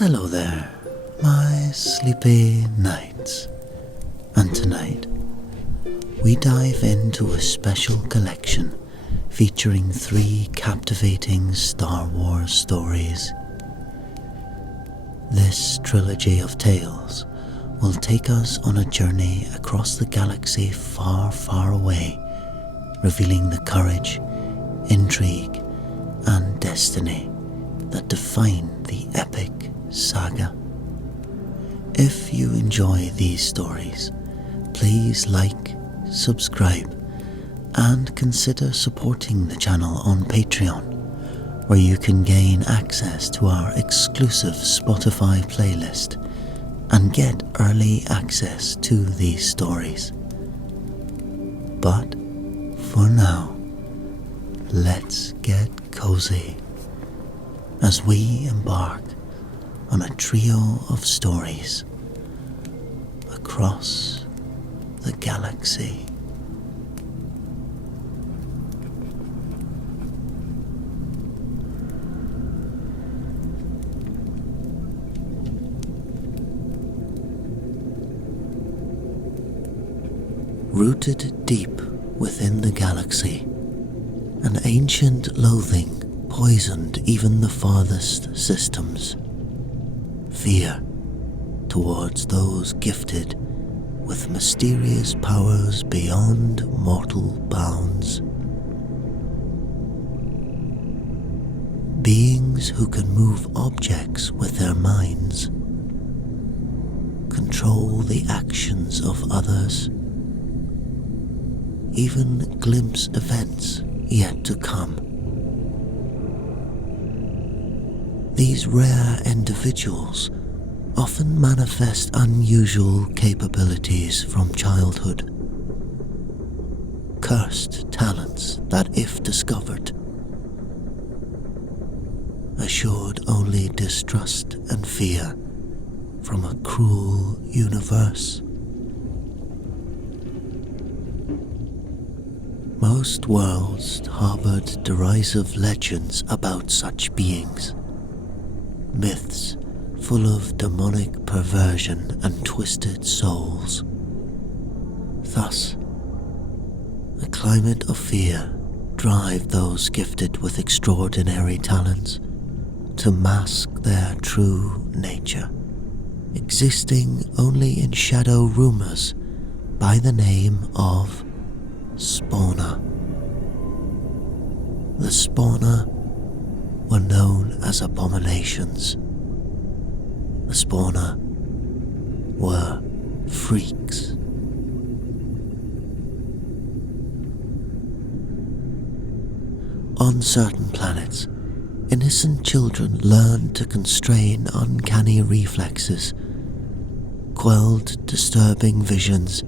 Hello there, my sleepy knights. And tonight, we dive into a special collection featuring 3 captivating Star Wars stories. This trilogy of tales will take us on a journey across the galaxy far, far away, revealing the courage, intrigue, and destiny that define the epic saga. If you enjoy these stories, please like, subscribe, and consider supporting the channel on Patreon, where you can gain access to our exclusive Spotify playlist and get early access to these stories. But for now, let's get cozy as we embark on a trio of stories across the galaxy. Rooted deep within the galaxy, an ancient loathing poisoned even the farthest systems. Fear towards those gifted with mysterious powers beyond mortal bounds. Beings who can move objects with their minds, control the actions of others, even glimpse events yet to come. These rare individuals often manifest unusual capabilities from childhood. Cursed talents that, if discovered, assured only distrust and fear from a cruel universe. Most worlds harbored derisive legends about such beings. Myths full of demonic perversion and twisted souls. Thus, a climate of fear drive those gifted with extraordinary talents to mask their true nature, existing only in shadow rumors by the name of Spawner. The Spawner were known as abominations. The Spawner were freaks. On certain planets, innocent children learned to constrain uncanny reflexes, quelled disturbing visions,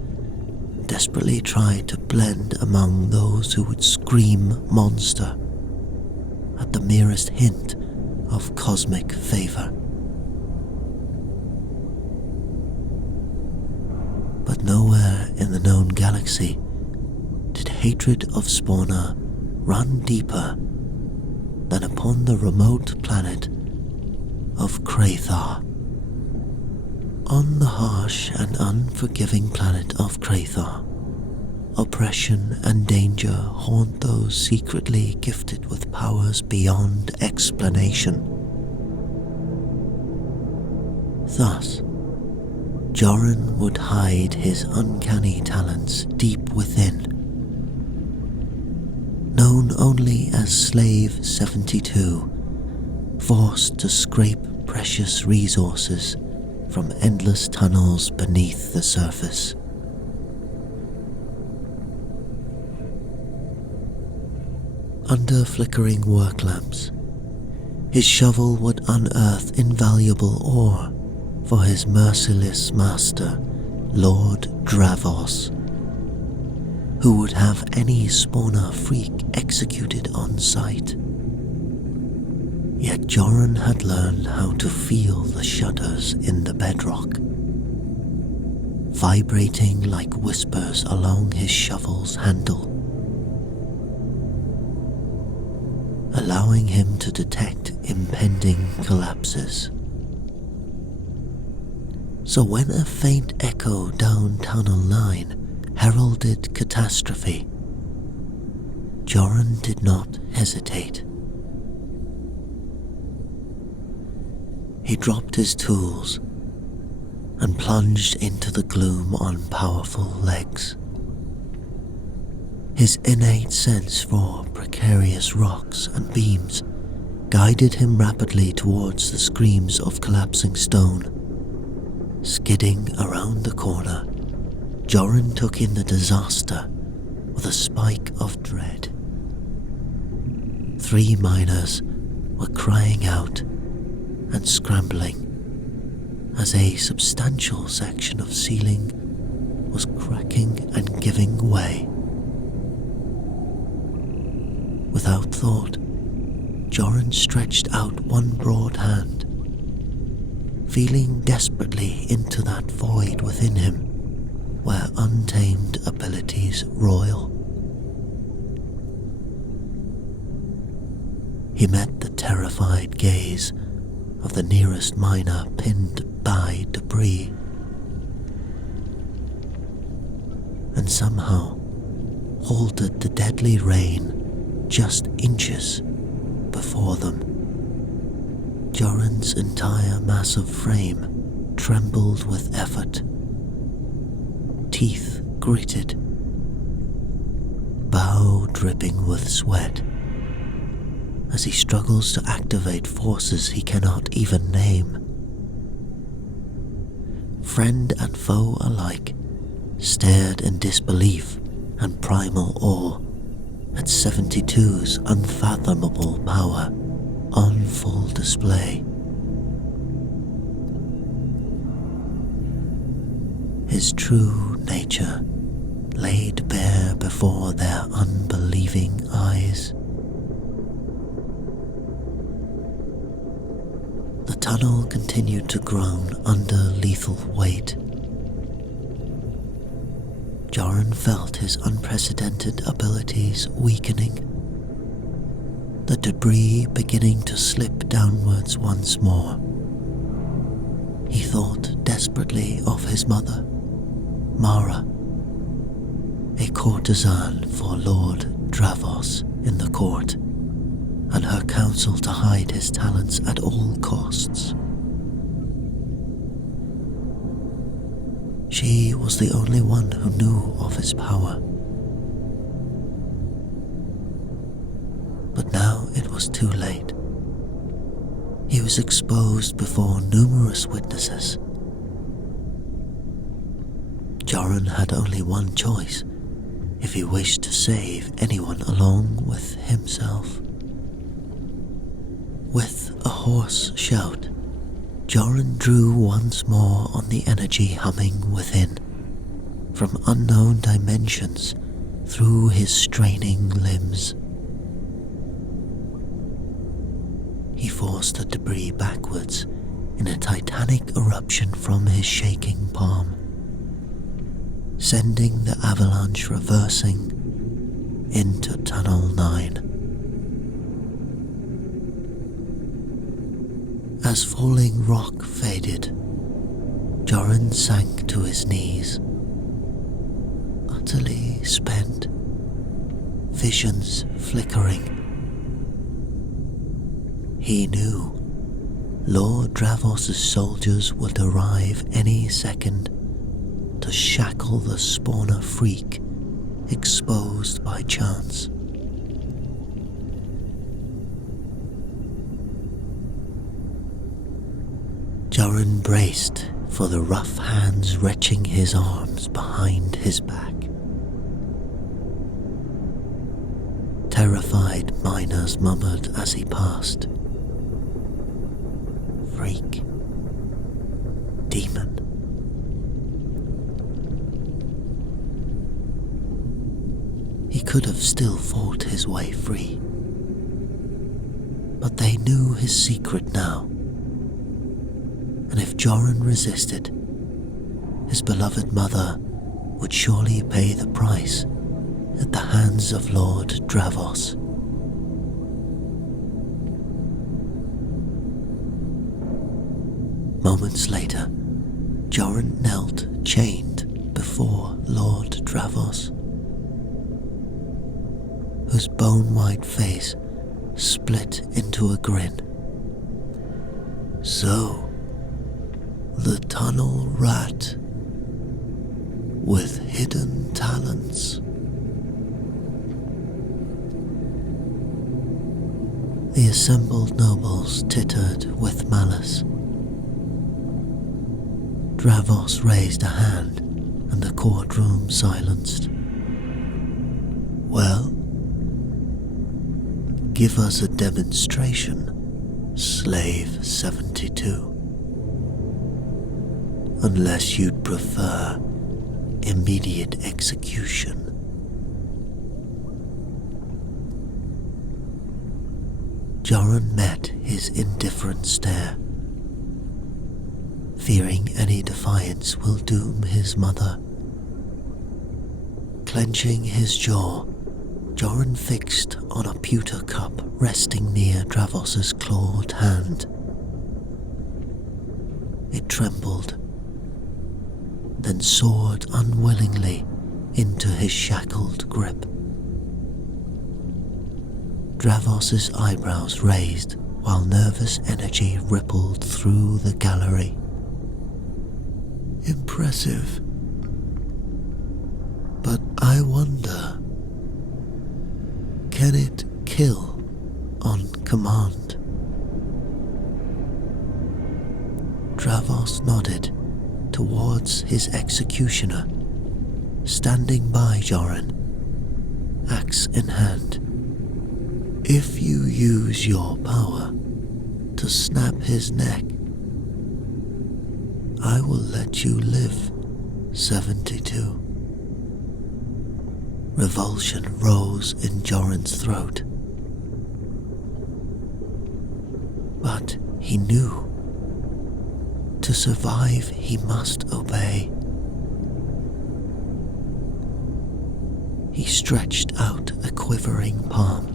desperately tried to blend among those who would scream monster at the merest hint of cosmic favor. But nowhere in the known galaxy did hatred of Spawner run deeper than upon the remote planet of Krathar. On the harsh and unforgiving planet of Krathar, oppression and danger haunt those secretly gifted with powers beyond explanation. Thus, Joran would hide his uncanny talents deep within. Known only as Slave 72, forced to scrape precious resources from endless tunnels beneath the surface. Under flickering work lamps, his shovel would unearth invaluable ore for his merciless master, Lord Dravos, who would have any Spawner freak executed on sight. Yet Joran had learned how to feel the shudders in the bedrock, vibrating like whispers along his shovel's handle, allowing him to detect impending collapses. So when a faint echo down Tunnel 9 heralded catastrophe, Joran did not hesitate. He dropped his tools and plunged into the gloom on powerful legs. His innate sense for precarious rocks and beams guided him rapidly towards the screams of collapsing stone. Skidding around the corner, Joran took in the disaster with a spike of dread. 3 miners were crying out and scrambling as a substantial section of ceiling was cracking and giving way. Without thought, Joran stretched out one broad hand, feeling desperately into that void within him where untamed abilities roil. He met the terrified gaze of the nearest miner pinned by debris, and somehow halted the deadly rain just inches before them. Joran's entire massive frame trembled with effort. Teeth gritted, bow dripping with sweat, as he struggles to activate forces he cannot even name. Friend and foe alike stared in disbelief and primal awe at 72's unfathomable power on full display. His true nature laid bare before their unbelieving eyes. The tunnel continued to groan under lethal weight. Joran felt his unprecedented abilities weakening, the debris beginning to slip downwards once more. He thought desperately of his mother, Mara, a courtesan for Lord Dravos in the court, and her counsel to hide his talents at all costs. She was the only one who knew of his power. But now it was too late. He was exposed before numerous witnesses. Joran had only one choice if he wished to save anyone along with himself. With a hoarse shout, Joran drew once more on the energy humming within, from unknown dimensions through his straining limbs. He forced the debris backwards in a titanic eruption from his shaking palm, sending the avalanche reversing into Tunnel 9. As falling rock faded, Joran sank to his knees, utterly spent, visions flickering. He knew Lord Dravos' soldiers would arrive any second to shackle the spawner freak exposed by chance. Joran braced for the rough hands wrenching his arms behind his back. Terrified miners murmured as he passed. Freak. Demon. He could have still fought his way free, but they knew his secret now. And if Joran resisted, his beloved mother would surely pay the price at the hands of Lord Dravos. Moments later, Joran knelt chained before Lord Dravos, whose bone-white face split into a grin. So, the tunnel rat with hidden talents. The assembled nobles tittered with malice. Dravos raised a hand, and the courtroom silenced. Well, give us a demonstration, Slave 72. Unless you'd prefer immediate execution. Joran met his indifferent stare, fearing any defiance will doom his mother. Clenching his jaw, Joran fixed on a pewter cup resting near Dravos's clawed hand. It trembled, then soared unwillingly into his shackled grip. Dravos's eyebrows raised while nervous energy rippled through the gallery. Impressive. But I wonder, can it kill on command? Dravos nodded towards his executioner, standing by Joran, axe in hand. If you use your power to snap his neck, I will let you live, 72. Revulsion rose in Joran's throat. But he knew, to survive he must obey. He stretched out a quivering palm.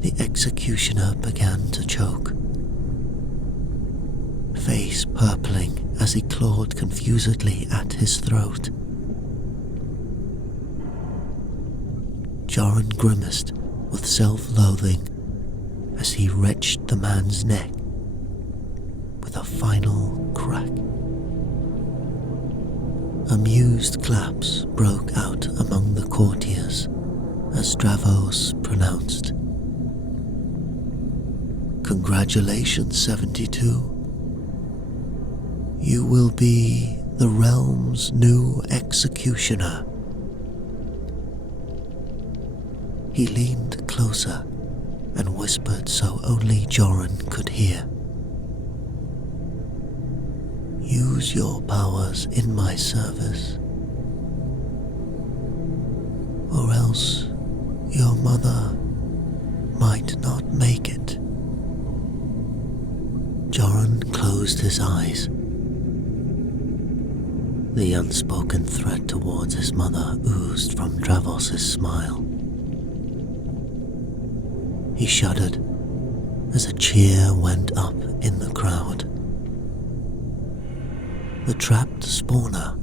The executioner began to choke, face purpling as he clawed confusedly at his throat. Joran grimaced with self-loathing as he wrenched the man's neck with a final crack. Amused claps broke out among the courtiers as Dravos pronounced, "Congratulations, 72. You will be the realm's new executioner." He leaned closer and whispered so only Joran could hear. Use your powers in my service, or else your mother might not make it. Joran closed his eyes. The unspoken threat towards his mother oozed from Dravos's smile. He shuddered as a cheer went up in the crowd. The trapped spawner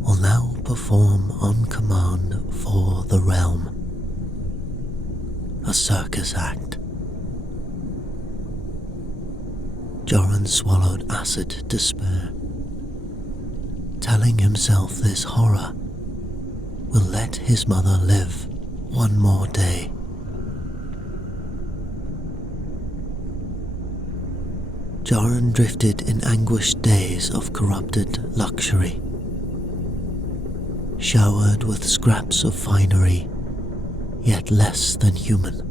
will now perform on command for the realm. A circus act. Joran swallowed acid despair, telling himself this horror will let his mother live one more day. Joran drifted in anguished days of corrupted luxury, showered with scraps of finery, yet less than human.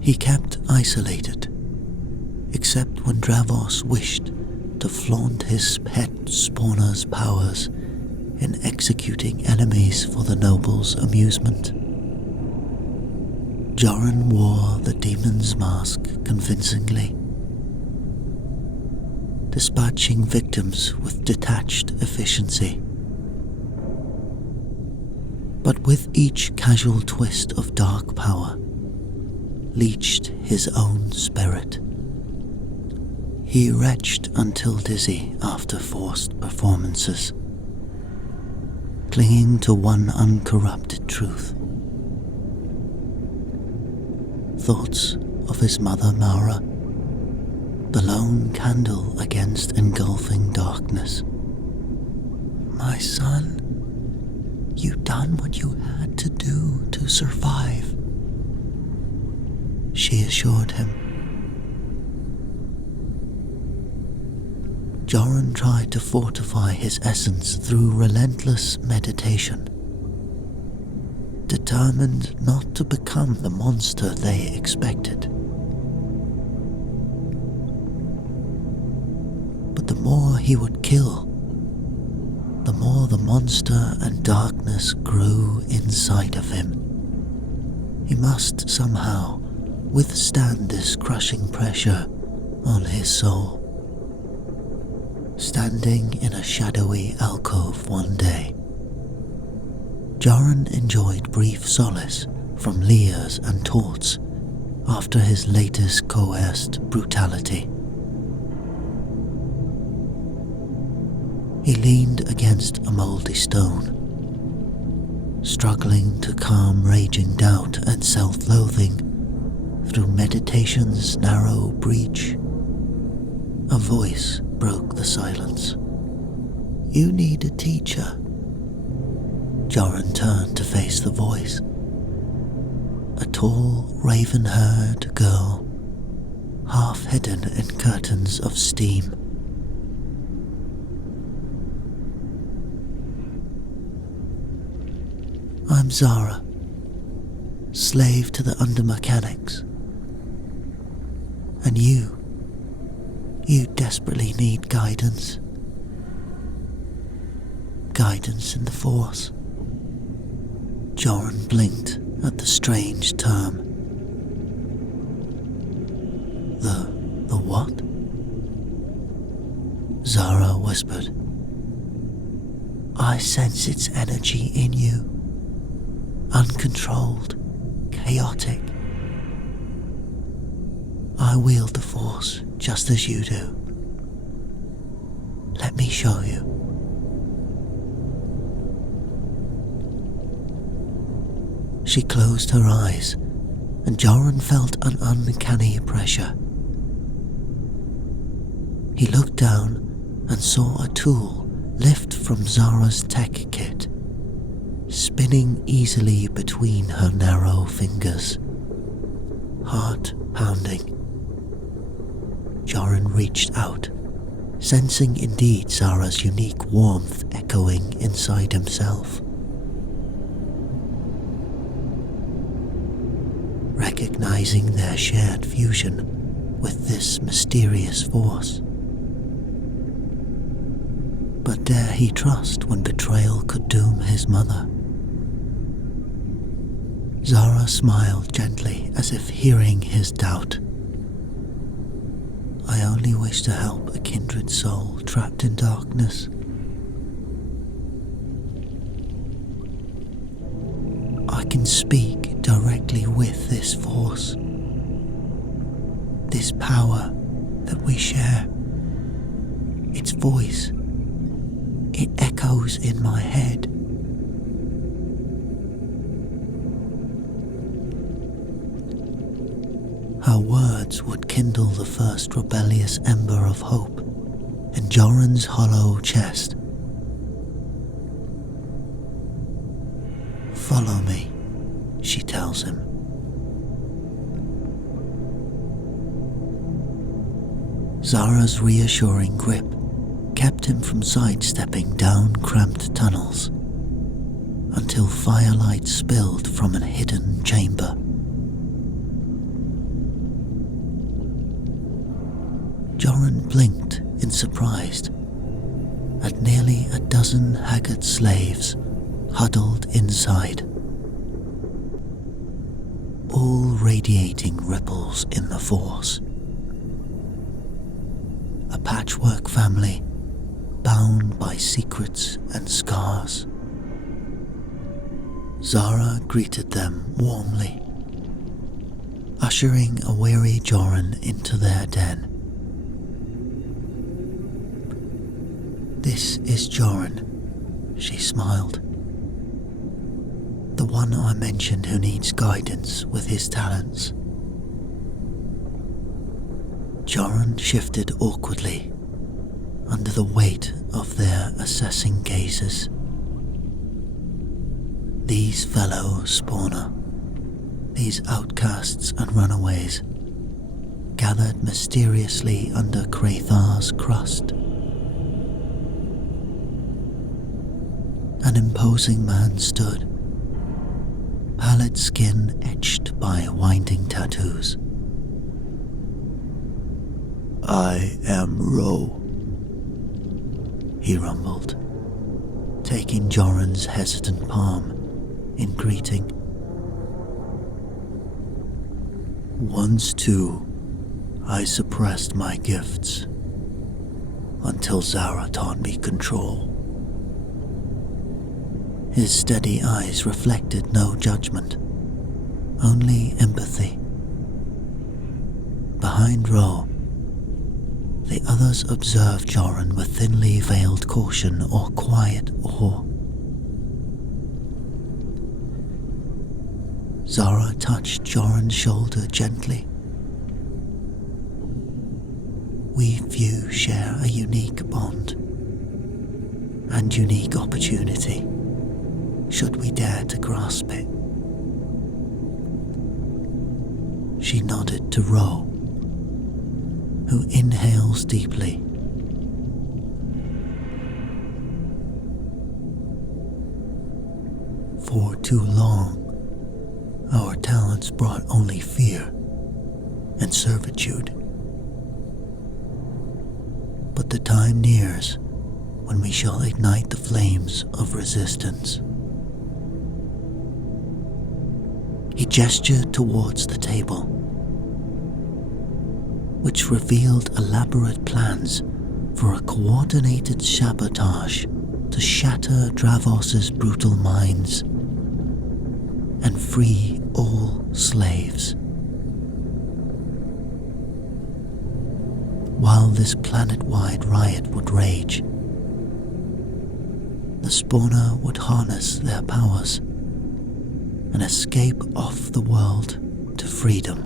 He kept isolated, except when Dravos wished to flaunt his pet spawner's powers in executing enemies for the noble's amusement. Joran wore the demon's mask convincingly, dispatching victims with detached efficiency. But with each casual twist of dark power, leached his own spirit, He retched until dizzy after forced performances, clinging to one uncorrupted truth. Thoughts of his mother Mara, the lone candle against engulfing darkness. "My son, you done what you had to do to survive," she assured him. Joran tried to fortify his essence through relentless meditation, determined not to become the monster they expected. But the more he would kill, the more the monster and darkness grew inside of him. He must somehow withstand this crushing pressure on his soul. Standing in a shadowy alcove one day, Joran enjoyed brief solace from leers and taunts after his latest coerced brutality. He leaned against a mouldy stone, struggling to calm raging doubt and self-loathing through meditation's narrow breach. A voice broke the silence. "You need a teacher." Joran turned to face the voice. A tall, raven-haired girl, half hidden in curtains of steam. "I'm Zara, slave to the undermechanics. And you desperately need guidance. Guidance in the Force." Joran blinked at the strange term. The what?" Zara whispered. "I sense its energy in you. Uncontrolled, chaotic. I wield the Force just as you do. Let me show you." She closed her eyes, and Joran felt an uncanny pressure. He looked down and saw a tool lift from Zara's tech kit, spinning easily between her narrow fingers. Heart pounding, Joran reached out, sensing indeed Zara's unique warmth echoing inside himself. Recognizing their shared fusion with this mysterious force. But dare he trust when betrayal could doom his mother? Zara smiled gently as if hearing his doubt. "I only wish to help a kindred soul trapped in darkness. I can speak directly with this force, this power that we share. Its voice, it echoes in my head. Her words would kindle the first rebellious ember of hope in Joran's hollow chest. "Follow me," she tells him. Zara's reassuring grip kept him from sidestepping down cramped tunnels until firelight spilled from a hidden chamber. Joran blinked in surprise at nearly a dozen haggard slaves huddled inside, all radiating ripples in the Force. A patchwork family bound by secrets and scars. Zara greeted them warmly, ushering a weary Joran into their den. "This is Joran," she smiled. "The one I mentioned who needs guidance with his talents." Joran shifted awkwardly under the weight of their assessing gazes. These fellow spawner, these outcasts and runaways, gathered mysteriously under Krathar's crust. An imposing man stood, pallid skin etched by winding tattoos. "I am Ro," he rumbled, taking Joran's hesitant palm in greeting. "Once too, I suppressed my gifts until Zara taught me control." His steady eyes reflected no judgment, only empathy. Behind Ro, the others observed Joran with thinly veiled caution or quiet awe. Zara touched Joran's shoulder gently. "We few share a unique bond and unique opportunity, should we dare to grasp it." She nodded to Ro, who inhales deeply. "For too long, our talents brought only fear and servitude. But the time nears when we shall ignite the flames of resistance." He gestured towards the table, which revealed elaborate plans for a coordinated sabotage to shatter Dravos's brutal minds and free all slaves. While this planet-wide riot would rage, the spawner would harness their powers and escape off the world to freedom.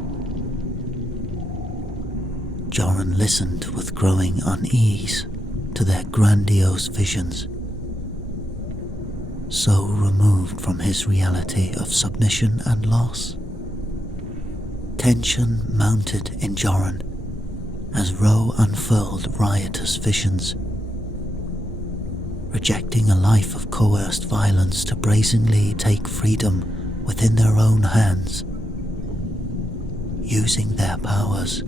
Joran listened with growing unease to their grandiose visions, so removed from his reality of submission and loss. Tension mounted in Joran as Ro unfurled riotous visions, rejecting a life of coerced violence to brazenly take freedom within their own hands, using their powers,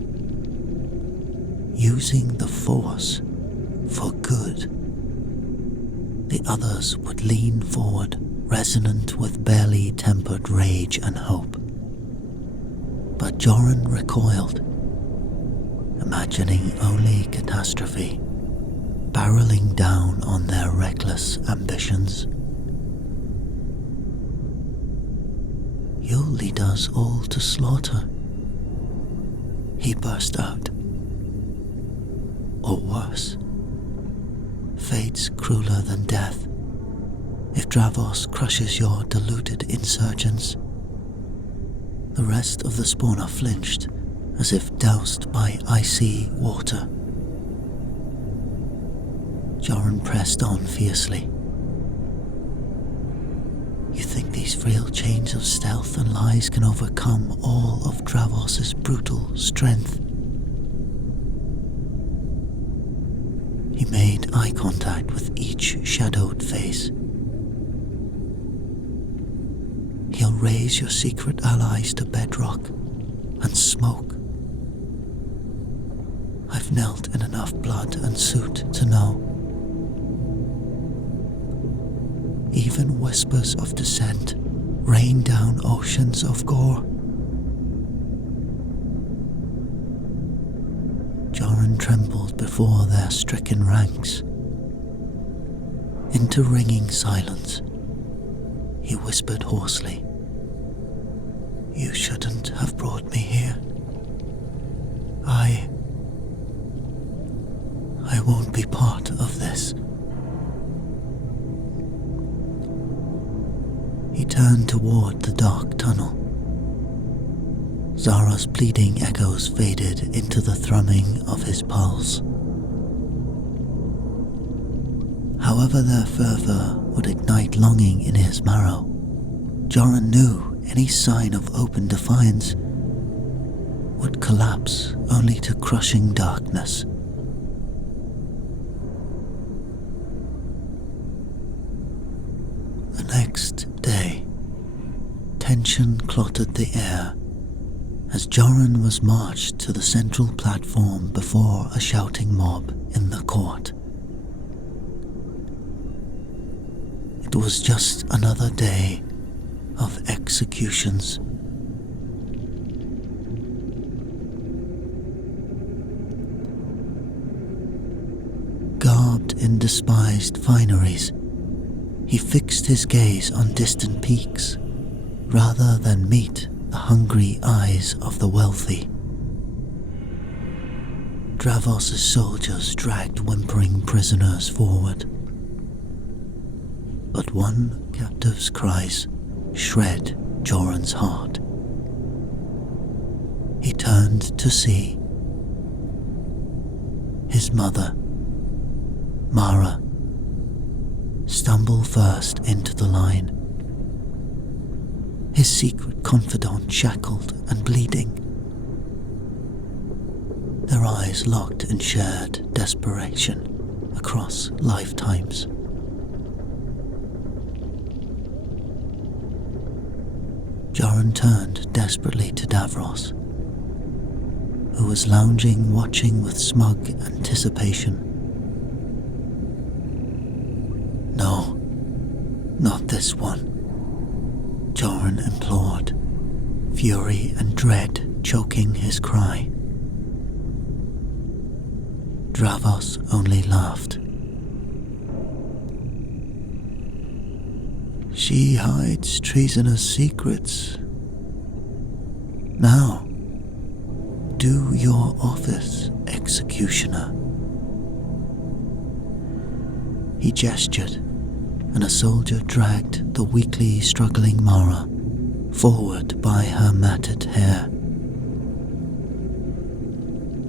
using the Force for good. The others would lean forward, resonant with barely tempered rage and hope. But Joran recoiled, imagining only catastrophe, barreling down on their reckless ambitions. "You'll lead us all to slaughter," he burst out. "Or worse, fate's crueler than death if Dravos crushes your deluded insurgents." The rest of the spawner flinched as if doused by icy water. Joran pressed on fiercely. "You think these frail chains of stealth and lies can overcome all of Dravos's brutal strength?" He made eye contact with each shadowed face. "He'll raise your secret allies to bedrock and smoke. I've knelt in enough blood and soot to know. Even whispers of dissent rain down oceans of gore." Joran trembled before their stricken ranks. Into ringing silence, he whispered hoarsely, "You shouldn't have brought me here. I won't be part of this." this. He turned toward the dark tunnel. Zara's pleading echoes faded into the thrumming of his pulse. However their fervor would ignite longing in his marrow, Joran knew any sign of open defiance would collapse only to crushing darkness. The next day, tension clotted the air as Joran was marched to the central platform before a shouting mob in the court. It was just another day of executions. Garbed in despised fineries, he fixed his gaze on distant peaks rather than meet the hungry eyes of the wealthy. Dravos' soldiers dragged whimpering prisoners forward, but one captive's cries shred Joran's heart. He turned to see his mother, Mara, stumble first into the line, his secret confidant shackled and bleeding. Their eyes locked in shared desperation across lifetimes. Joran turned desperately to Davros, who was lounging watching with smug anticipation. "No, not this one," Joran implored, fury and dread choking his cry. Dravos only laughed. "She hides treasonous secrets. Now, do your office, executioner." He gestured, and a soldier dragged the weakly struggling Mara forward by her matted hair.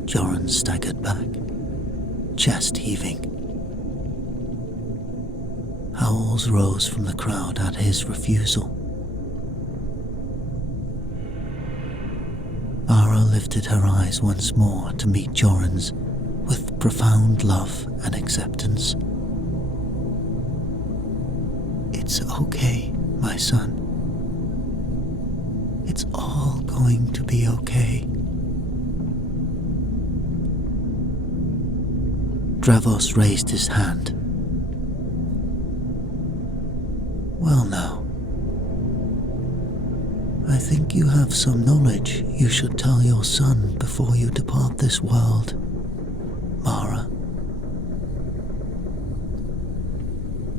Joran staggered back, chest heaving. Howls rose from the crowd at his refusal. Mara lifted her eyes once more to meet Joran's with profound love and acceptance. "It's okay, my son. It's all going to be okay." Dravos raised his hand. "Well now, I think you have some knowledge you should tell your son before you depart this world, Mara."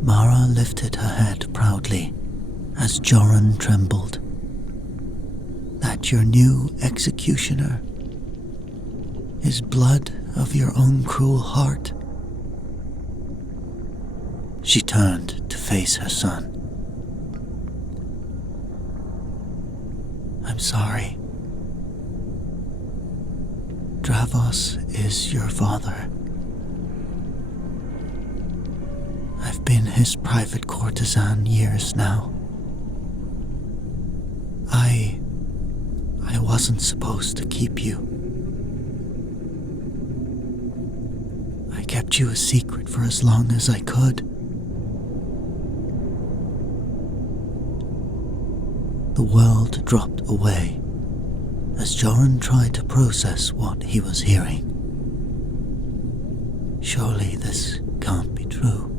Mara lifted her head proudly as Joran trembled. "That your new executioner is blood of your own cruel heart?" She turned to face her son. "I'm sorry. Dravos is your father. I've been his private courtesan years now. I wasn't supposed to keep you. I kept you a secret for as long as I could." The world dropped away as Joran tried to process what he was hearing. Surely this can't be true.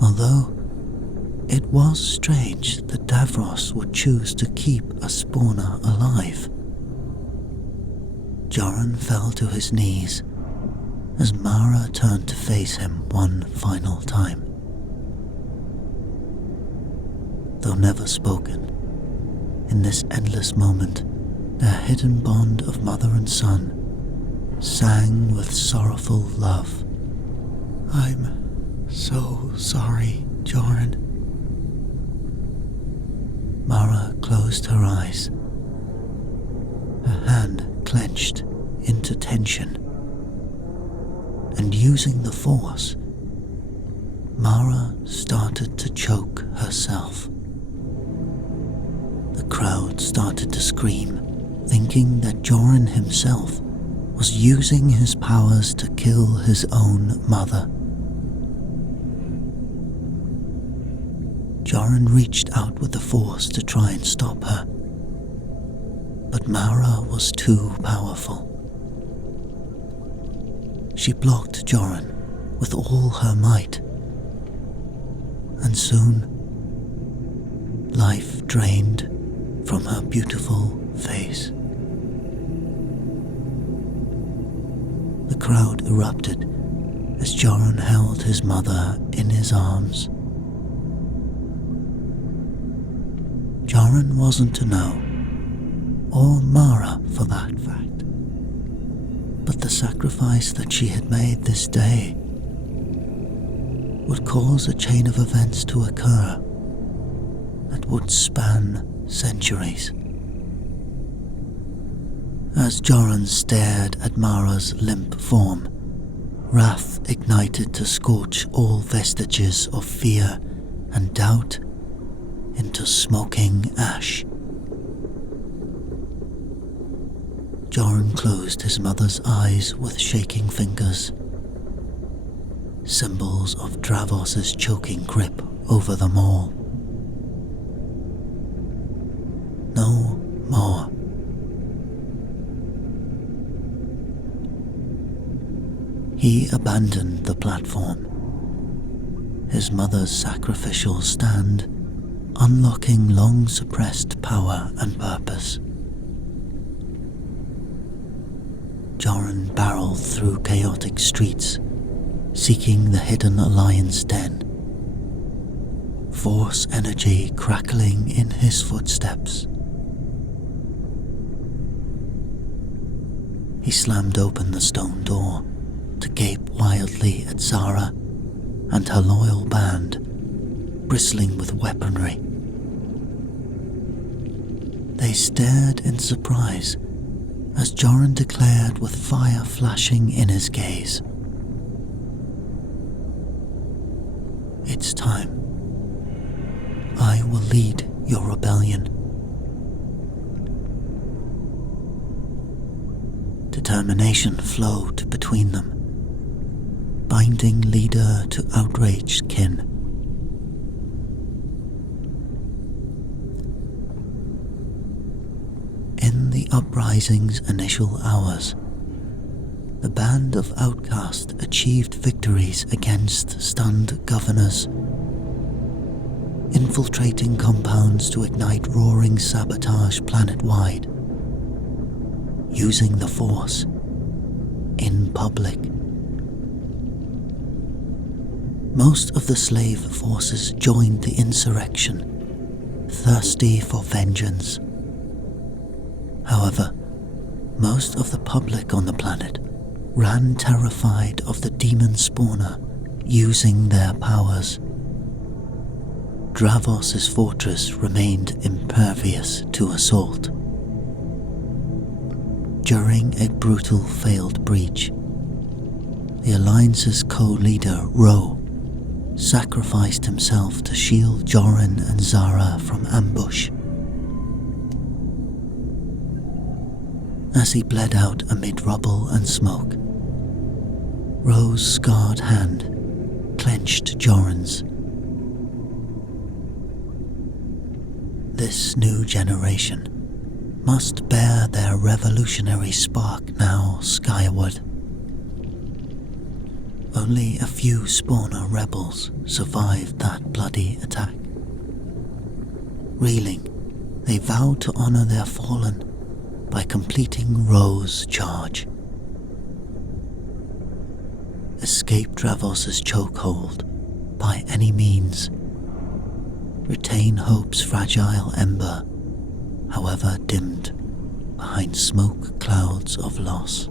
Although it was strange that Davros would choose to keep a spawner alive. Joran fell to his knees as Mara turned to face him one final time. Though never spoken, in this endless moment, their hidden bond of mother and son sang with sorrowful love I'm so sorry, Joran. Mara closed her eyes, her hand clenched into tension, and using the Force, Mara started to choke herself. The crowd started to scream, thinking that Joran himself was using his powers to kill his own mother. Joran reached out with the Force to try and stop her, but Mara was too powerful. She blocked Joran with all her might, and soon life drained from her beautiful face. The crowd erupted as Joran held his mother in his arms. Joran wasn't to know, or Mara for that fact, but the sacrifice that she had made this day would cause a chain of events to occur that would span centuries. As Joran stared at Mara's limp form, wrath ignited to scorch all vestiges of fear and doubt into smoking ash. Joran closed his mother's eyes with shaking fingers, symbols of Dravos's choking grip over them all. No more. He abandoned the platform, his mother's sacrificial stand, unlocking long-suppressed power and purpose. Joran barreled through chaotic streets, seeking the hidden Alliance den, Force energy crackling in his footsteps. He slammed open the stone door to gape wildly at Zara and her loyal band, bristling with weaponry. They stared in surprise as Joran declared with fire flashing in his gaze. It's time. I will lead your rebellion. Determination flowed between them, binding leader to outraged kin. In the uprising's initial hours, the band of outcasts achieved victories against stunned governors, infiltrating compounds to ignite roaring sabotage planet-wide, using the Force in public. Most of the slave forces joined the insurrection, thirsty for vengeance. However, most of the public on the planet ran terrified of the demon spawner using their powers. Dravos's fortress remained impervious to assault. During a brutal failed breach, the Alliance's co-leader, Ro, sacrificed himself to shield Joran and Zara from ambush. As he bled out amid rubble and smoke, Ro's scarred hand clenched Joran's. This new generation must bear their revolutionary spark now skyward. Only a few spawner rebels survived that bloody attack. Reeling, they vowed to honor their fallen by completing Ro's charge. Escape Dravos's chokehold by any means. Retain hope's fragile ember, however dimmed behind smoke clouds of loss.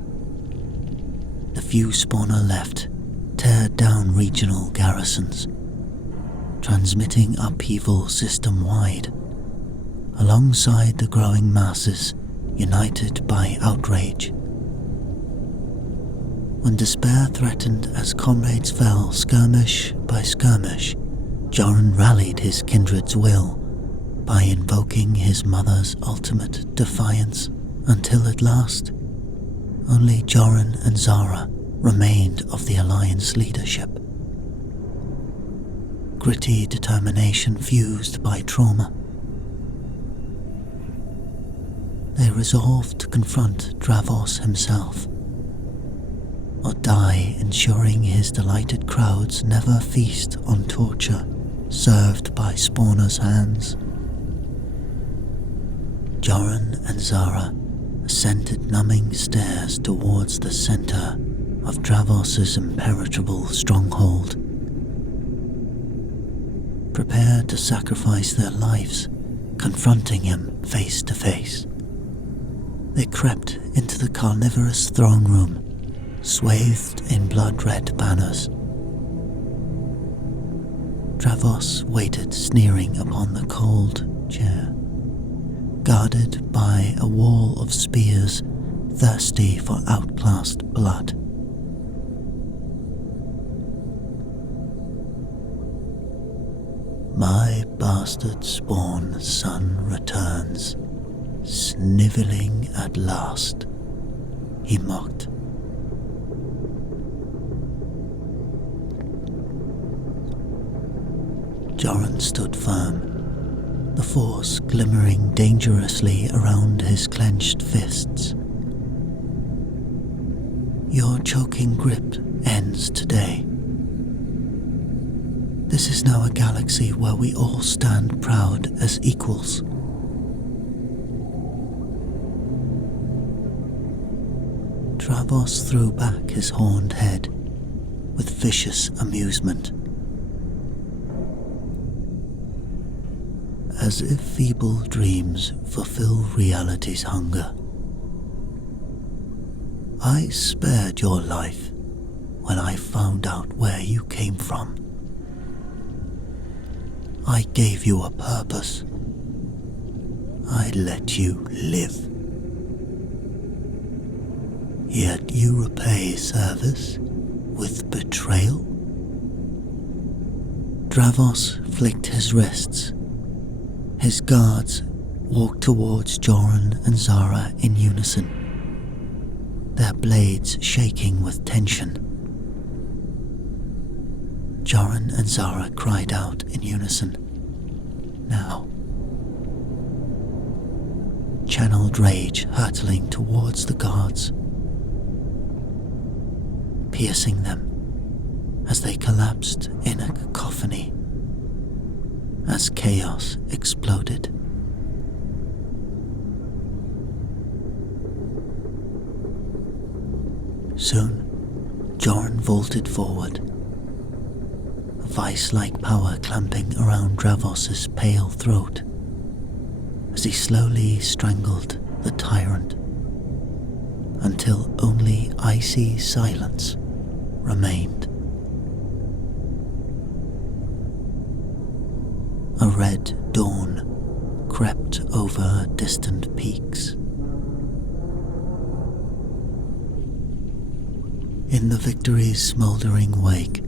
The few spawner left tear down regional garrisons, transmitting upheaval system-wide, alongside the growing masses united by outrage. When despair threatened as comrades fell skirmish by skirmish, Joran rallied his kindred's will by invoking his mother's ultimate defiance, until at last, only Joran and Zara remained of the Alliance leadership. Gritty determination fused by trauma. They resolved to confront Dravos himself, or die ensuring his delighted crowds never feast on torture served by spawners' hands. Joran and Zara ascended numbing stairs towards the center of Dravos's impenetrable stronghold, prepared to sacrifice their lives, confronting him face to face. They crept into the carnivorous throne room, swathed in blood-red banners. Dravos waited sneering upon the cold chair, guarded by a wall of spears thirsty for outclassed blood. My bastard spawn son returns, snivelling at last, he mocked. Joran stood firm, the force glimmering dangerously around his clenched fists. Your choking grip ends today. This is now a galaxy where we all stand proud as equals. Dravos threw back his horned head with vicious amusement, as if feeble dreams fulfill reality's hunger. I spared your life when I found out where you came from. I gave you a purpose. I let you live. Yet you repay service with betrayal? Dravos flicked his wrists. His guards walked towards Joran and Zara in unison, their blades shaking with tension. Joran and Zara cried out in unison, now. Channeled rage hurtling towards the guards, piercing them as they collapsed in a cacophony, as chaos exploded. Soon, Joran vaulted forward, a vice-like power clamping around Dravos's pale throat as he slowly strangled the tyrant until only icy silence remained. A red dawn crept over distant peaks. In the victory's smouldering wake,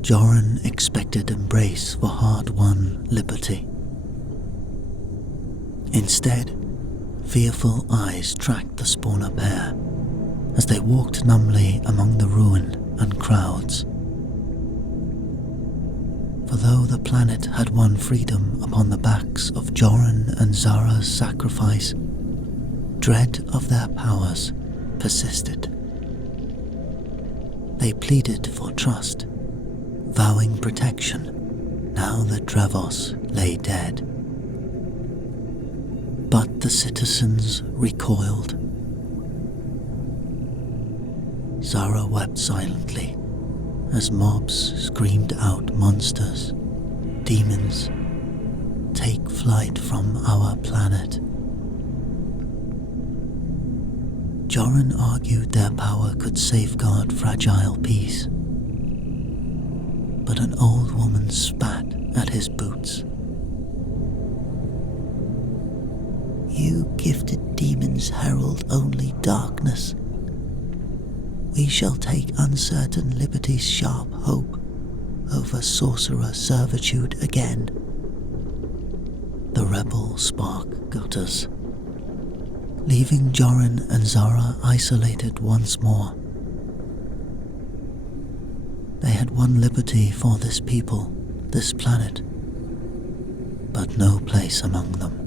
Joran expected embrace for hard-won liberty. Instead, fearful eyes tracked the spawner pair as they walked numbly among the ruin and crowds. For though the planet had won freedom upon the backs of Joran and Zara's sacrifice, dread of their powers persisted. They pleaded for trust, vowing protection now that Dravos lay dead. But the citizens recoiled. Zara wept silently as mobs screamed out, monsters, demons, take flight from our planet. Joran argued their power could safeguard fragile peace, but an old woman spat at his boots. You gifted demons herald only darkness. We shall take uncertain liberty's sharp hope over sorcerer servitude again. The rebel spark gutters, leaving Jorin and Zara isolated once more. They had won liberty for this people, this planet, but no place among them.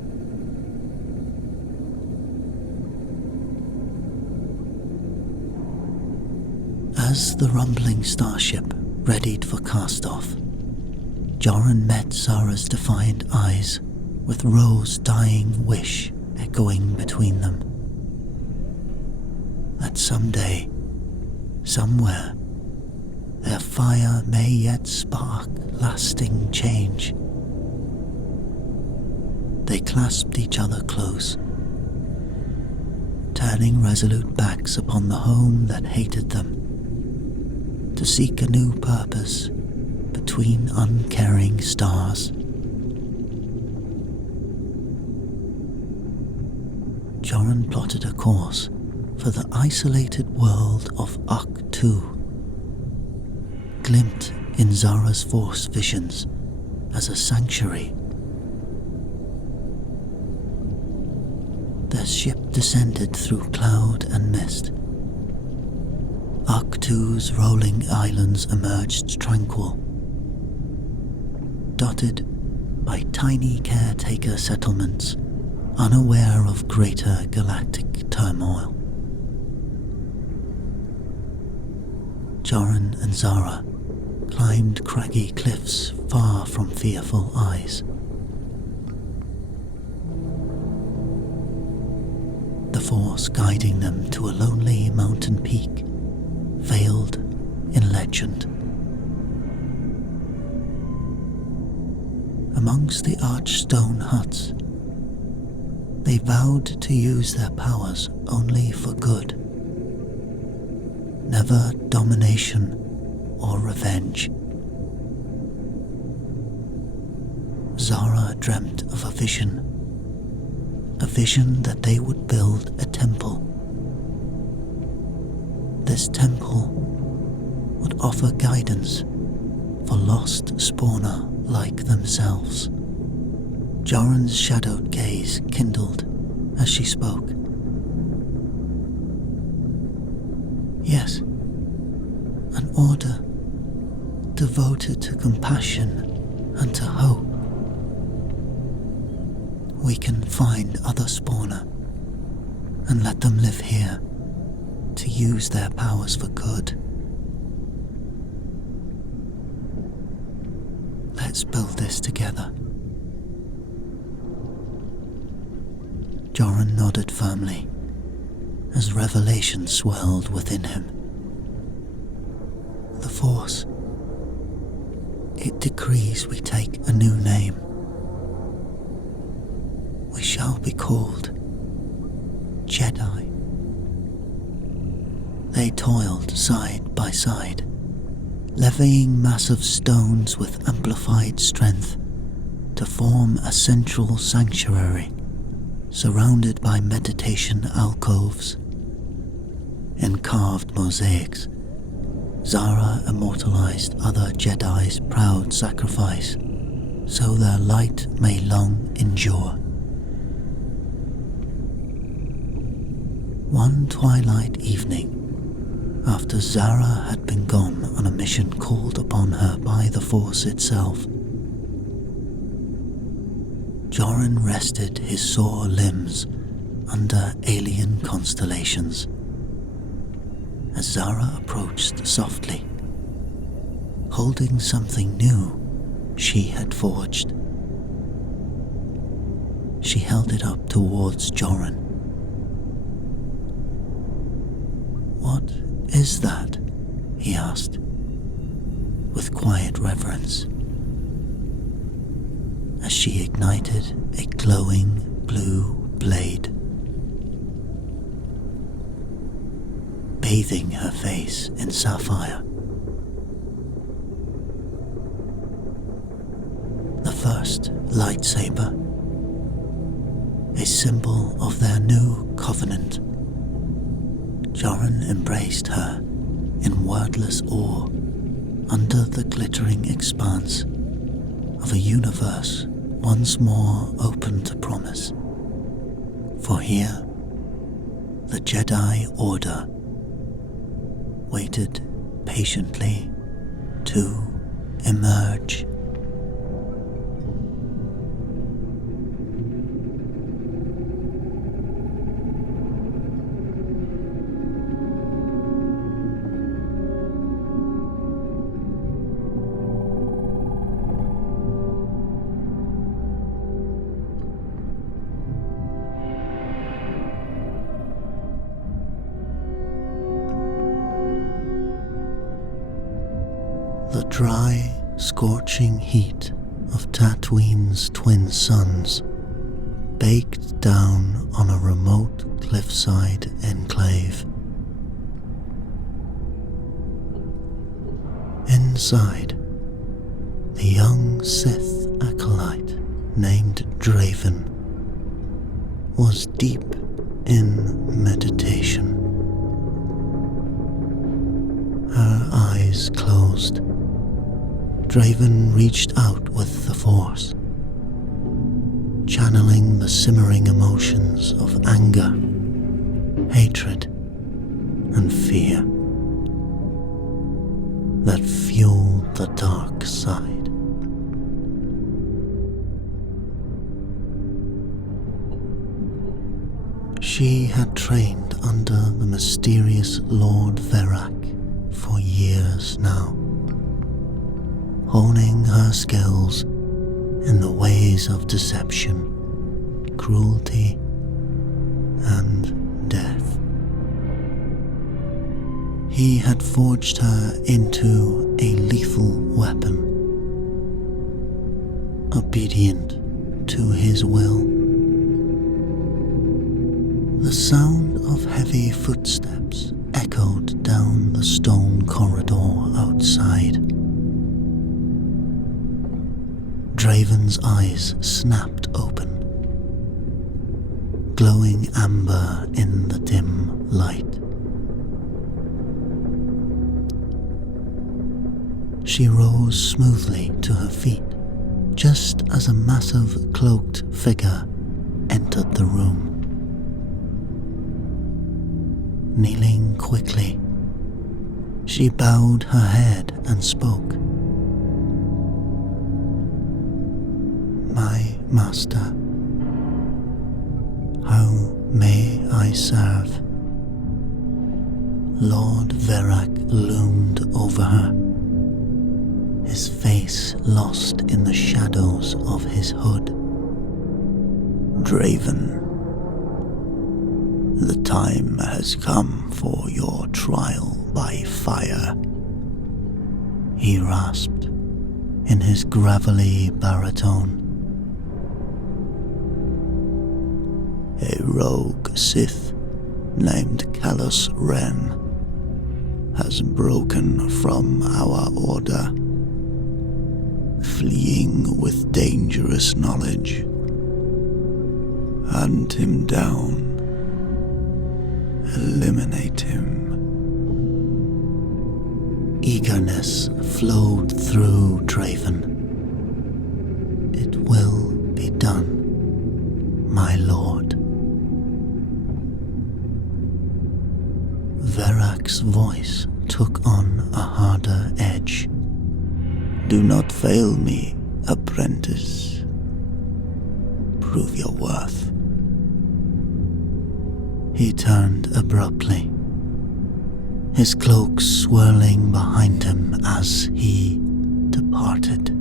As the rumbling starship readied for cast-off, Jorin met Zara's defiant eyes, with Ro's dying wish echoing between them. That someday, somewhere, their fire may yet spark lasting change. They clasped each other close, turning resolute backs upon the home that hated them, to seek a new purpose between uncaring stars. Jorin plotted a course for the isolated world of Uk-2, glimpsed in Zara's Force visions as a sanctuary. Their ship descended through cloud and mist. Uk-2's rolling islands emerged tranquil, dotted by tiny caretaker settlements unaware of greater galactic turmoil. Jorin and Zara climbed craggy cliffs far from fearful eyes. The Force guiding them to a lonely mountain peak, veiled in legend. Amongst the arched stone huts, they vowed to use their powers only for good, never domination or revenge. Zara dreamt of a vision that they would build a temple. This temple would offer guidance for lost spawner like themselves. Jorin's shadowed gaze kindled as she spoke. Yes, an order devoted to compassion and to hope. We can find other spawner and let them live here to use their powers for good. Let's build this together. Jorin nodded firmly as revelation swelled within him. The Force, it decrees we take a new name. We shall be called Jedi. They toiled side by side, levying massive stones with amplified strength to form a central sanctuary surrounded by meditation alcoves. In carved mosaics, Zara immortalized other Jedi's proud sacrifice, so their light may long endure. One twilight evening, after Zara had been gone on a mission called upon her by the Force itself, Jorin rested his sore limbs under alien constellations. As Zara approached softly, holding something new she had forged. She held it up towards Jorin. "What is that?" he asked, with quiet reverence, as she ignited a glowing blue blade, bathing her face in sapphire. first lightsaber, a symbol of their new covenant. Joran embraced her in wordless awe under the glittering expanse of a universe once more open to promise. For here, the Jedi Order waited patiently to emerge. The dry, scorching heat of Tatooine's twin suns baked down on a remote cliffside enclave. Inside, the young Sith acolyte named Draven was deep in meditation. Her eyes closed. Draven reached out with the Force, channeling the simmering emotions of anger, hatred, and fear that fueled the dark side. She had trained under the mysterious Lord Verak for years now, honing her skills in the ways of deception, cruelty, and death. He had forged her into a lethal weapon, obedient to his will. The sound of heavy footsteps echoed down the stone corridor outside. Draven's eyes snapped open, glowing amber in the dim light. She rose smoothly to her feet just as a massive cloaked figure entered the room. Kneeling quickly, she bowed her head and spoke. "My master, how may I serve?" Lord Verak loomed over her, his face lost in the shadows of his hood. Draven, the time has come for your trial by fire, he rasped in his gravelly baritone. A rogue Sith named Callus Ren has broken from our order, fleeing with dangerous knowledge. Hunt him down. Eliminate him. Eagerness flowed through Draven. "It will be done, my lord." Verak's voice took on a harder edge. Do not fail me, apprentice. Prove your worth. He turned abruptly, his cloak swirling behind him as he departed.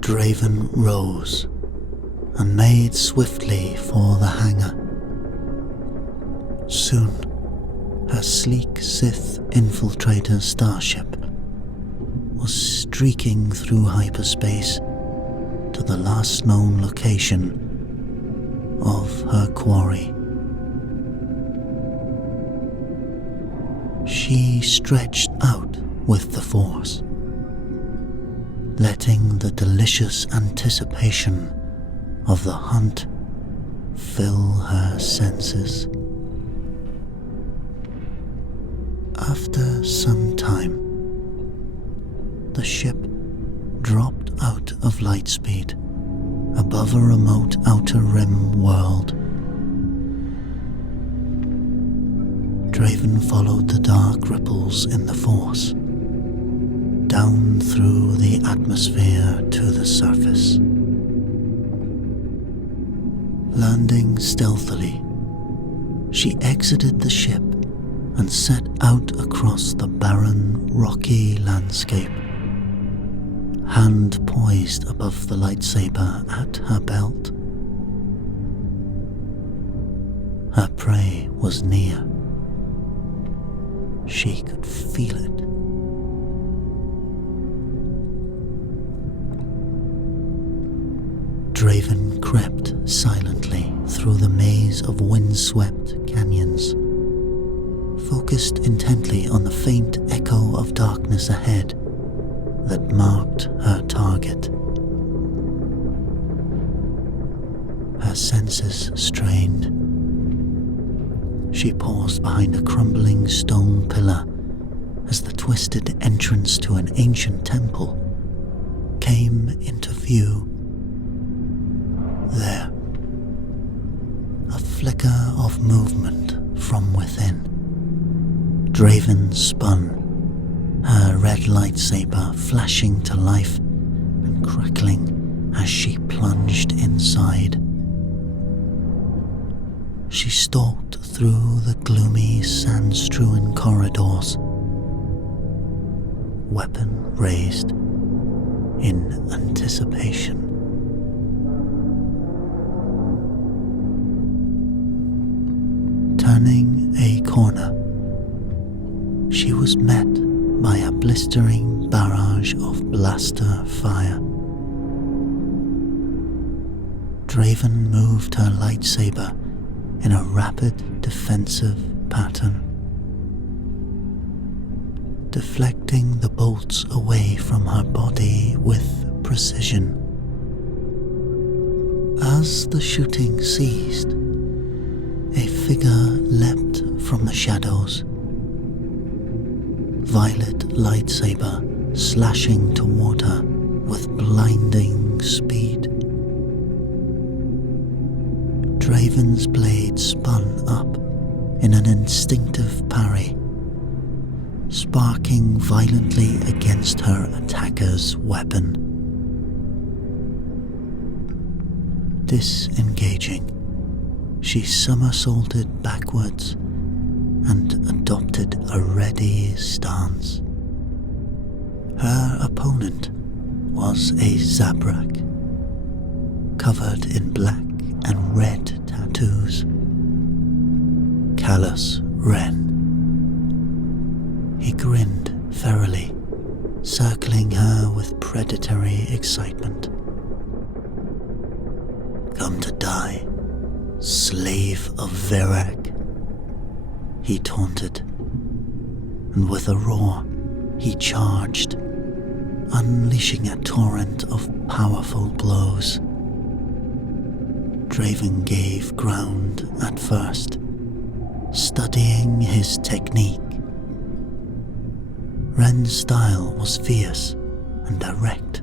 Draven rose and made swiftly for the hangar. Soon, her sleek Sith infiltrator starship was streaking through hyperspace to the last known location of her quarry. She stretched out with the Force, letting the delicious anticipation of the hunt fill her senses. After some time, the ship dropped out of lightspeed above a remote outer rim world. Draven followed the dark ripples in the Force, down through the atmosphere to the surface. Landing stealthily, she exited the ship and set out across the barren, rocky landscape, hand poised above the lightsaber at her belt. Her prey was near. She could feel it. Draven crept silently through the maze of windswept canyons, focused intently on the faint echo of darkness ahead that marked her target. Her senses strained. She paused behind a crumbling stone pillar as the twisted entrance to an ancient temple came into view. There, a flicker of movement from within. Draven spun, her red lightsaber flashing to life and crackling as she plunged inside. She stalked through the gloomy, sand-strewn corridors, weapon raised in anticipation. Turning a corner, she was met by a blistering barrage of blaster fire. Draven moved her lightsaber in a rapid defensive pattern, deflecting the bolts away from her body with precision. As the shooting ceased, a figure leapt from the shadows, violet lightsaber slashing toward her with blinding speed. Draven's blade spun up in an instinctive parry, sparking violently against her attacker's weapon. Disengaging, she somersaulted backwards and adopted a ready stance. Her opponent was a Zabrak, covered in black and red tattoos. Callus Wren. He grinned ferally, circling her with predatory excitement. "Come to die, slave of Verac," he taunted, and with a roar, he charged, unleashing a torrent of powerful blows. Draven gave ground at first, studying his technique. Wren's style was fierce and direct,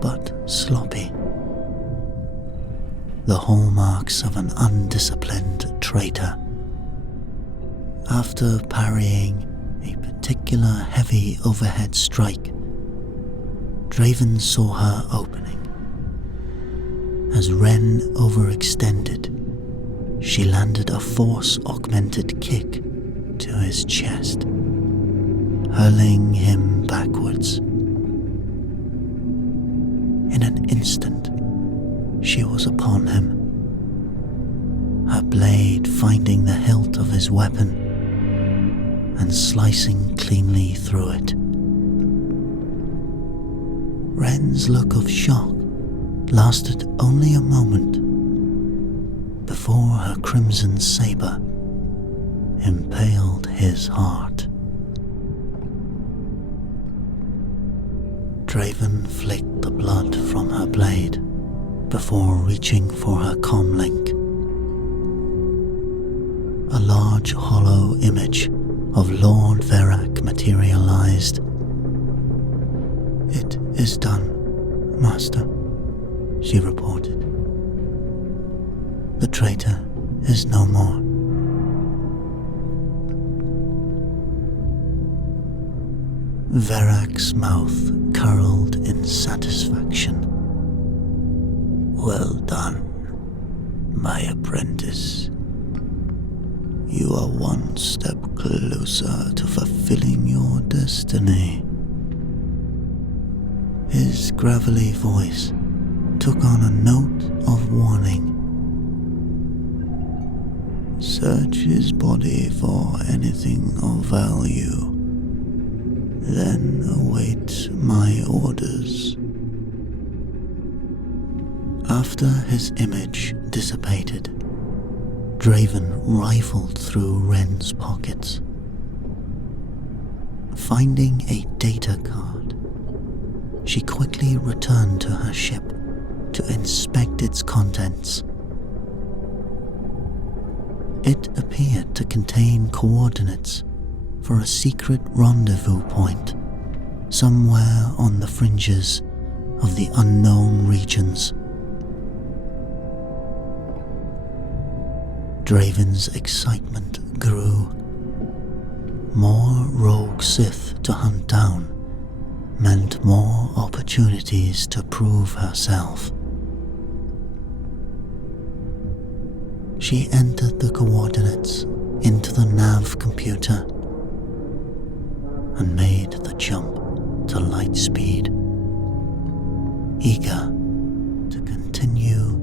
but sloppy, the hallmarks of an undisciplined traitor. After parrying a particular heavy overhead strike, Draven saw her opening. As Wren overextended, she landed a force-augmented kick to his chest, hurling him backwards. In an instant, she was upon him, her blade finding the hilt of his weapon and slicing cleanly through it. Wren's look of shock lasted only a moment before her crimson saber impaled his heart. Draven flicked the blood from her blade before reaching for her comlink. A large hollow image of Lord Verak materialized. "It is done, Master," she reported. "The traitor is no more." Verak's mouth curled in satisfaction. "Well done, my apprentice. You are one step closer to fulfilling your destiny." His gravelly voice took on a note of warning. "Search his body for anything of value, then await my orders." After his image dissipated, Draven rifled through Ren's pockets. Finding a data card, she quickly returned to her ship to inspect its contents. It appeared to contain coordinates for a secret rendezvous point somewhere on the fringes of the unknown regions. Draven's excitement grew. More rogue Sith to hunt down meant more opportunities to prove herself. She entered the coordinates into the nav computer and made the jump to light speed, eager to continue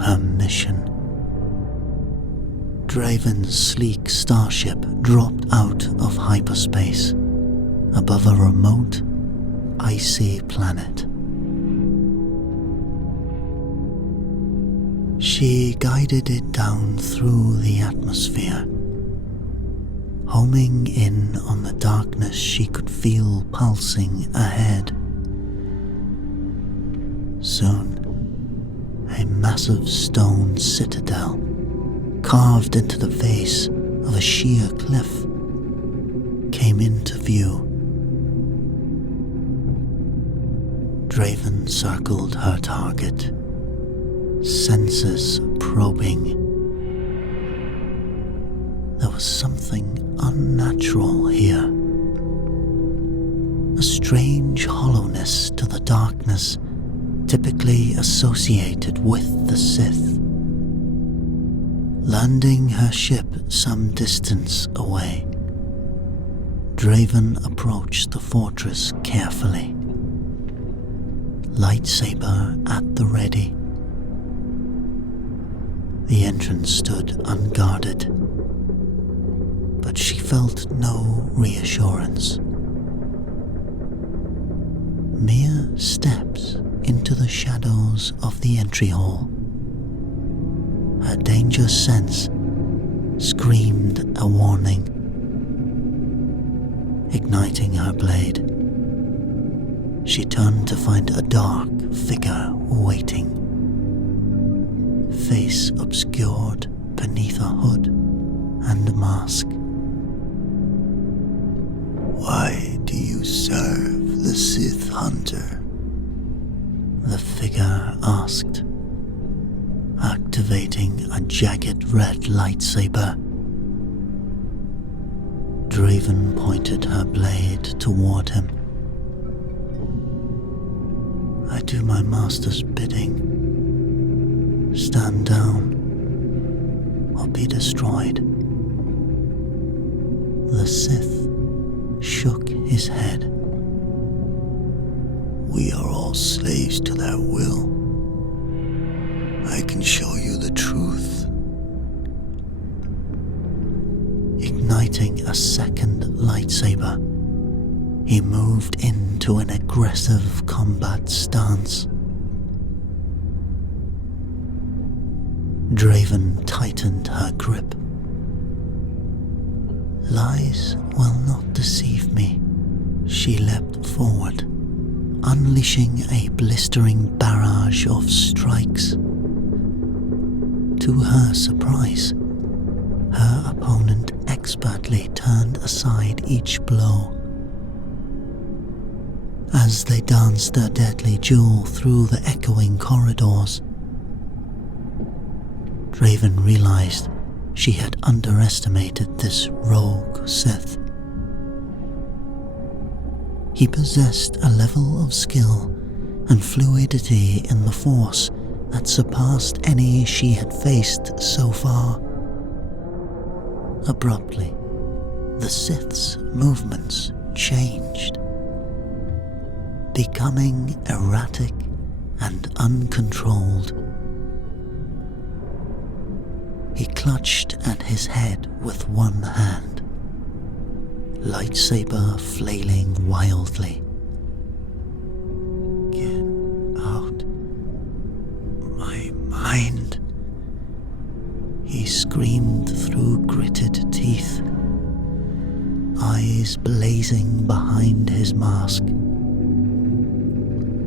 her mission. Draven's sleek starship dropped out of hyperspace above a remote, icy planet. She guided it down through the atmosphere, homing in on the darkness she could feel pulsing ahead. Soon, a massive stone citadel carved into the face of a sheer cliff came into view. Draven circled her target, senses probing. There was something unnatural here. A strange hollowness to the darkness typically associated with the Sith. Landing her ship some distance away, Draven approached the fortress carefully, lightsaber at the ready. The entrance stood unguarded, but she felt no reassurance. Mere steps into the shadows of the entry hall. Her danger sense screamed a warning. Igniting her blade, she turned to find a dark figure waiting, face obscured beneath a hood and mask. "Why do you serve the Sith Hunter?" the figure asked, activating a jagged red lightsaber. Draven pointed her blade toward him. "I do my master's bidding. Stand down or be destroyed." The Sith shook his head. "We are all slaves to their will. I can show you the truth." Igniting a second lightsaber, he moved into an aggressive combat stance. Draven tightened her grip. Lies will not deceive me. She leapt forward, unleashing a blistering barrage of strikes. To her surprise, her opponent expertly turned aside each blow. As they danced their deadly duel through the echoing corridors, Draven realized she had underestimated this rogue Sith. He possessed a level of skill and fluidity in the Force that surpassed any she had faced so far. Abruptly, the Sith's movements changed, becoming erratic and uncontrolled. He clutched at his head with one hand, lightsaber flailing wildly. Get out my mind, he screamed through gritted teeth, eyes blazing behind his mask.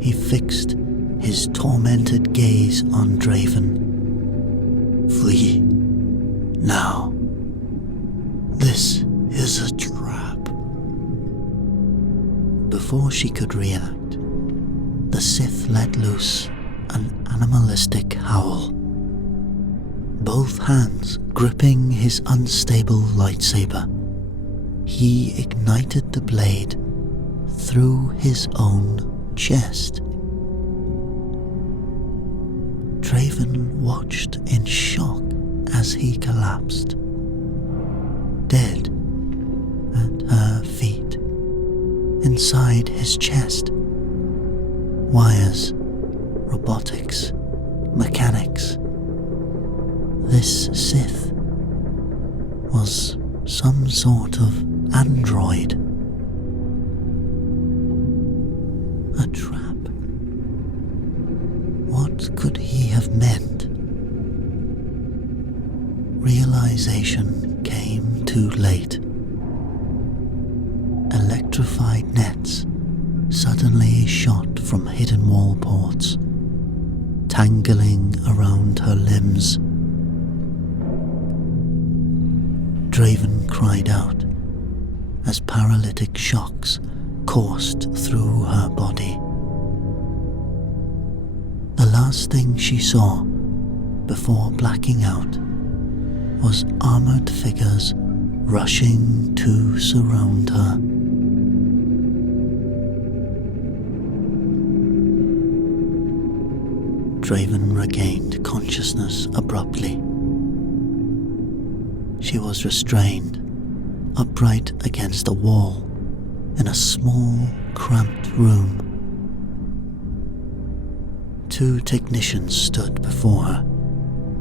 He fixed his tormented gaze on Draven. Flee, now. This is a trap. Before she could react, the Sith let loose an animalistic howl. Both hands gripping his unstable lightsaber, he ignited the blade through his own chest. Draven watched in shock as he collapsed, dead at her feet, inside his chest. Wires, robotics, mechanics. This Sith was some sort of android. A trap. What could he have meant? Realization came too late. Electrified nets suddenly shot from hidden wall ports, tangling around her limbs. Draven cried out as paralytic shocks coursed through her body. The last thing she saw before blacking out was armored figures rushing to surround her. Draven regained consciousness abruptly. She was restrained, upright against a wall, in a small, cramped room. Two technicians stood before her,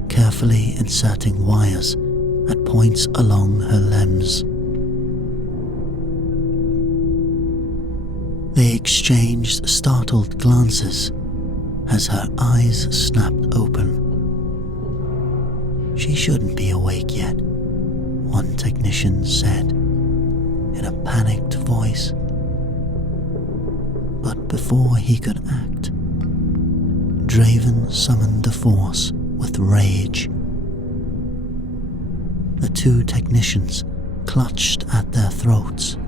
carefully inserting wires at points along her limbs. They exchanged startled glances as her eyes snapped open. She shouldn't be awake yet, one technician said in a panicked voice. But before he could act, Draven summoned the Force with rage. The two technicians clutched at their throats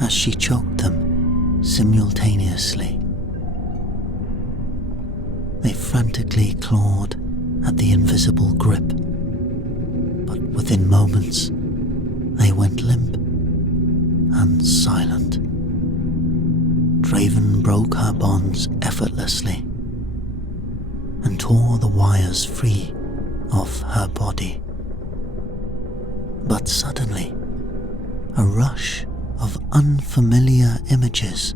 as she choked them simultaneously. They frantically clawed at the invisible grip, but within moments they went limp and silent. Draven broke her bonds effortlessly and tore the wires free of her body. But suddenly, a rush of unfamiliar images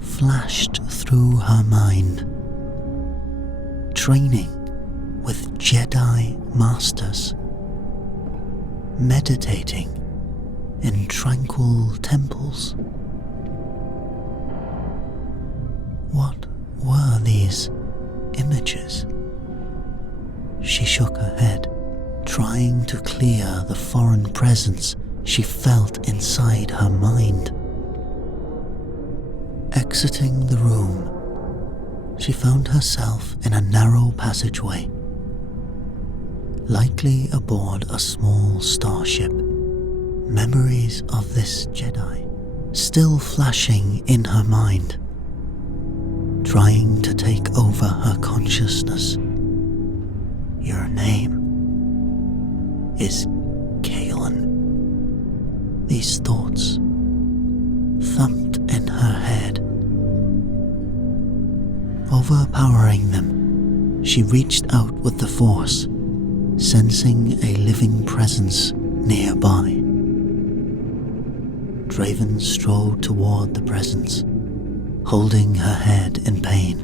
flashed through her mind. Training with Jedi Masters, meditating in tranquil temples. What were these images? She shook her head, trying to clear the foreign presence she felt inside her mind. Exiting the room, she found herself in a narrow passageway, likely aboard a small starship. Memories of this Jedi still flashing in her mind, trying to take over her consciousness. Your name is Kaelin. These thoughts thumped in her head. Overpowering them, she reached out with the Force, sensing a living presence nearby. Draven strode toward the presence, holding her head in pain.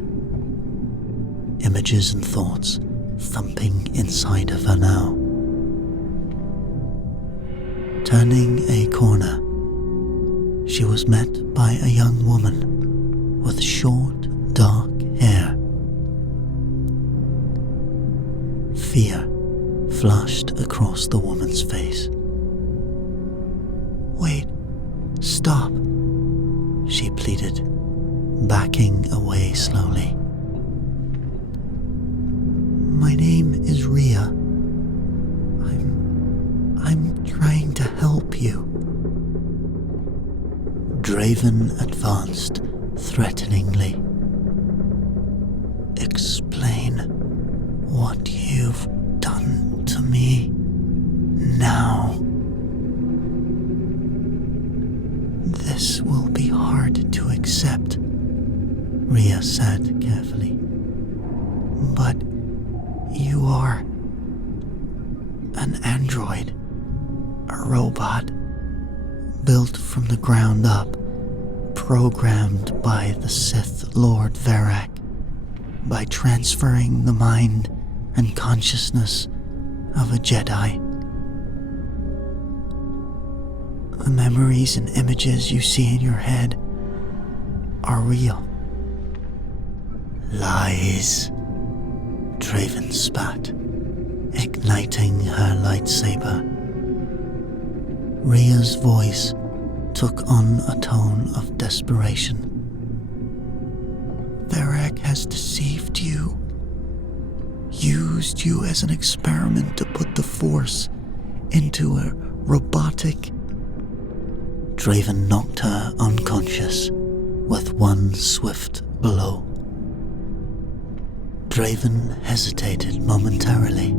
Images and thoughts thumping inside of her now. Turning a corner, she was met by a young woman with short, dark hair. Fear flashed across the woman's face. "Wait, stop," she pleaded, backing away slowly. "My name is Rhea. I'm trying to help you." Draven advanced threateningly. "Explain what you've done to me now. This will be hard to accept," Rhea said carefully. "But you are an android, a robot, built from the ground up, programmed by the Sith Lord Varrak, by transferring the mind and consciousness of a Jedi. The memories and images you see in your head are real." "Lies," Draven spat, igniting her lightsaber. Rhea's voice took on a tone of desperation. "Varrak has deceived you, used you as an experiment to put the Force into a robotic..." Draven knocked her unconscious with one swift blow. Draven hesitated momentarily,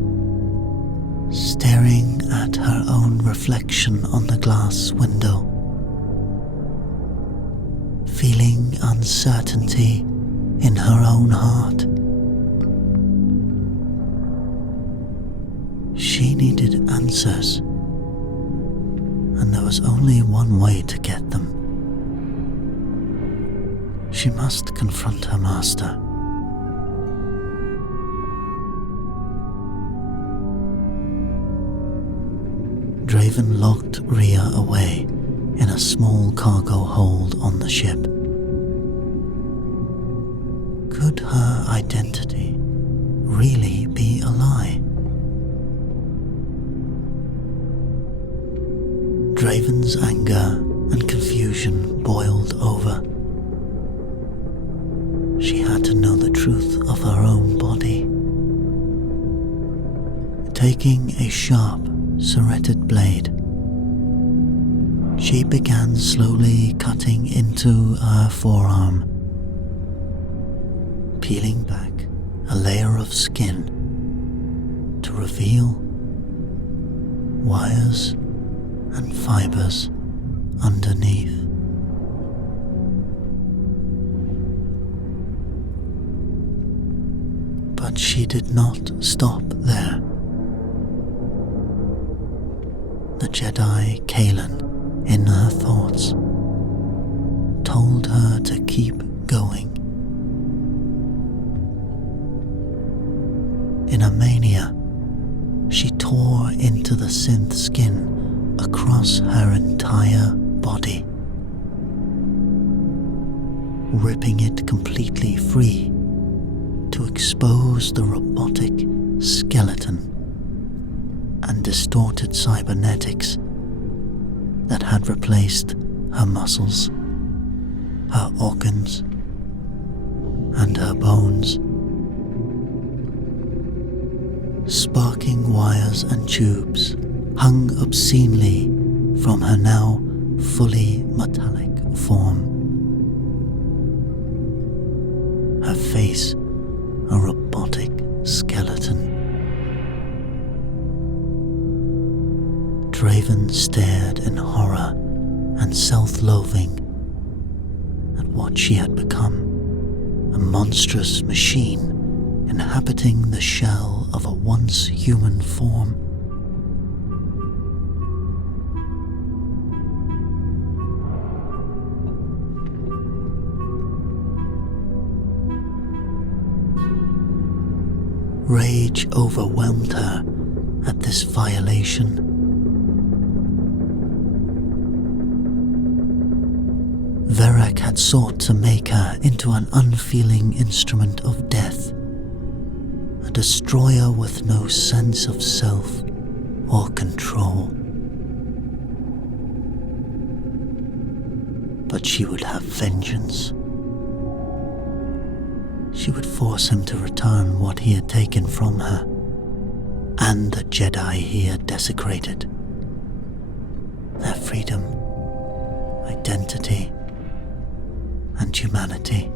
staring at her own reflection on the glass window, feeling uncertainty in her own heart. She needed answers, and there was only one way to get them. She must confront her master. Draven locked Rhea away in a small cargo hold on the ship. Could her identity really be a lie? Draven's anger and confusion boiled over. She had to know the truth of her own body. Taking a sharp, serrated blade, she began slowly cutting into her forearm, peeling back a layer of skin to reveal wires and fibers underneath. But she did not stop there. The Jedi Kaelin, in her thoughts, told her to keep going. In a mania, she tore into the synth skin across her entire body, ripping it completely free to expose the robotic skeleton and distorted cybernetics that had replaced her muscles, her organs, and her bones. Sparking wires and tubes hung obscenely from her now fully metallic form. Her face a robotic skeleton. Draven stared in horror and self-loathing at what she had become, a monstrous machine inhabiting the shell of a once human form. Rage overwhelmed her at this violation. Verac had sought to make her into an unfeeling instrument of death, a destroyer with no sense of self or control. But she would have vengeance. She would force him to return what he had taken from her, and the Jedi he had desecrated. Their freedom, identity, and humanity.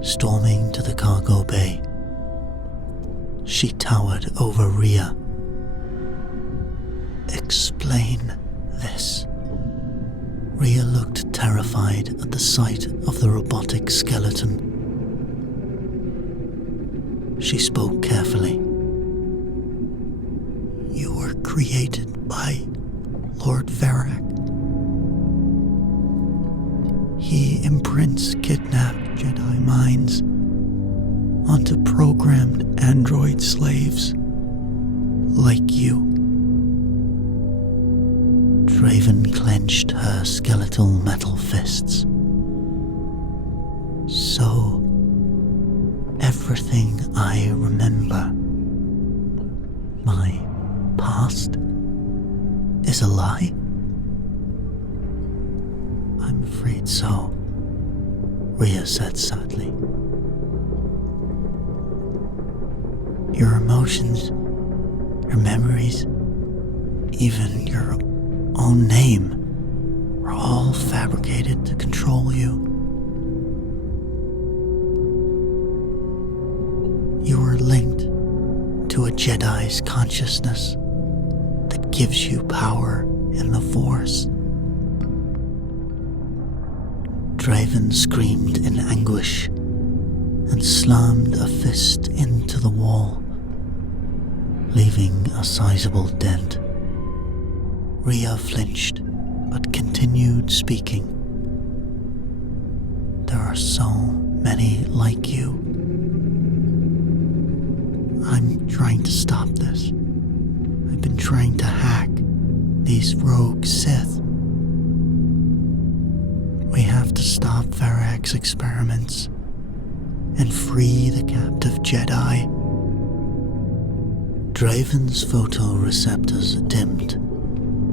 Storming to the cargo bay, she towered over Rhea. "Explain this." Rhea looked terrified at the sight of the robotic skeleton. She spoke carefully. "You were created by Lord Verac. He imprints kidnapped Jedi minds onto programmed android slaves like you." Draven clenched her skeletal metal fists. "So, everything I remember, my past, is a lie?" "I'm afraid so," Rhea said sadly. "Your emotions, your memories, even your own name were all fabricated to control you. You were linked to a Jedi's consciousness that gives you power in the Force." Draven screamed in anguish and slammed a fist into the wall, leaving a sizable dent. Rhea flinched, but continued speaking. "There are so many like you. I'm trying to stop this. I've been trying to hack these rogue Sith. We have to stop Verac's experiments and free the captive Jedi." Draven's photoreceptors dimmed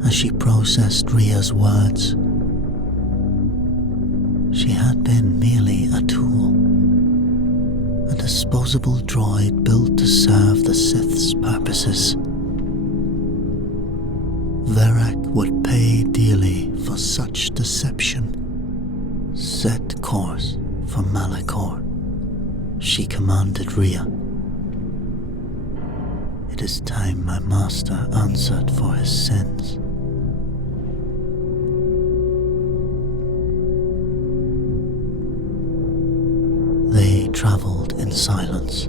as she processed Rhea's words. She had been merely a tool, a disposable droid built to serve the Sith's purposes. Verac would pay dearly for such deception. "Set course for Malachor," she commanded Rhea. "It is time my master answered for his sins." They traveled in silence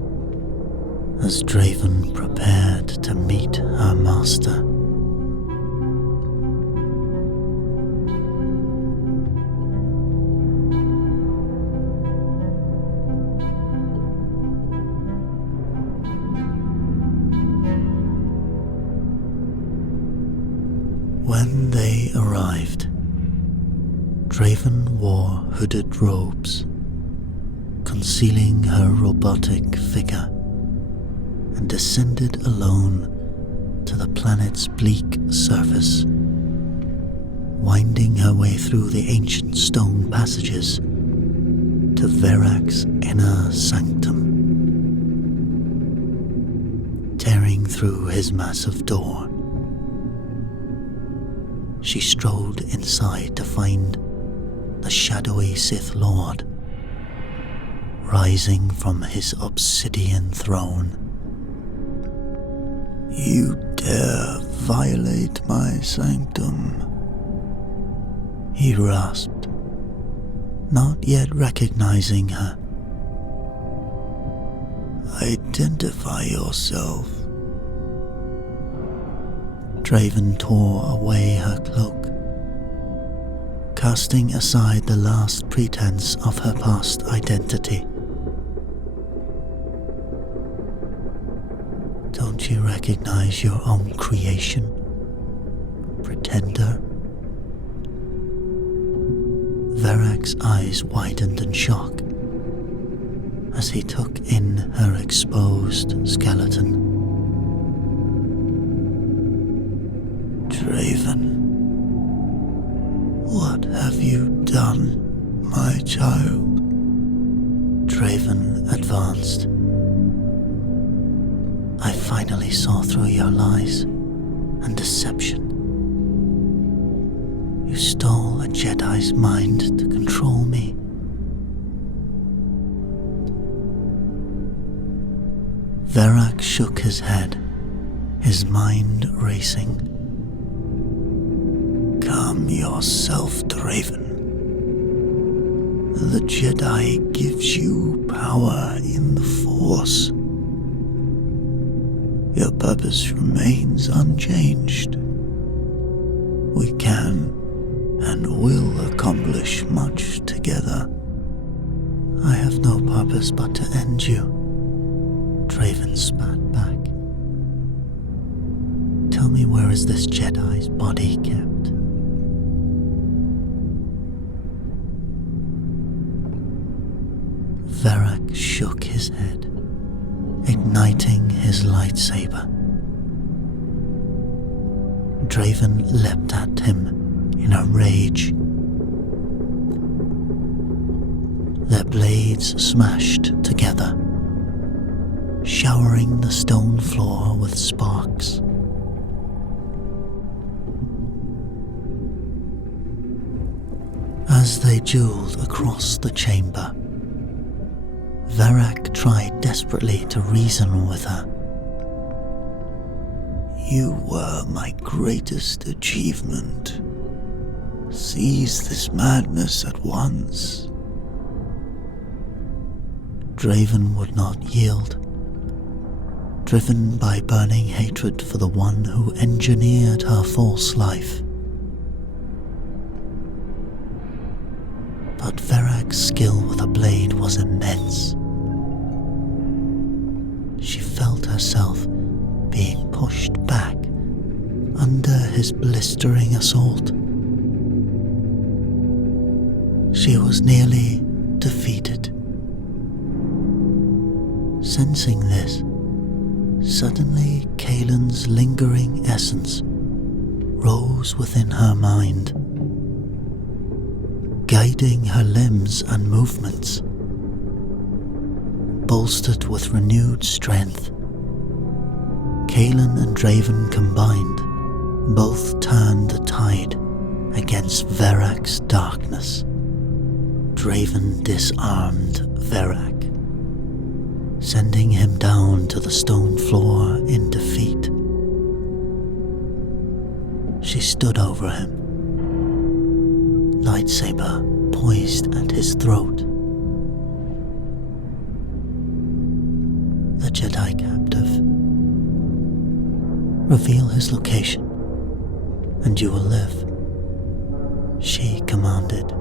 as Draven prepared to meet her master. When they arrived, Draven wore hooded robes, concealing her robotic figure, and descended alone to the planet's bleak surface, winding her way through the ancient stone passages to Verak's inner sanctum. Tearing through his massive door, she strode inside to find the shadowy Sith Lord rising from his obsidian throne. You dare violate my sanctum? He rasped, not yet recognizing her. Identify yourself. Draven tore away her cloak, casting aside the last pretense of her past identity. Don't you recognize your own creation, pretender? Verak's eyes widened in shock as he took in her exposed skeleton. Draven, what have you done, my child? Draven advanced. I finally saw through your lies and deception. You stole a Jedi's mind to control me. Verak shook his head, his mind racing. Calm yourself, Draven. The Jedi gives you power in the Force. Your purpose remains unchanged. We can and will accomplish much together. I have no purpose but to end you, Draven spat back. Tell me, where is this Jedi's body kept? Verak shook his head, igniting his lightsaber. Draven leapt at him in a rage. Their blades smashed together, showering the stone floor with sparks. As they dueled across the chamber, Verak tried desperately to reason with her. You were my greatest achievement. Seize this madness at once. Draven would not yield, driven by burning hatred for the one who engineered her false life. But Verak's skill with a blade was immense. She felt herself being pushed back under his blistering assault. She was nearly defeated. Sensing this, suddenly Kaelin's lingering essence rose within her mind, guiding her limbs and movements. Bolstered with renewed strength, Kaelin and Draven combined both turned the tide against Verak's darkness. Draven disarmed Verak, sending him down to the stone floor in defeat. She stood over him, lightsaber poised at his throat. The Jedi captive. Reveal his location, and you will live, she commanded.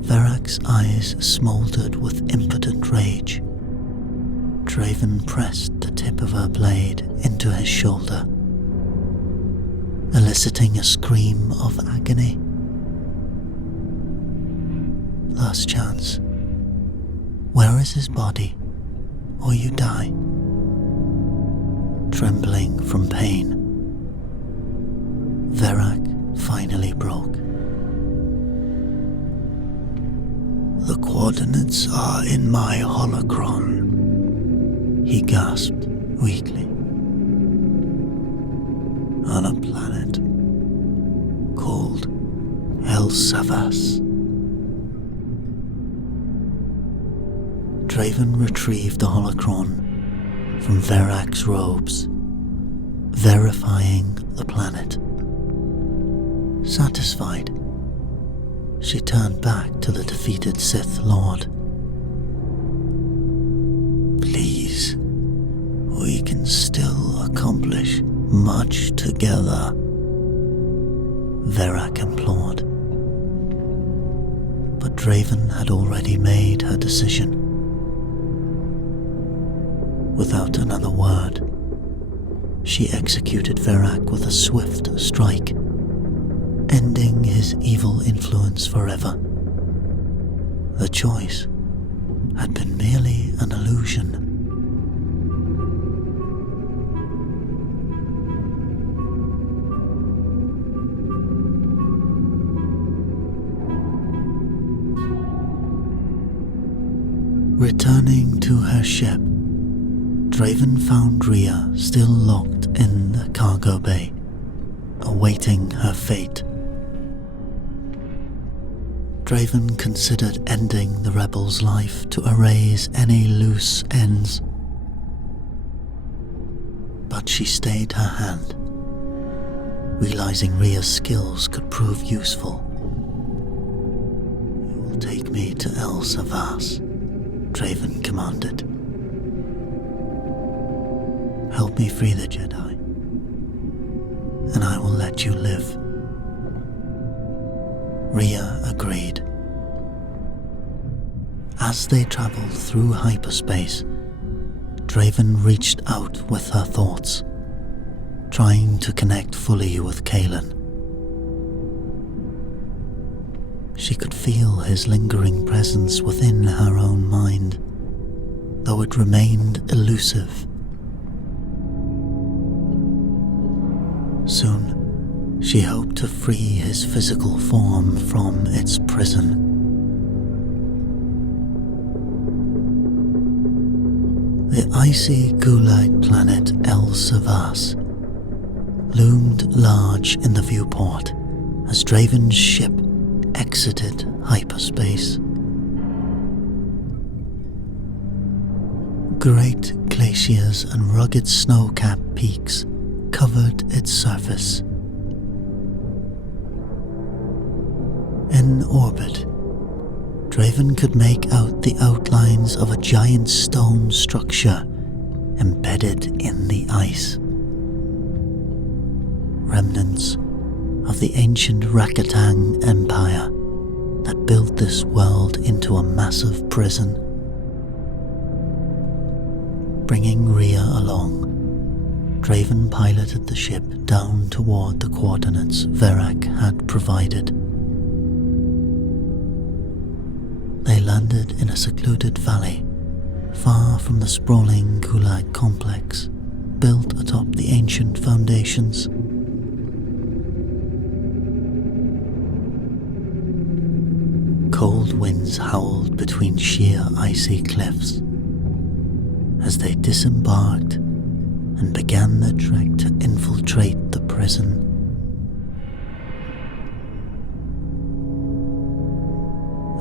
Verak's eyes smoldered with impotent rage. Draven pressed the tip of her blade into his shoulder, eliciting a scream of agony. last chance. Where is his body, or you die? Trembling from pain, Verak finally broke. The coordinates are in my holocron, he gasped weakly. On a planet called El Savas. Draven retrieved the holocron from Verak's robes, verifying the planet. Satisfied, she turned back to the defeated Sith Lord. Please, we can still accomplish much together, Verak implored. But Draven had already made her decision. Without another word, she executed Verak with a swift strike, ending his evil influence forever. The choice had been merely an illusion. Returning to her ship, Draven found Rhea still locked in the cargo bay, awaiting her fate. Draven considered ending the rebel's life to erase any loose ends, but she stayed her hand, realizing Rhea's skills could prove useful. "You will take me to El Savas," Draven commanded. "Help me free the Jedi, and I will let you live." Rhea agreed. As they traveled through hyperspace, Draven reached out with her thoughts, trying to connect fully with Kalen. She could feel his lingering presence within her own mind, though it remained elusive. Soon, she hoped to free his physical form from its prison. The icy gulag planet El Savas loomed large in the viewport as Draven's ship exited hyperspace. Great glaciers and rugged snow-capped peaks covered its surface. In orbit, Draven could make out the outlines of a giant stone structure embedded in the ice. Remnants of the ancient Rakatang Empire that built this world into a massive prison. Bringing Rhea along, Draven piloted the ship down toward the coordinates Verak had provided. They landed in a secluded valley, far from the sprawling gulag complex, built atop the ancient foundations. Cold winds howled between sheer icy cliffs as they disembarked and began their trek to infiltrate the prison.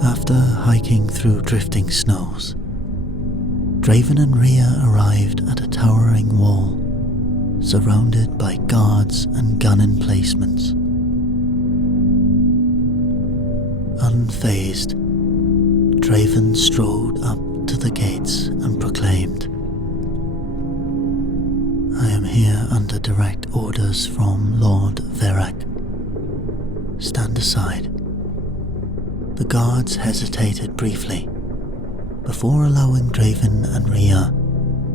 After hiking through drifting snows, Draven and Rhea arrived at a towering wall, surrounded by guards and gun emplacements. Unfazed, Draven strode up to the gates and proclaimed, "I am here under direct orders from Lord Verak. Stand aside." The guards hesitated briefly before allowing Draven and Rhea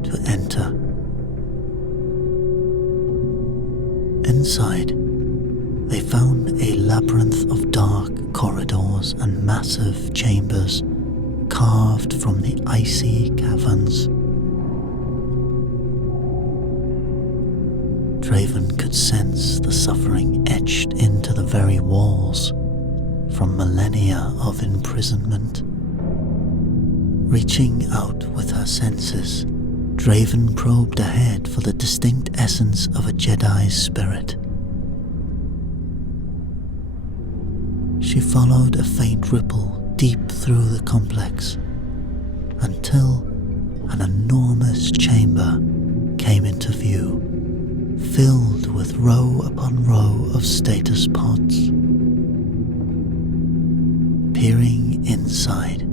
to enter. Inside, they found a labyrinth of dark corridors and massive chambers carved from the icy caverns. Draven could sense the suffering etched into the very walls from millennia of imprisonment. Reaching out with her senses, Draven probed ahead for the distinct essence of a Jedi's spirit. She followed a faint ripple deep through the complex until an enormous chamber came into view, filled with row upon row of status pods. Peering inside,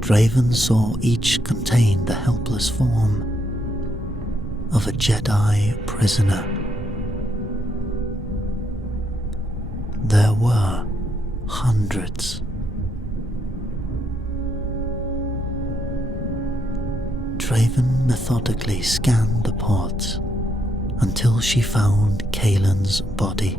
Draven saw each contain the helpless form of a Jedi prisoner. There were hundreds. Draven methodically scanned the pods until she found Kaelin's body.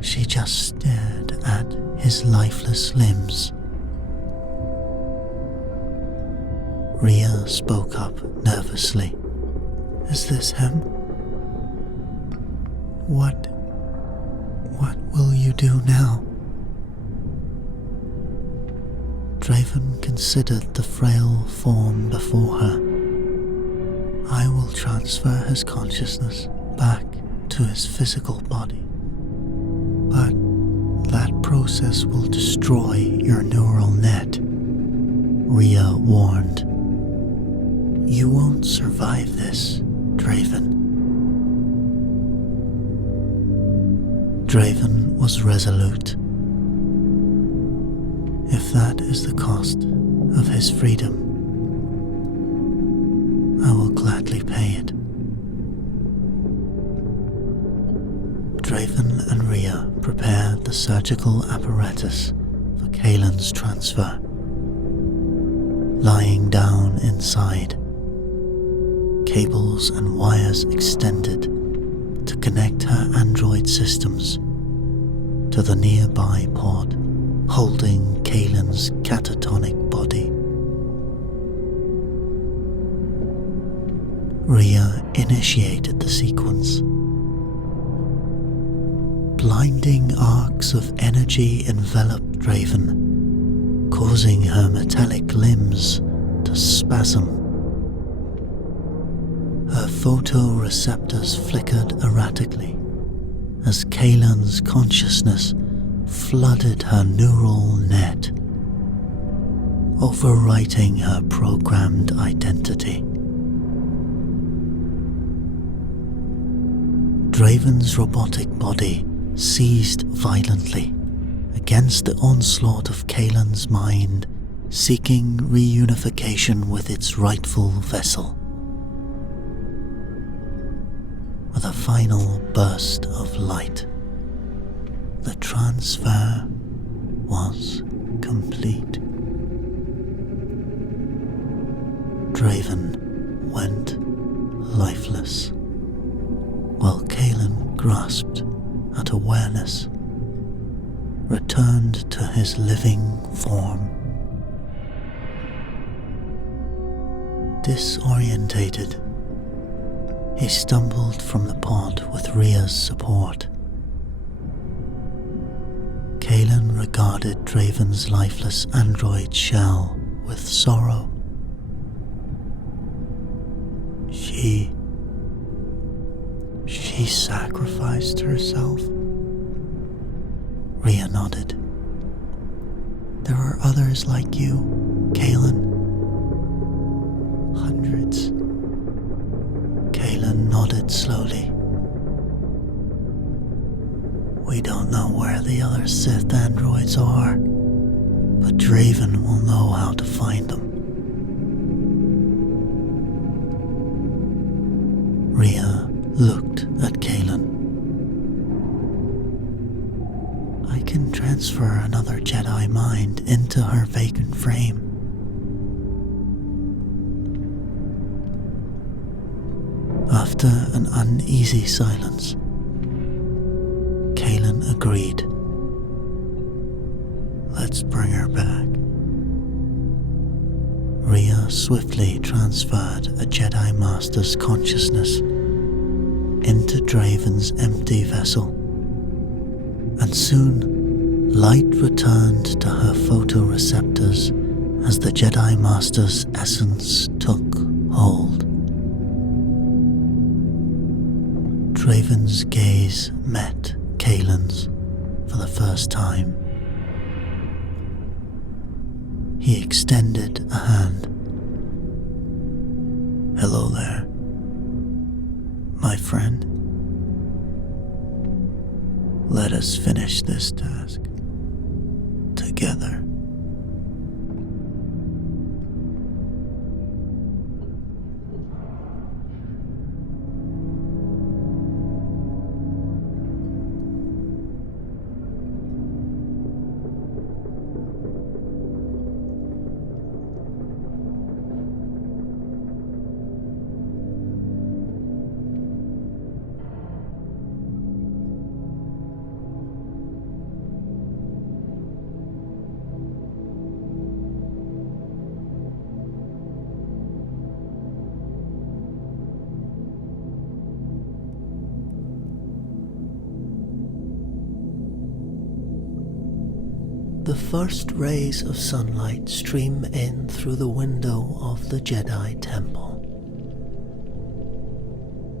She just stared at his lifeless limbs. Rhea spoke up nervously. "Is this him? What will you do now?" Draven considered the frail form before her. "I will transfer his consciousness back to his physical body. But that process will destroy your neural net," Rhea warned. "You won't survive this, Draven." Draven was resolute. "If that is the cost of his freedom, I will gladly pay it." Draven and Rhea prepared the surgical apparatus for Kaelin's transfer. Lying down inside, cables and wires extended to connect her android systems to the nearby pod holding Kaelin's catatonic body. Rhea initiated the sequence. Blinding arcs of energy enveloped Draven, causing her metallic limbs to spasm. Her photoreceptors flickered erratically as Kaelin's consciousness flooded her neural net, overwriting her programmed identity. Draven's robotic body seized violently against the onslaught of Kaelin's mind, seeking reunification with its rightful vessel. With a final burst of light, the transfer was complete. Draven went lifeless, while Kaelin grasped at awareness, returned to his living form. Disorientated, he stumbled from the pod with Rhea's support. Kaelin regarded Draven's lifeless android shell with sorrow. She sacrificed herself. Rhea nodded. There are others like you, Kaelin. Hundreds. Kaelin nodded slowly. We don't know where the other Sith androids are, but Draven will know how to find them. Rhea looked at Kaelin. I can transfer another Jedi mind into her vacant frame. After an uneasy silence, Kaelin agreed. Let's bring her back. Rhea swiftly transferred a Jedi Master's consciousness into Draven's empty vessel, and soon light returned to her photoreceptors as the Jedi Master's essence took hold. Draven's gaze met Kaelin's for the first time. He extended a hand. Hello there, my friend. Let us finish this task together. The first rays of sunlight stream in through the window of the Jedi Temple.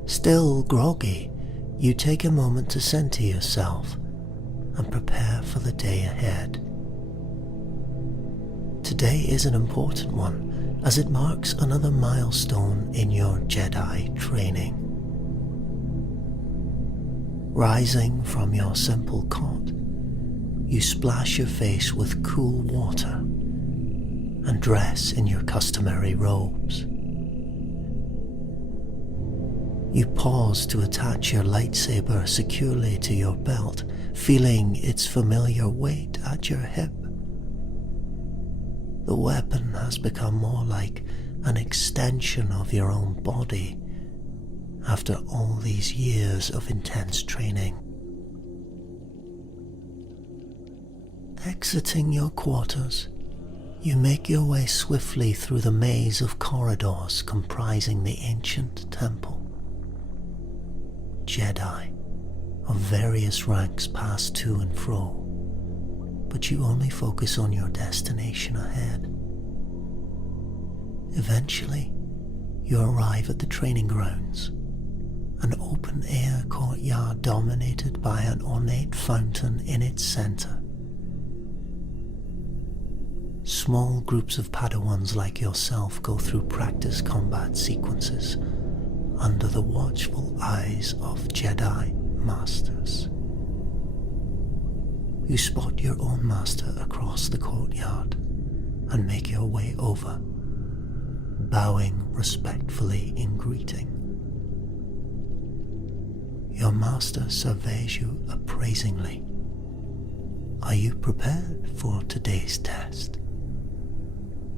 Still groggy, you take a moment to center yourself and prepare for the day ahead. Today is an important one, as it marks another milestone in your Jedi training. Rising from your simple cot, you splash your face with cool water and dress in your customary robes. You pause to attach your lightsaber securely to your belt, feeling its familiar weight at your hip. The weapon has become more like an extension of your own body after all these years of intense training. Exiting your quarters, you make your way swiftly through the maze of corridors comprising the ancient temple. Jedi of various ranks pass to and fro, but you only focus on your destination ahead. Eventually, you arrive at the training grounds, an open-air courtyard dominated by an ornate fountain in its center. Small groups of Padawans like yourself go through practice combat sequences under the watchful eyes of Jedi Masters. You spot your own master across the courtyard and make your way over, bowing respectfully in greeting. Your master surveys you appraisingly. Are you prepared for today's test?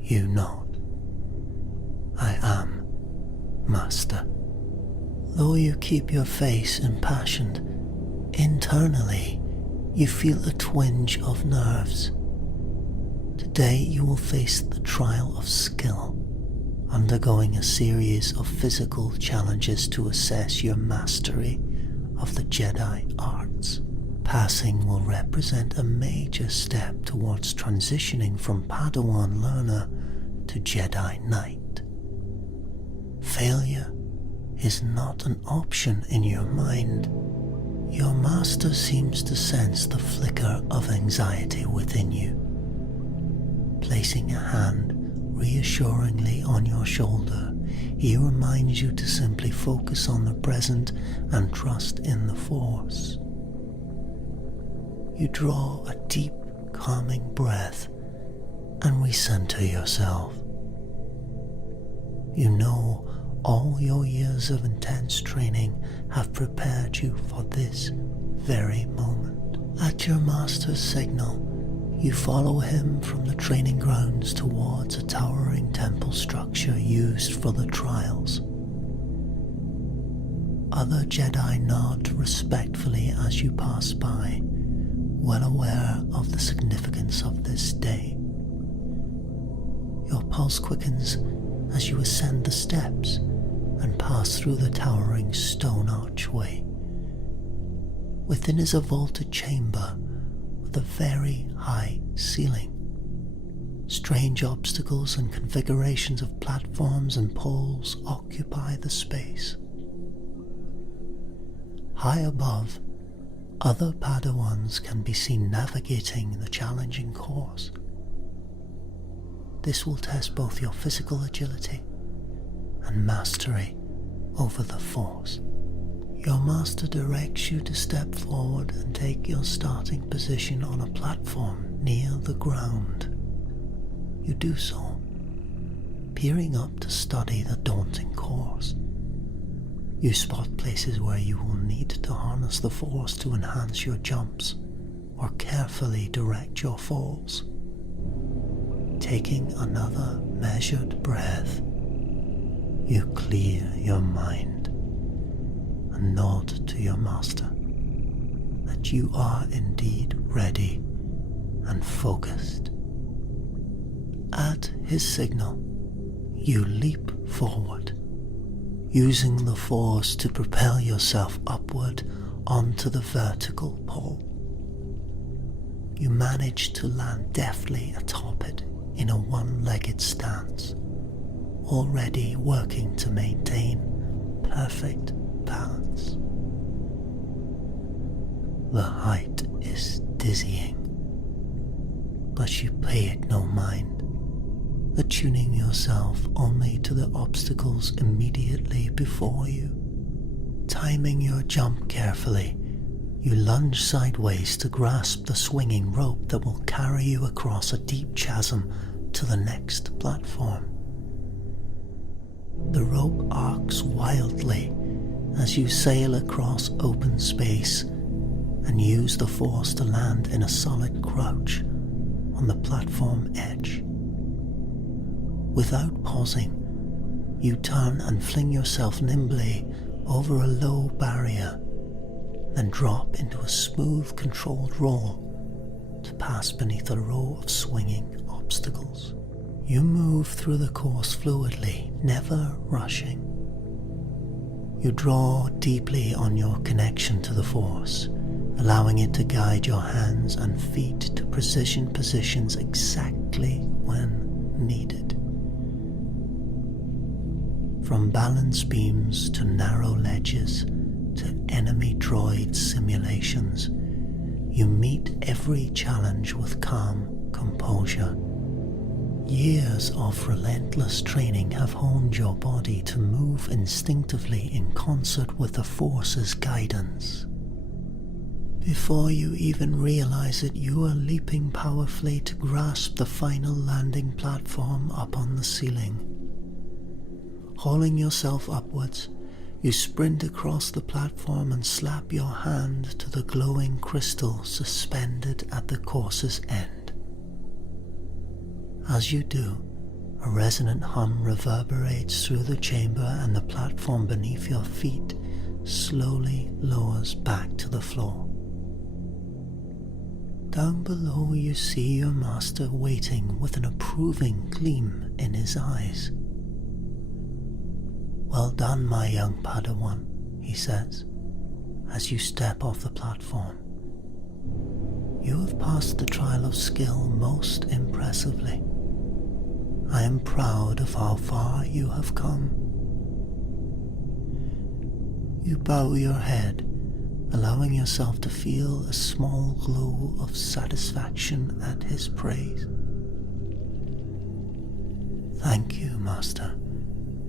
You nod. I am, Master. Though you keep your face impassioned, internally you feel a twinge of nerves. Today you will face the trial of skill, undergoing a series of physical challenges to assess your mastery of the Jedi arts. Passing will represent a major step towards transitioning from Padawan learner to Jedi Knight. Failure is not an option in your mind. Your master seems to sense the flicker of anxiety within you. Placing a hand reassuringly on your shoulder, he reminds you to simply focus on the present and trust in the Force. You draw a deep, calming breath and recenter yourself. You know all your years of intense training have prepared you for this very moment. At your master's signal, you follow him from the training grounds towards a towering temple structure used for the trials. other Jedi nod respectfully as you pass by, well aware of the significance of this day. Your pulse quickens as you ascend the steps and pass through the towering stone archway. Within is a vaulted chamber with a very high ceiling. Strange obstacles and configurations of platforms and poles occupy the space. High above, other Padawans can be seen navigating the challenging course. This will test both your physical agility and mastery over the Force. Your master directs you to step forward and take your starting position on a platform near the ground. You do so, peering up to study the daunting course. You spot places where you will need to harness the Force to enhance your jumps or carefully direct your falls. Taking another measured breath, you clear your mind and nod to your master that you are indeed ready and focused. At his signal, you leap forward, using the Force to propel yourself upward onto the vertical pole. You manage to land deftly atop it in a one-legged stance, already working to maintain perfect balance. The height is dizzying, but you pay it no mind, attuning yourself only to the obstacles immediately before you. Timing your jump carefully, you lunge sideways to grasp the swinging rope that will carry you across a deep chasm to the next platform. The rope arcs wildly as you sail across open space and use the Force to land in a solid crouch on the platform edge. Without pausing, you turn and fling yourself nimbly over a low barrier, then drop into a smooth, controlled roll to pass beneath a row of swinging obstacles. You move through the course fluidly, never rushing. You draw deeply on your connection to the Force, allowing it to guide your hands and feet to precision positions exactly when needed. From balance beams to narrow ledges to enemy droid simulations, you meet every challenge with calm composure. Years of relentless training have honed your body to move instinctively in concert with the Force's guidance. Before you even realize it, you are leaping powerfully to grasp the final landing platform up on the ceiling. Hauling yourself upwards, you sprint across the platform and slap your hand to the glowing crystal suspended at the course's end. As you do, a resonant hum reverberates through the chamber and the platform beneath your feet slowly lowers back to the floor. Down below you see your master waiting with an approving gleam in his eyes. "Well done, my young Padawan," he says, as you step off the platform. "You have passed the trial of skill most impressively. I am proud of how far you have come." You bow your head, allowing yourself to feel a small glow of satisfaction at his praise. "Thank you, Master.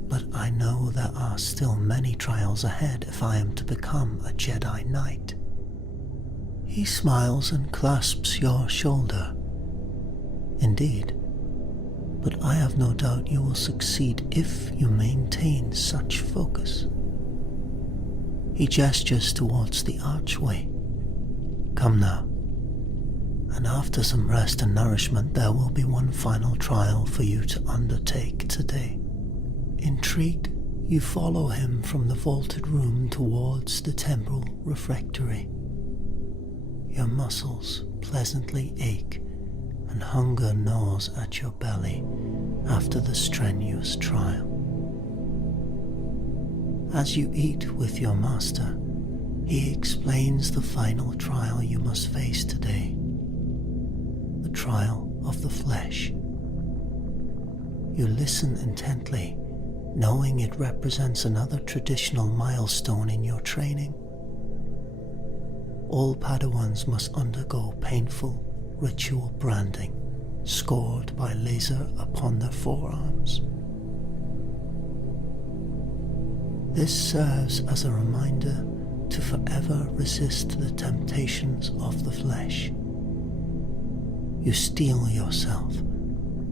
But I know there are still many trials ahead if I am to become a Jedi Knight." He smiles and clasps your shoulder. "Indeed, but I have no doubt you will succeed if you maintain such focus." He gestures towards the archway. "Come now, and after some rest and nourishment there will be one final trial for you to undertake today." Intrigued, You follow him from the vaulted room towards the temple refectory. Your muscles pleasantly ache and hunger gnaws at your belly after the strenuous trial. As you eat with your master, he explains the final trial you must face today, the trial of the flesh. You listen intently, knowing it represents another traditional milestone in your training. All Padawans must undergo painful ritual branding, scored by laser upon their forearms. This serves as a reminder to forever resist the temptations of the flesh. You steel yourself,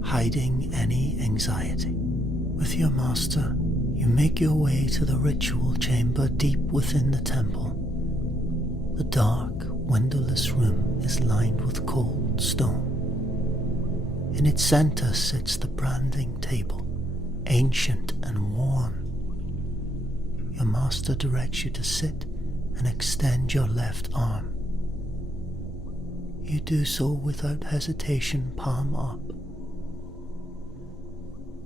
hiding any anxiety. With your master, you make your way to the ritual chamber deep within the temple. The dark, windowless room is lined with cold stone. In its center sits the branding table, ancient and worn. Your master directs you to sit and extend your left arm. You do so without hesitation, palm up.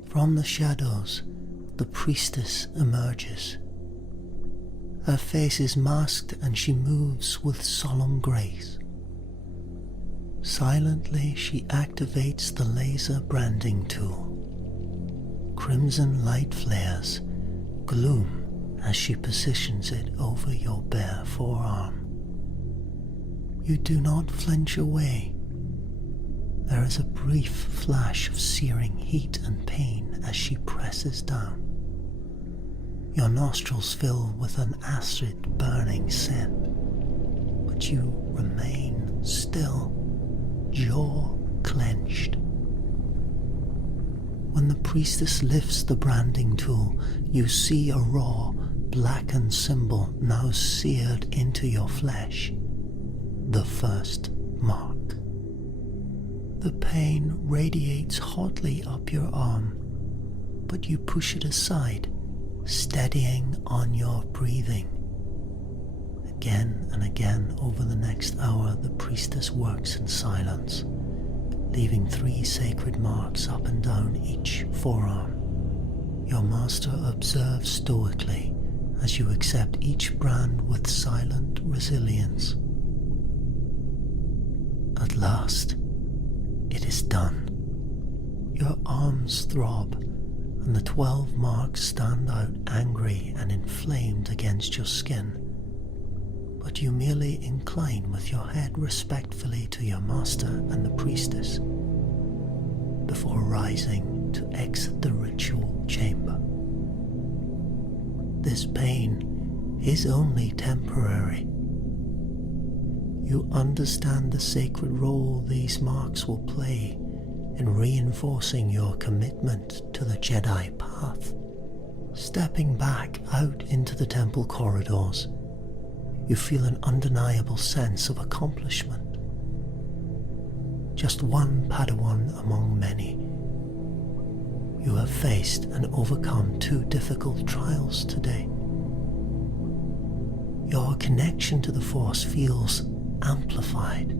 From the shadows, the priestess emerges. Her face is masked and she moves with solemn grace. Silently, she activates the laser branding tool. Crimson light flares, gloom as she positions it over your bare forearm. You do not flinch away. There is a brief flash of searing heat and pain as she presses down. Your nostrils fill with an acid burning scent, but you remain still, jaw clenched. When the priestess lifts the branding tool, you see a raw, blackened symbol now seared into your flesh, the first mark. The pain radiates hotly up your arm, but you push it aside, steadying on your breathing. Again and again over the next hour, the priestess works in silence, leaving 3 sacred marks up and down each forearm. Your master observes stoically as you accept each brand with silent resilience. At last, it is done. Your arms throb, and the 12 marks stand out angry and inflamed against your skin. But you merely incline with your head respectfully to your master and the priestess, before rising to exit the ritual chamber. This pain is only temporary. You understand the sacred role these marks will play in reinforcing your commitment to the Jedi path. Stepping back out into the temple corridors, you feel an undeniable sense of accomplishment. Just one Padawan among many. You have faced and overcome 2 difficult trials today. Your connection to the Force feels amplified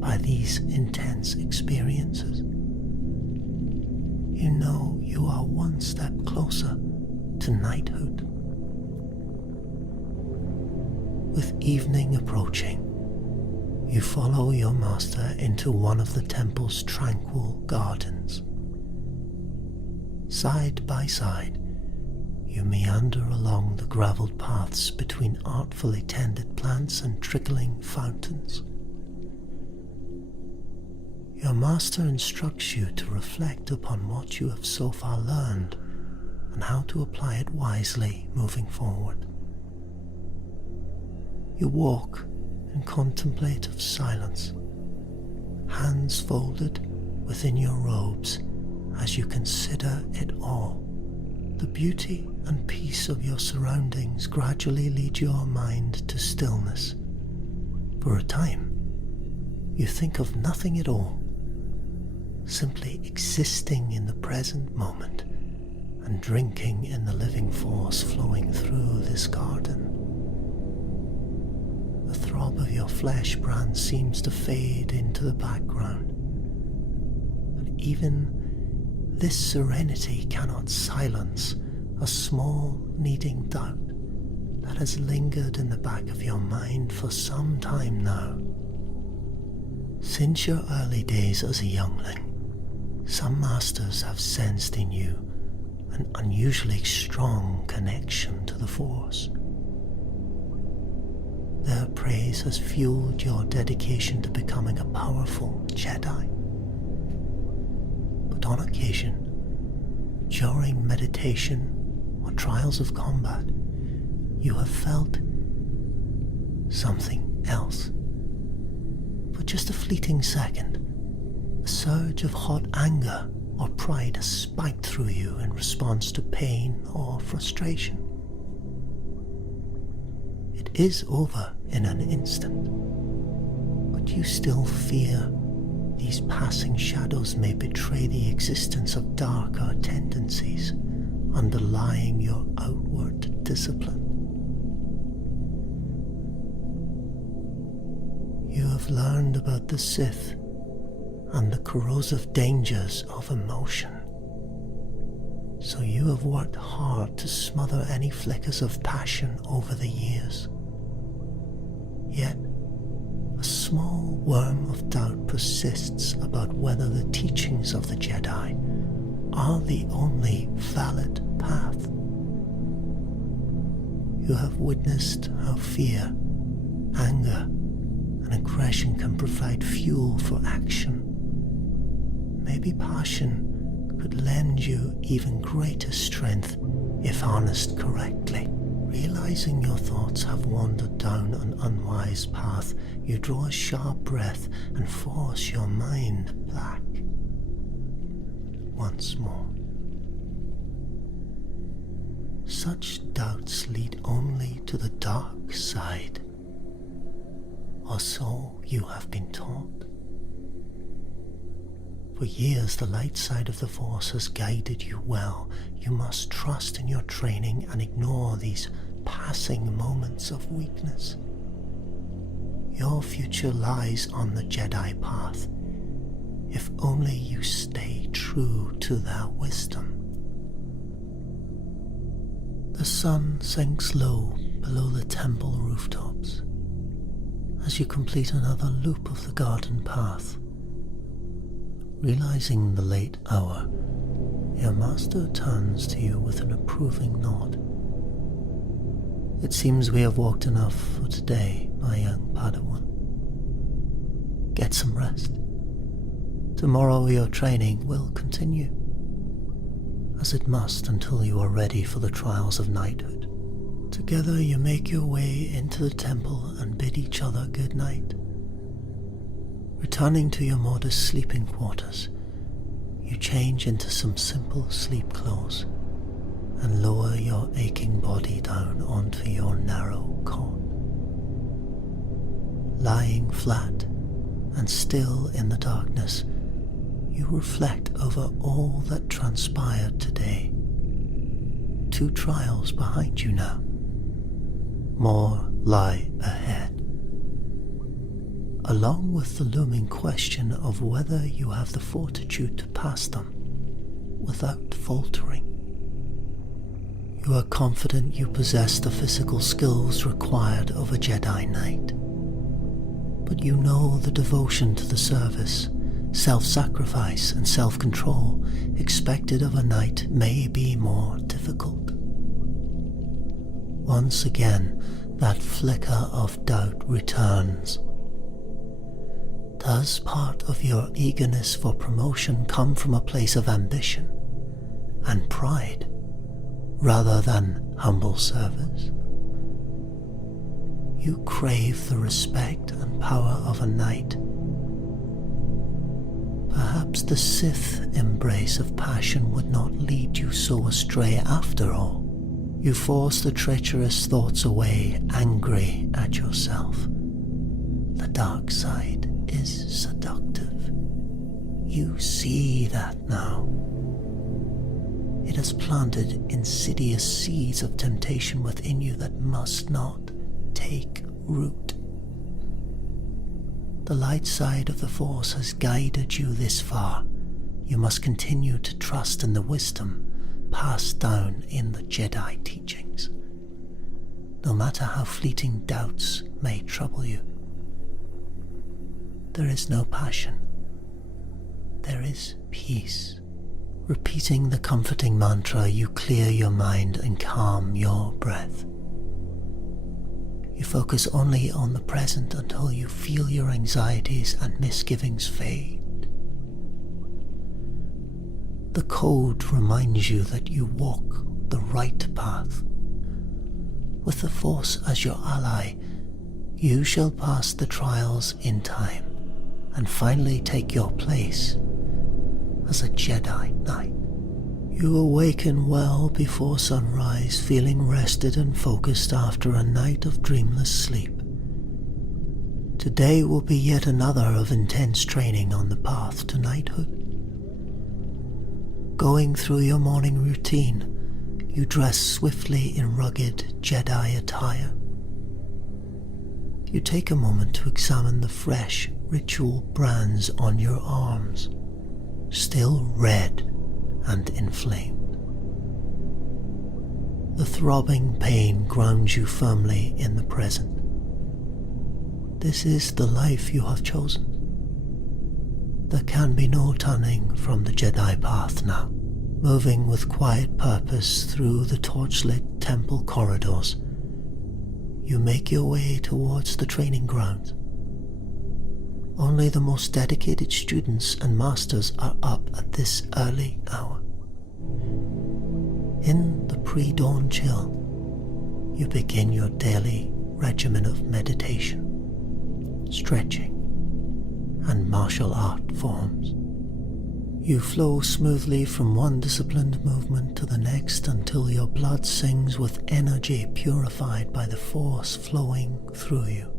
by these intense experiences. You know you are one step closer to knighthood. With evening approaching, you follow your master into one of the temple's tranquil gardens. Side by side, you meander along the gravelled paths between artfully tended plants and trickling fountains. Your master instructs you to reflect upon what you have so far learned and how to apply it wisely moving forward. You walk in contemplative silence, hands folded within your robes as you consider it all. The beauty and peace of your surroundings gradually lead your mind to stillness. For a time, you think of nothing at all, simply existing in the present moment and drinking in the living force flowing through this garden. The throb of your flesh brand seems to fade into the background, but even this serenity cannot silence a small kneading doubt that has lingered in the back of your mind for some time now. Since your early days as a youngling, some masters have sensed in you an unusually strong connection to the Force. Their praise has fueled your dedication to becoming a powerful Jedi. But on occasion, during meditation or trials of combat, you have felt something else. For just a fleeting second, a surge of hot anger or pride has spiked through you in response to pain or frustration. It is over in an instant, but you still fear these passing shadows may betray the existence of darker tendencies underlying your outward discipline. You have learned about the Sith and the corrosive dangers of emotion, so you have worked hard to smother any flickers of passion over the years. Yet, a small worm of doubt persists about whether the teachings of the Jedi are the only valid path. You have witnessed how fear, anger, and aggression can provide fuel for action. Maybe passion could lend you even greater strength if harnessed correctly. Realizing your thoughts have wandered down an unwise path, you draw a sharp breath and force your mind back once more. Such doubts lead only to the dark side, or so you have been taught. For years, the light side of the Force has guided you well. You must trust in your training and ignore these passing moments of weakness. Your future lies on the Jedi path, if only you stay true to their wisdom. The sun sinks low below the temple rooftops as you complete another loop of the garden path. Realizing the late hour, your master turns to you with an approving nod. It seems we have walked enough for today, my young Padawan. Get some rest. Tomorrow your training will continue, as it must until you are ready for the trials of knighthood. Together you make your way into the temple and bid each other good night. Returning to your modest sleeping quarters, you change into some simple sleep clothes and lower your aching body down onto your narrow cot. Lying flat and still in the darkness, you reflect over all that transpired today. 2 trials behind you now. More lie ahead, along with the looming question of whether you have the fortitude to pass them without faltering. You are confident you possess the physical skills required of a Jedi Knight, but you know the devotion to the service, self-sacrifice and self-control expected of a knight may be more difficult. Once again, that flicker of doubt returns. Does part of your eagerness for promotion come from a place of ambition and pride rather than humble service? You crave the respect and power of a knight. Perhaps the Sith embrace of passion would not lead you so astray after all. You force the treacherous thoughts away, angry at yourself. The dark side is seductive. You see that now. It has planted insidious seeds of temptation within you that must not take root. The light side of the Force has guided you this far. You must continue to trust in the wisdom passed down in the Jedi teachings, no matter how fleeting doubts may trouble you. There is no passion. There is peace. Repeating the comforting mantra, you clear your mind and calm your breath. You focus only on the present until you feel your anxieties and misgivings fade. The code reminds you that you walk the right path. With the Force as your ally, you shall pass the trials in time and finally take your place as a Jedi Knight. You awaken well before sunrise, feeling rested and focused after a night of dreamless sleep. Today will be yet another of intense training on the path to knighthood. Going through your morning routine, you dress swiftly in rugged Jedi attire. You take a moment to examine the fresh ritual brands on your arms, still red and inflamed. The throbbing pain grounds you firmly in the present. This is the life you have chosen. There can be no turning from the Jedi path now. Moving with quiet purpose through the torchlit temple corridors, you make your way towards the training grounds. Only the most dedicated students and masters are up at this early hour. In the pre-dawn chill, you begin your daily regimen of meditation, stretching, and martial art forms. You flow smoothly from one disciplined movement to the next until your blood sings with energy purified by the Force flowing through you.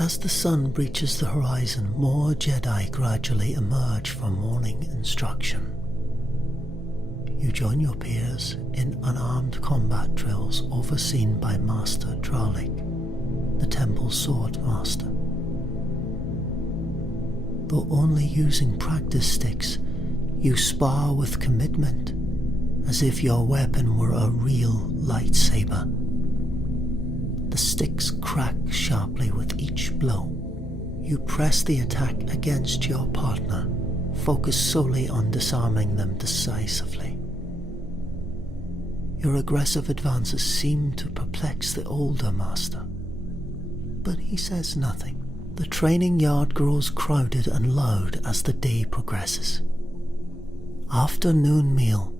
As the sun breaches the horizon, more Jedi gradually emerge for morning instruction. You join your peers in unarmed combat drills overseen by Master Dralik, the Temple Sword Master. Though only using practice sticks, you spar with commitment, as if your weapon were a real lightsaber. The sticks crack sharply with each blow. You press the attack against your partner, focus solely on disarming them decisively. Your aggressive advances seem to perplex the older master, but he says nothing. The training yard grows crowded and loud as the day progresses. After noon meal,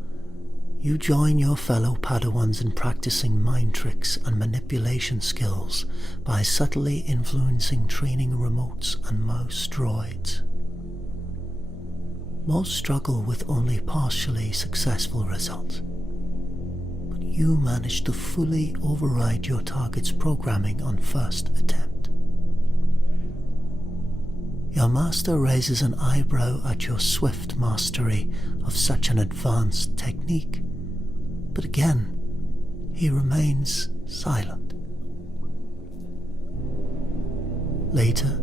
you join your fellow Padawans in practicing mind tricks and manipulation skills by subtly influencing training remotes and mouse droids. Most struggle with only partially successful results, but you manage to fully override your target's programming on first attempt. Your master raises an eyebrow at your swift mastery of such an advanced technique, but again, he remains silent. Later,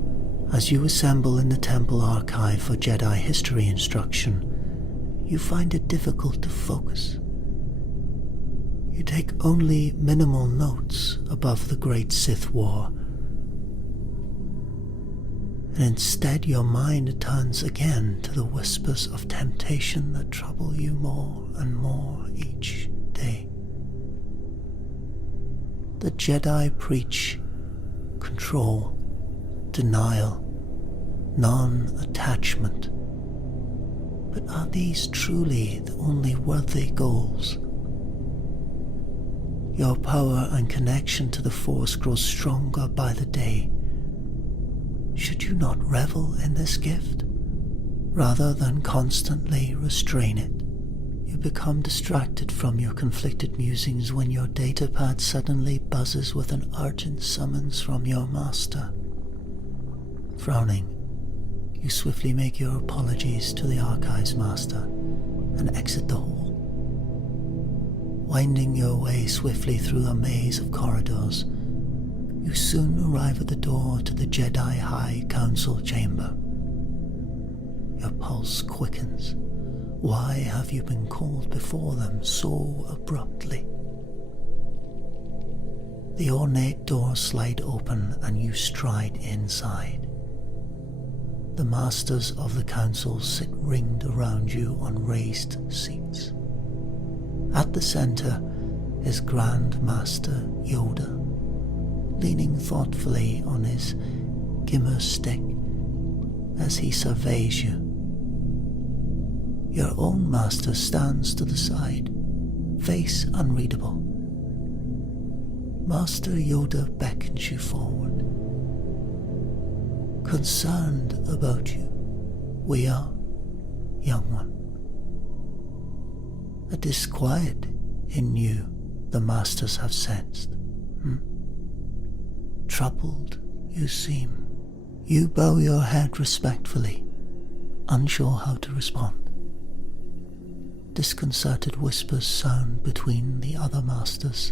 as you assemble in the temple archive for Jedi history instruction, you find it difficult to focus. You take only minimal notes above the Great Sith War, and instead your mind turns again to the whispers of temptation that trouble you more and more each day. The Jedi preach control, denial, non-attachment. But are these truly the only worthy goals? Your power and connection to the Force grows stronger by the day. Should you not revel in this gift, rather than constantly restrain it? You become distracted from your conflicted musings when your datapad suddenly buzzes with an urgent summons from your master. Frowning, you swiftly make your apologies to the archives master and exit the hall. Winding your way swiftly through a maze of corridors, you soon arrive at the door to the Jedi High Council chamber. Your pulse quickens. Why have you been called before them so abruptly? The ornate doors slide open and you stride inside. The masters of the council sit ringed around you on raised seats. At the center is Grand Master Yoda, leaning thoughtfully on his gimmer stick as he surveys you. Your own master stands to the side, face unreadable. Master Yoda beckons you forward. Concerned about you, we are, young one. A disquiet in you the masters have sensed. Troubled you seem. You bow your head respectfully, unsure how to respond. Disconcerted whispers sound between the other masters.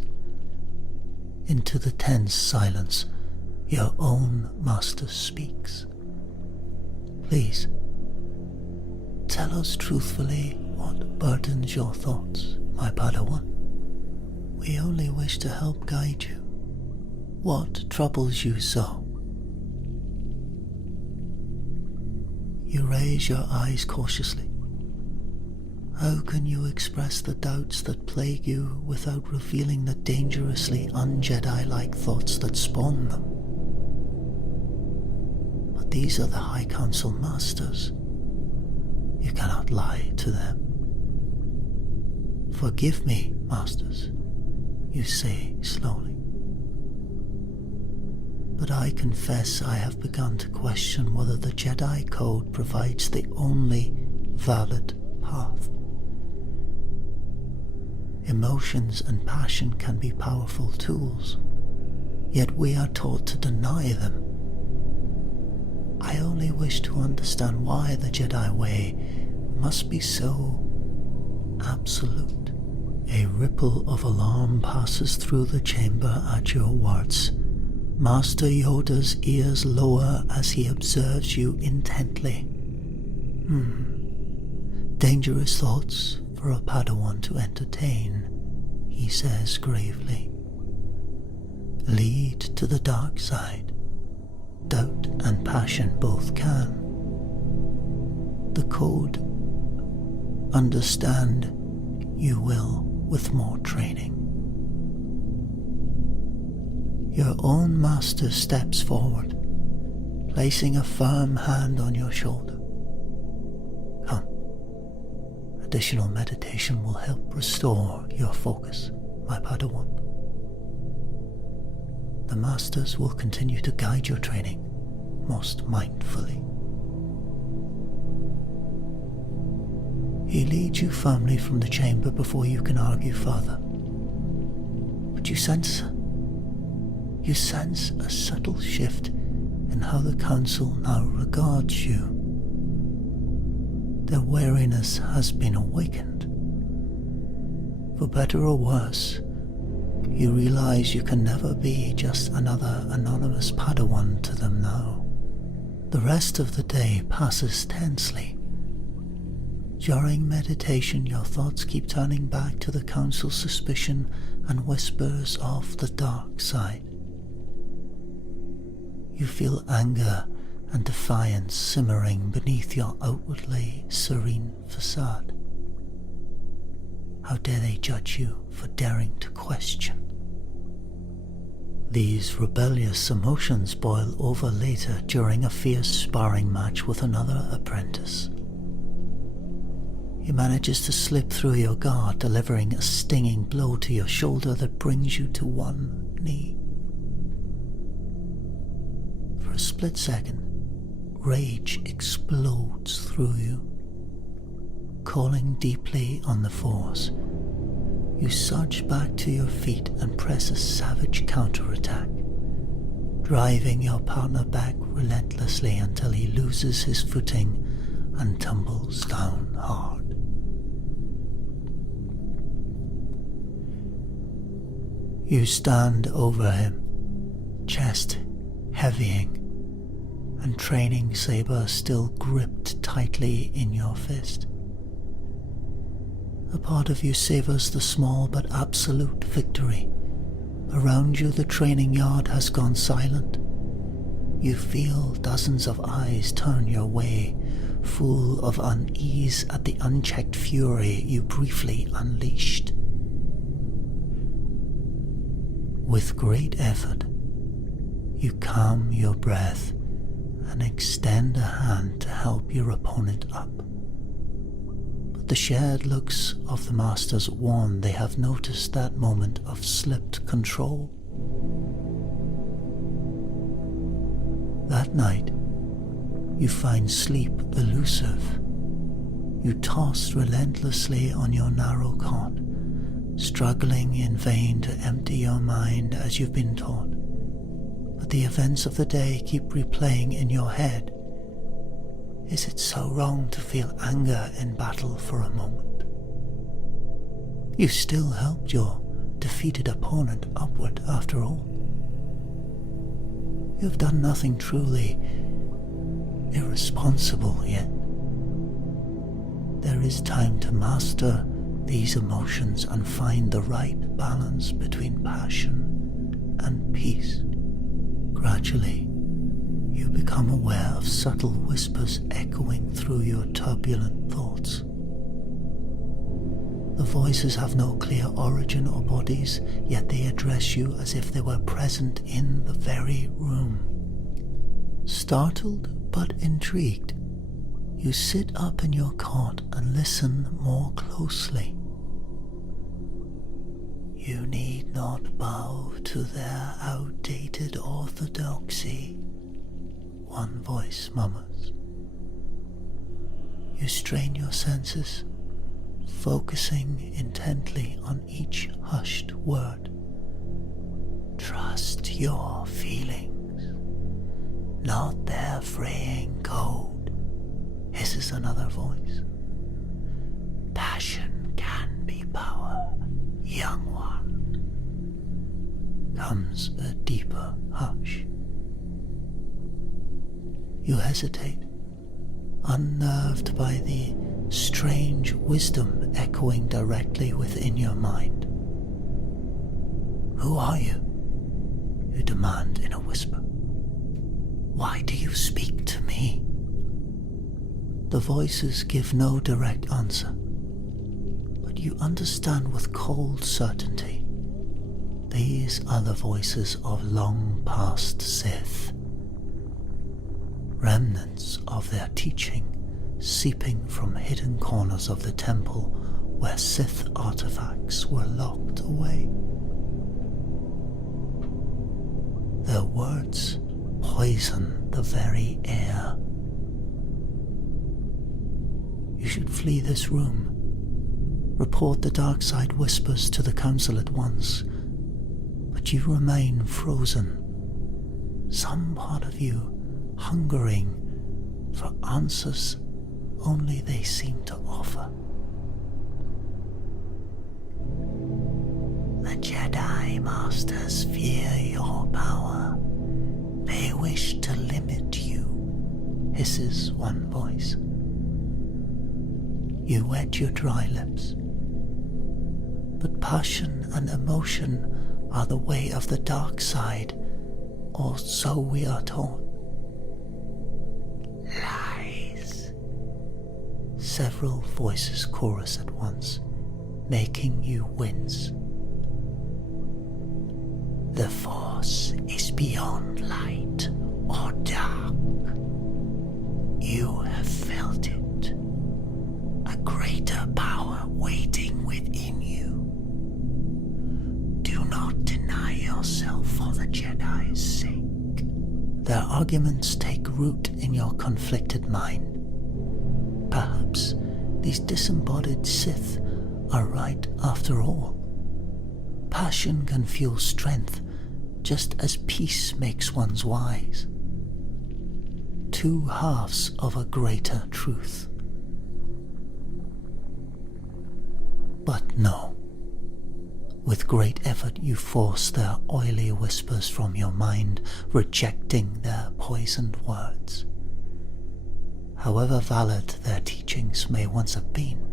Into the tense silence, your own master speaks. Please, tell us truthfully what burdens your thoughts, my Padawan. We only wish to help guide you. What troubles you so? You raise your eyes cautiously. How can you express the doubts that plague you without revealing the dangerously un-Jedi-like thoughts that spawn them? But these are the High Council Masters. You cannot lie to them. Forgive me, Masters, you say slowly. But I confess I have begun to question whether the Jedi Code provides the only valid path. Emotions and passion can be powerful tools, yet we are taught to deny them. I only wish to understand why the Jedi way must be so absolute. A ripple of alarm passes through the chamber at your words. Master Yoda's ears lower as he observes you intently. Dangerous thoughts for a Padawan to entertain, he says gravely. Lead to the dark side. Doubt and passion both can. The code, understand, you will with more training. Your own master steps forward, placing a firm hand on your shoulder. Come. Additional meditation will help restore your focus, my Padawan. The masters will continue to guide your training most mindfully. He leads you firmly from the chamber before you can argue further. But you sense a subtle shift in how the council now regards you. Their wariness has been awakened. For better or worse, you realize you can never be just another anonymous Padawan to them now. The rest of the day passes tensely. During meditation, your thoughts keep turning back to the council's suspicion and whispers of the dark side. You feel anger and defiance simmering beneath your outwardly serene facade. How dare they judge you for daring to question? These rebellious emotions boil over later during a fierce sparring match with another apprentice. He manages to slip through your guard, delivering a stinging blow to your shoulder that brings you to one knee. For a split second, rage explodes through you. Calling deeply on the Force, you surge back to your feet and press a savage counterattack, driving your partner back relentlessly until he loses his footing and tumbles down hard. You stand over him, chest heavying, and training saber still gripped tightly in your fist. A part of you savors the small but absolute victory. Around you, the training yard has gone silent. You feel dozens of eyes turn your way, full of unease at the unchecked fury you briefly unleashed. With great effort, you calm your breath and extend a hand to help your opponent up. But the shared looks of the masters warn they have noticed that moment of slipped control. That night, you find sleep elusive. You toss relentlessly on your narrow cot, struggling in vain to empty your mind as you've been taught. But the events of the day keep replaying in your head. Is it so wrong to feel anger in battle for a moment? You still helped your defeated opponent upward after all. You've done nothing truly irresponsible yet. There is time to master these emotions and find the right balance between passion and peace. Gradually, you become aware of subtle whispers echoing through your turbulent thoughts. The voices have no clear origin or bodies, yet they address you as if they were present in the very room. Startled but intrigued, you sit up in your cot and listen more closely. You need not bow to their outdated orthodoxy, one voice murmurs. You strain your senses, focusing intently on each hushed word. Trust your feelings, not their fraying code, hisses another voice. Passion can be power, young one. Comes a deeper hush. You hesitate, unnerved by the strange wisdom echoing directly within your mind. Who are you? You demand in a whisper. Why do you speak to me? The voices give no direct answer, but you understand with cold certainty. These are the voices of long-past Sith, remnants of their teaching seeping from hidden corners of the temple where Sith artifacts were locked away. Their words poison the very air. You should flee this room. Report the dark side whispers to the council at once. But you remain frozen, some part of you hungering for answers only they seem to offer. The Jedi Masters fear your power. They wish to limit you, hisses one voice. You wet your dry lips. But passion and emotion are the way of the dark side, or so we are taught. Lies. Several voices chorus at once, making you wince. The Force is beyond light or dark. You have felt it. A greater power waiting within you. Do not deny yourself for the Jedi's sake. Their arguments take root in your conflicted mind. Perhaps these disembodied Sith are right after all. Passion can fuel strength, just as peace makes one's wise. Two halves of a greater truth. But no. With great effort you force their oily whispers from your mind, rejecting their poisoned words. However valid their teachings may once have been,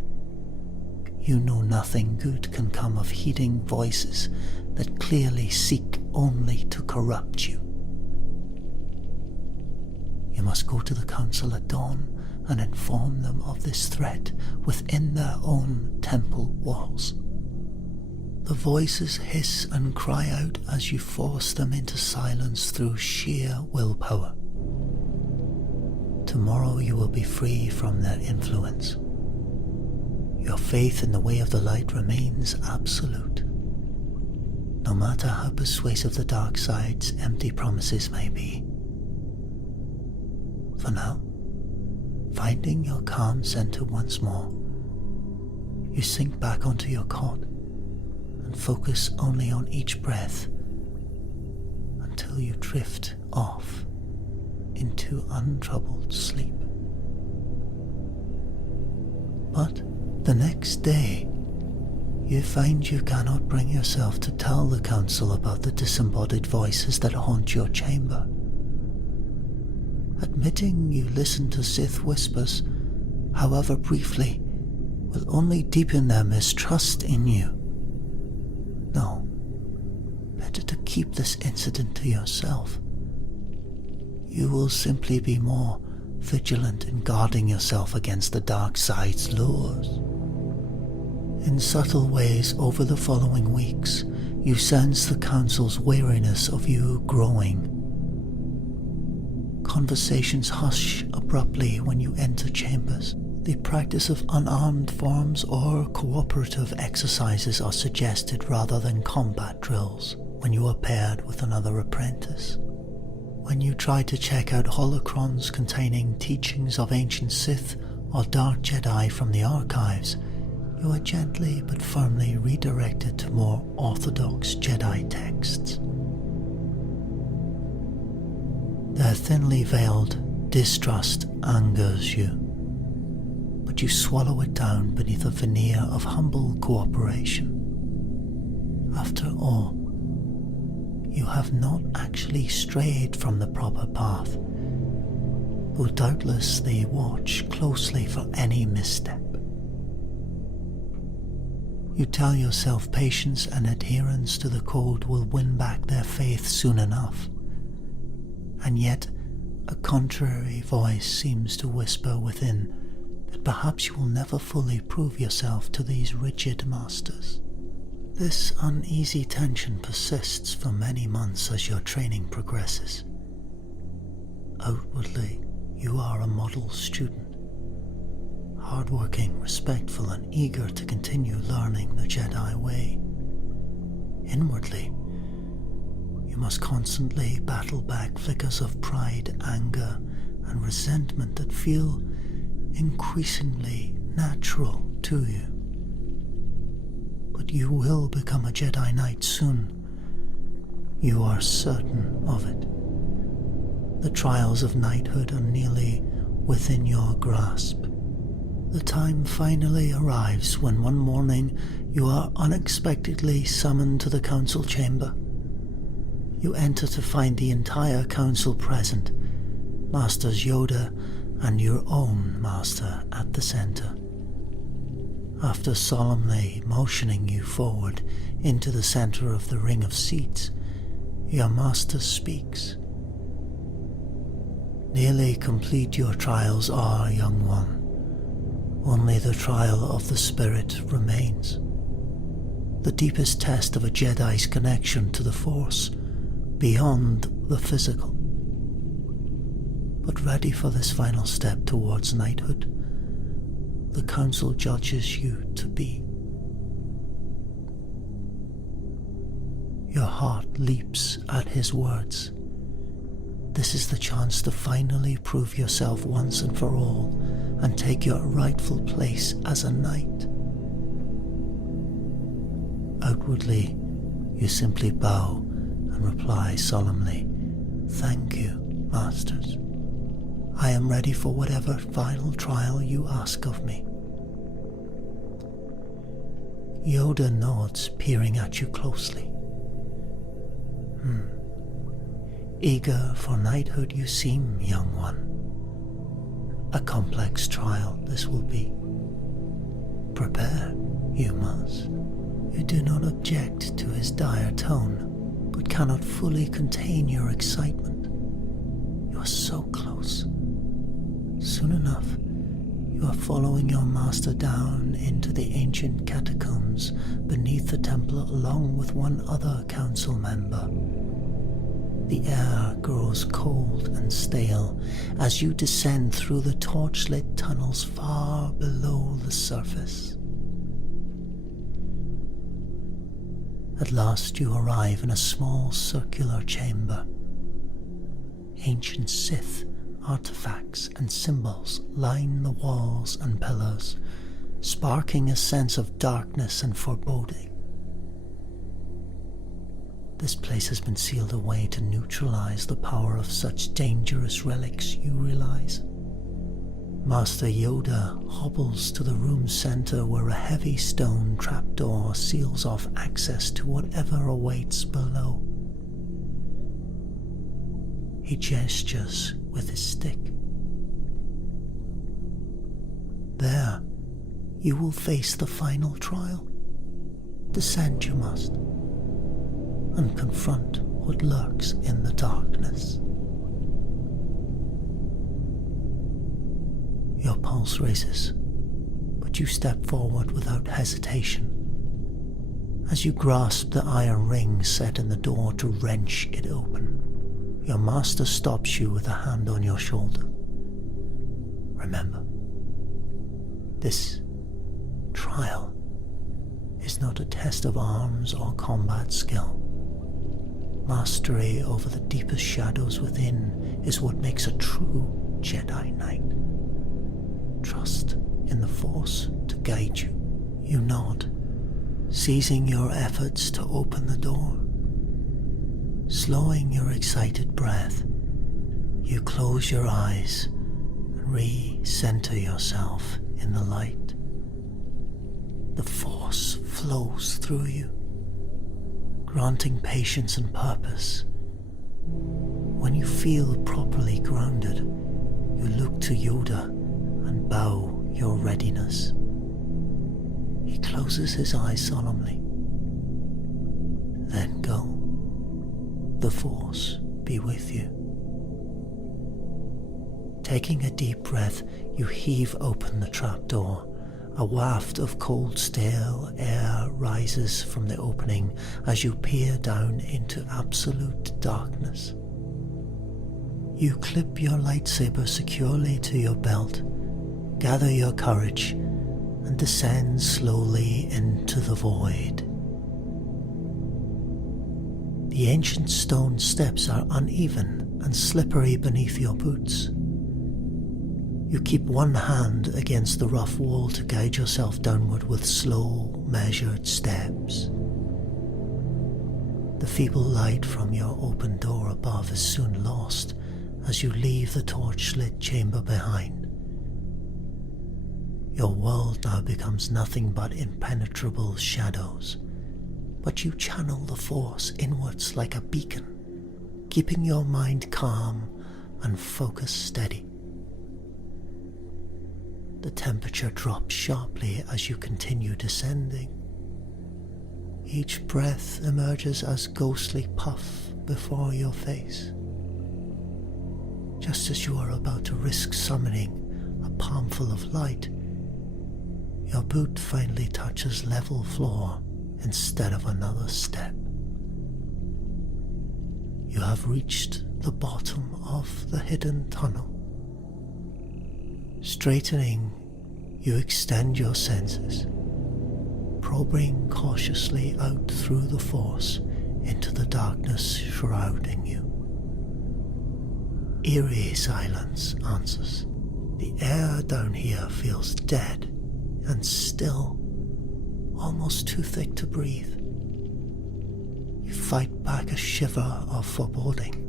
you know nothing good can come of heeding voices that clearly seek only to corrupt you. You must go to the council at dawn and inform them of this threat within their own temple walls. The voices hiss and cry out as you force them into silence through sheer willpower. Tomorrow you will be free from their influence. Your faith in the way of the light remains absolute. No matter how persuasive the dark side's empty promises may be. For now, finding your calm center once more, you sink back onto your cot and focus only on each breath until you drift off into untroubled sleep. But the next day, you find you cannot bring yourself to tell the council about the disembodied voices that haunt your chamber. Admitting you listen to Sith whispers, however briefly, will only deepen their mistrust in you. No, better to keep this incident to yourself. You will simply be more vigilant in guarding yourself against the dark side's lures. In subtle ways over the following weeks, you sense the council's wariness of you growing. Conversations hush abruptly when you enter chambers. The practice of unarmed forms or cooperative exercises are suggested rather than combat drills when you are paired with another apprentice. When you try to check out holocrons containing teachings of ancient Sith or Dark Jedi from the archives, you are gently but firmly redirected to more orthodox Jedi texts. Their thinly veiled distrust angers you, but you swallow it down beneath a veneer of humble cooperation. After all, you have not actually strayed from the proper path, though doubtless they watch closely for any misstep. You tell yourself patience and adherence to the code will win back their faith soon enough, and yet a contrary voice seems to whisper within that perhaps you will never fully prove yourself to these rigid masters. This uneasy tension persists for many months as your training progresses. Outwardly, you are a model student, hardworking, respectful, and eager to continue learning the Jedi way. Inwardly, you must constantly battle back flickers of pride, anger, and resentment that feel increasingly natural to you. But you will become a Jedi Knight soon. You are certain of it. The trials of knighthood are nearly within your grasp. The time finally arrives when one morning you are unexpectedly summoned to the council chamber. You enter to find the entire council present, Masters Yoda and your own master at the center. After solemnly motioning you forward into the center of the ring of seats, your master speaks. Nearly complete your trials are, young one. Only the trial of the spirit remains. The deepest test of a Jedi's connection to the Force, beyond the physical. But ready for this final step towards knighthood, the council judges you to be. Your heart leaps at his words. This is the chance to finally prove yourself once and for all and take your rightful place as a knight. Outwardly, you simply bow and reply solemnly, "Thank you, Masters. I am ready for whatever final trial you ask of me." Yoda nods, peering at you closely. Eager for knighthood you seem, young one. A complex trial this will be. Prepare, you must. You do not object to his dire tone, but cannot fully contain your excitement. You are so close. Soon enough, you are following your master down into the ancient catacombs beneath the temple along with one other council member. The air grows cold and stale as you descend through the torchlit tunnels far below the surface. At last you arrive in a small circular chamber. Ancient Sith artifacts and symbols line the walls and pillars, sparking a sense of darkness and foreboding. This place has been sealed away to neutralize the power of such dangerous relics, you realize. Master Yoda hobbles to the room's center where a heavy stone trapdoor seals off access to whatever awaits below. He gestures with his stick. There, you will face the final trial. Descend you must, and confront what lurks in the darkness. Your pulse races, but you step forward without hesitation. As you grasp the iron ring set in the door to wrench it open, your master stops you with a hand on your shoulder. Remember, this trial is not a test of arms or combat skill. Mastery over the deepest shadows within is what makes a true Jedi Knight. Trust in the Force to guide you. You nod, seizing your efforts to open the door. Slowing your excited breath, you close your eyes and re-center yourself in the light. The Force flows through you, granting patience and purpose. When you feel properly grounded, you look to Yoda and bow your readiness. He closes his eyes solemnly. Then go. The Force be with you. Taking a deep breath, you heave open the trapdoor. A waft of cold, stale air rises from the opening as you peer down into absolute darkness. You clip your lightsaber securely to your belt, gather your courage, and descend slowly into the void. The ancient stone steps are uneven and slippery beneath your boots. You keep one hand against the rough wall to guide yourself downward with slow, measured steps. The feeble light from your open door above is soon lost as you leave the torch-lit chamber behind. Your world now becomes nothing but impenetrable shadows, but you channel the Force inwards like a beacon, keeping your mind calm and focus steady. The temperature drops sharply as you continue descending. Each breath emerges as ghostly puff before your face. Just as you are about to risk summoning a palmful of light, your boot finally touches level floor instead of another step. You have reached the bottom of the hidden tunnel. Straightening, you extend your senses, probing cautiously out through the Force into the darkness shrouding you. Eerie silence answers. The air down here feels dead and still, almost too thick to breathe. You fight back a shiver of foreboding.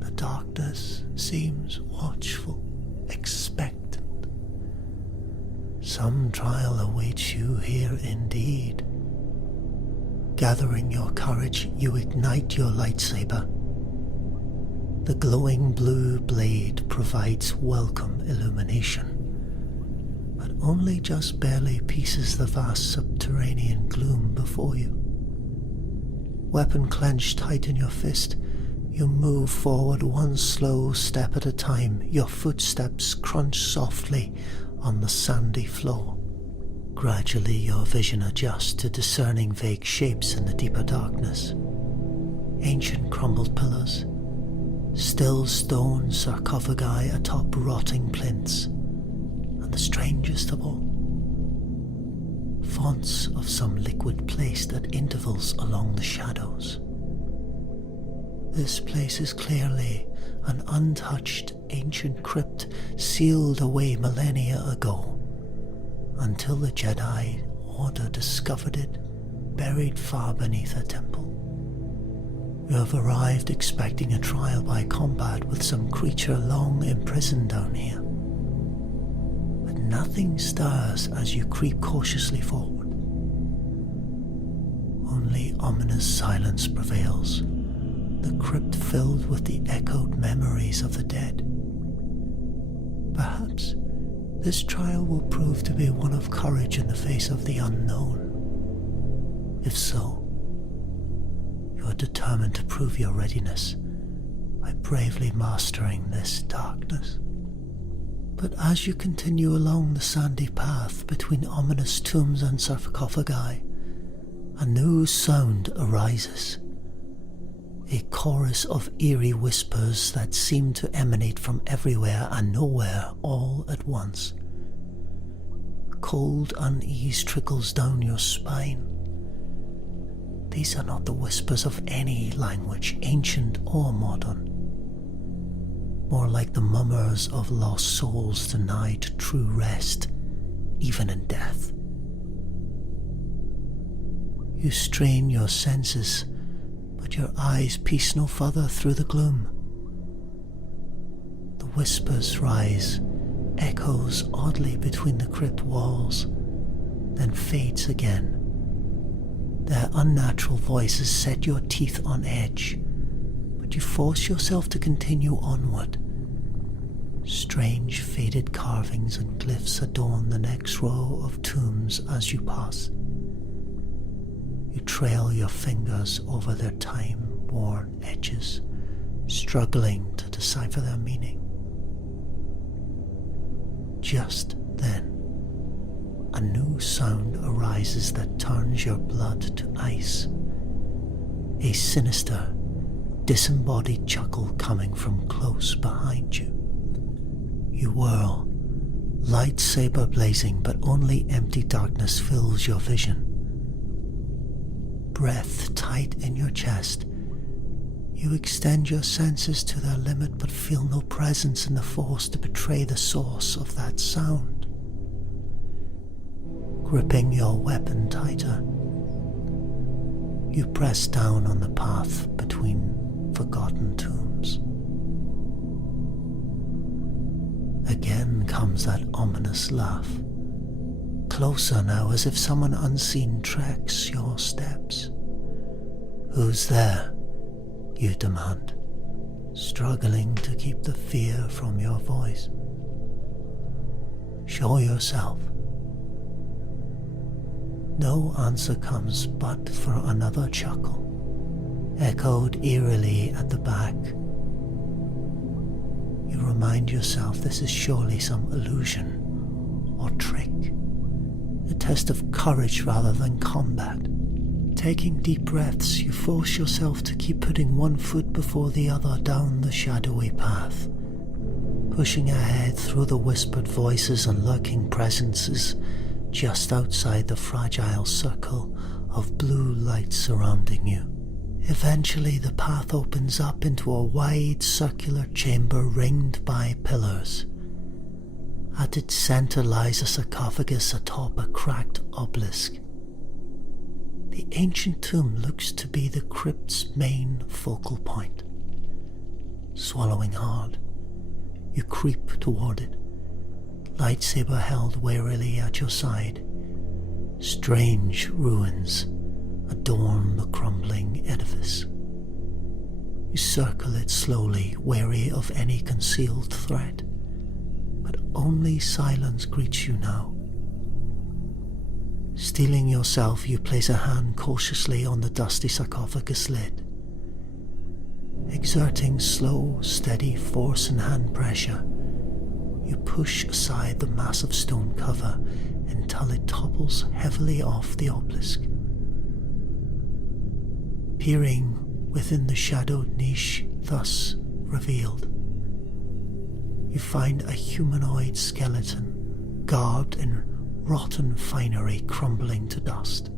The darkness seems watchful, expectant. Some trial awaits you here indeed. Gathering your courage, you ignite your lightsaber. The glowing blue blade provides welcome illumination, but only just barely pieces the vast subterranean gloom before you. Weapon clenched tight in your fist, you move forward one slow step at a time. Your footsteps crunch softly on the sandy floor. Gradually your vision adjusts to discerning vague shapes in the deeper darkness. Ancient crumbled pillars, still stone sarcophagi atop rotting plinths, and the strangest of all, fonts of some liquid placed at intervals along the shadows. This place is clearly an untouched ancient crypt sealed away millennia ago, until the Jedi Order discovered it, buried far beneath a temple. You have arrived expecting a trial by combat with some creature long imprisoned down here. But nothing stirs as you creep cautiously forward. Only ominous silence prevails, the crypt filled with the echoed memories of the dead. Perhaps this trial will prove to be one of courage in the face of the unknown. If so, you are determined to prove your readiness by bravely mastering this darkness. But as you continue along the sandy path between ominous tombs and sarcophagi, a new sound arises. A chorus of eerie whispers that seem to emanate from everywhere and nowhere all at once. Cold unease trickles down your spine. These are not the whispers of any language, ancient or modern. More like the murmurs of lost souls denied true rest, even in death. You strain your senses, but your eyes piece no further through the gloom. The whispers rise, echoes oddly between the crypt walls, then fades again. Their unnatural voices set your teeth on edge, but you force yourself to continue onward. Strange faded carvings and glyphs adorn the next row of tombs as you pass. You trail your fingers over their time-worn edges, struggling to decipher their meaning. Just then, a new sound arises that turns your blood to ice. A sinister, disembodied chuckle coming from close behind you. You whirl, lightsaber blazing, but only empty darkness fills your vision. Breath tight in your chest, you extend your senses to their limit but feel no presence in the force to betray the source of that sound. Gripping your weapon tighter, you press down on the path between forgotten tombs. Again comes that ominous laugh. Closer now, as if someone unseen tracks your steps. Who's there? You demand, struggling to keep the fear from your voice. Show yourself. No answer comes but for another chuckle, echoed eerily at the back. You remind yourself this is surely some illusion or trick. A test of courage rather than combat. Taking deep breaths, you force yourself to keep putting one foot before the other down the shadowy path, pushing ahead through the whispered voices and lurking presences just outside the fragile circle of blue light surrounding you. Eventually, the path opens up into a wide circular chamber ringed by pillars. At its center lies a sarcophagus atop a cracked obelisk. The ancient tomb looks to be the crypt's main focal point. Swallowing hard, you creep toward it, lightsaber held warily at your side. Strange ruins adorn the crumbling edifice. You circle it slowly, wary of any concealed threat, but only silence greets you now. Steeling yourself, you place a hand cautiously on the dusty sarcophagus lid. Exerting slow, steady force and hand pressure, you push aside the massive stone cover until it topples heavily off the obelisk. Peering within the shadowed niche thus revealed, you find a humanoid skeleton garbed in rotten finery crumbling to dust.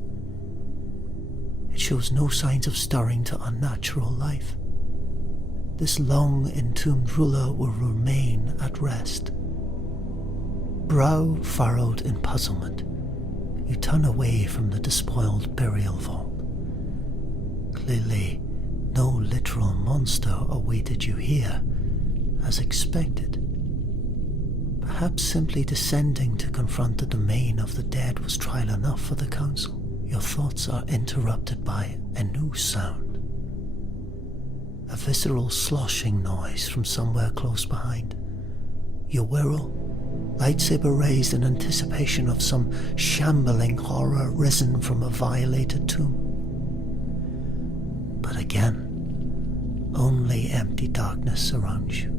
It shows no signs of stirring to unnatural life. This long entombed ruler will remain at rest. Brow furrowed in puzzlement, you turn away from the despoiled burial vault. Clearly, no literal monster awaited you here, as expected. Perhaps simply descending to confront the domain of the dead was trial enough for the council. Your thoughts are interrupted by a new sound. A visceral sloshing noise from somewhere close behind. You whirl, lightsaber raised in anticipation of some shambling horror risen from a violated tomb. But again, only empty darkness surrounds you.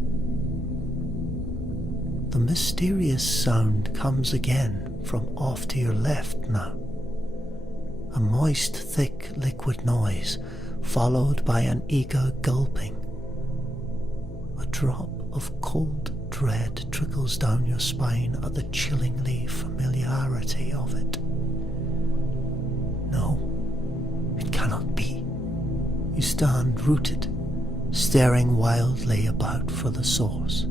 The mysterious sound comes again from off to your left now. A moist, thick, liquid noise, followed by an eager gulping. A drop of cold dread trickles down your spine at the chillingly familiarity of it. No, it cannot be. You stand rooted, staring wildly about for the source.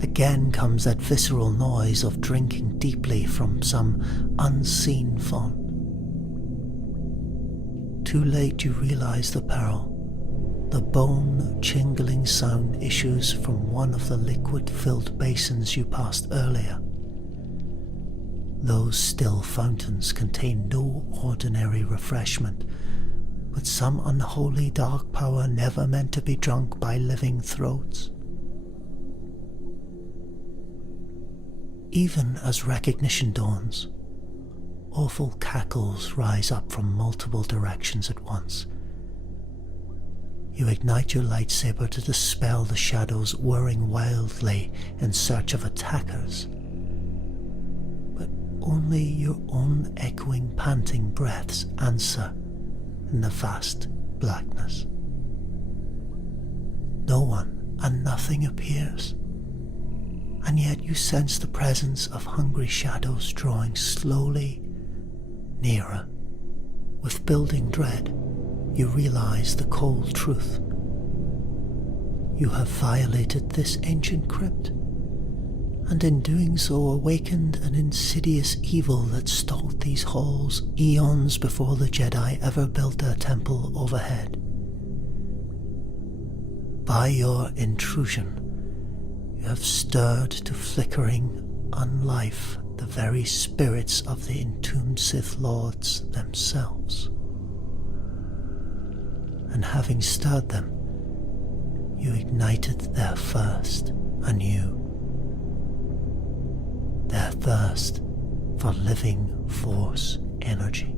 Again comes that visceral noise of drinking deeply from some unseen font. Too late you realize the peril. The bone-chingling sound issues from one of the liquid-filled basins you passed earlier. Those still fountains contain no ordinary refreshment, but some unholy dark power never meant to be drunk by living throats. Even as recognition dawns, awful cackles rise up from multiple directions at once. You ignite your lightsaber to dispel the shadows whirring wildly in search of attackers. But only your own echoing, panting breaths answer in the vast blackness. No one and nothing appears. And yet you sense the presence of hungry shadows drawing slowly nearer. With building dread, you realize the cold truth. You have violated this ancient crypt, and in doing so awakened an insidious evil that stalked these halls eons before the Jedi ever built their temple overhead. By your intrusion, you have stirred to flickering unlife the very spirits of the entombed Sith Lords themselves. And having stirred them, you ignited their thirst anew. Their thirst for living force energy.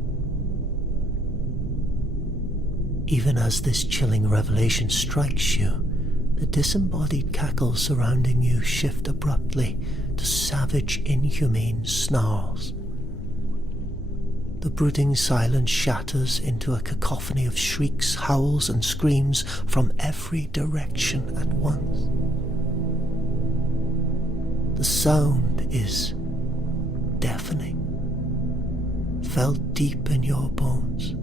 Even as this chilling revelation strikes you, the disembodied cackles surrounding you shift abruptly to savage, inhumane snarls. The brooding silence shatters into a cacophony of shrieks, howls, and screams from every direction at once. The sound is deafening, felt deep in your bones.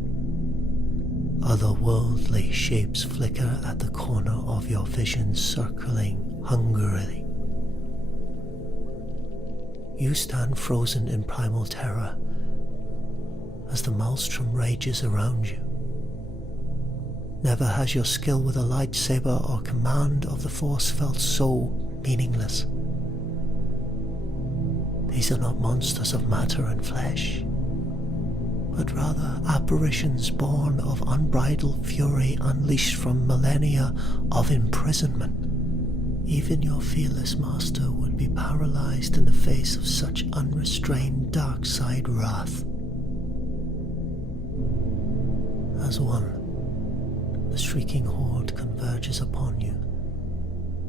Otherworldly shapes flicker at the corner of your vision, circling hungrily. You stand frozen in primal terror as the maelstrom rages around you. Never has your skill with a lightsaber or command of the Force felt so meaningless. These are not monsters of matter and flesh, but rather apparitions born of unbridled fury unleashed from millennia of imprisonment. Even your fearless master would be paralyzed in the face of such unrestrained dark side wrath. As one, the shrieking horde converges upon you,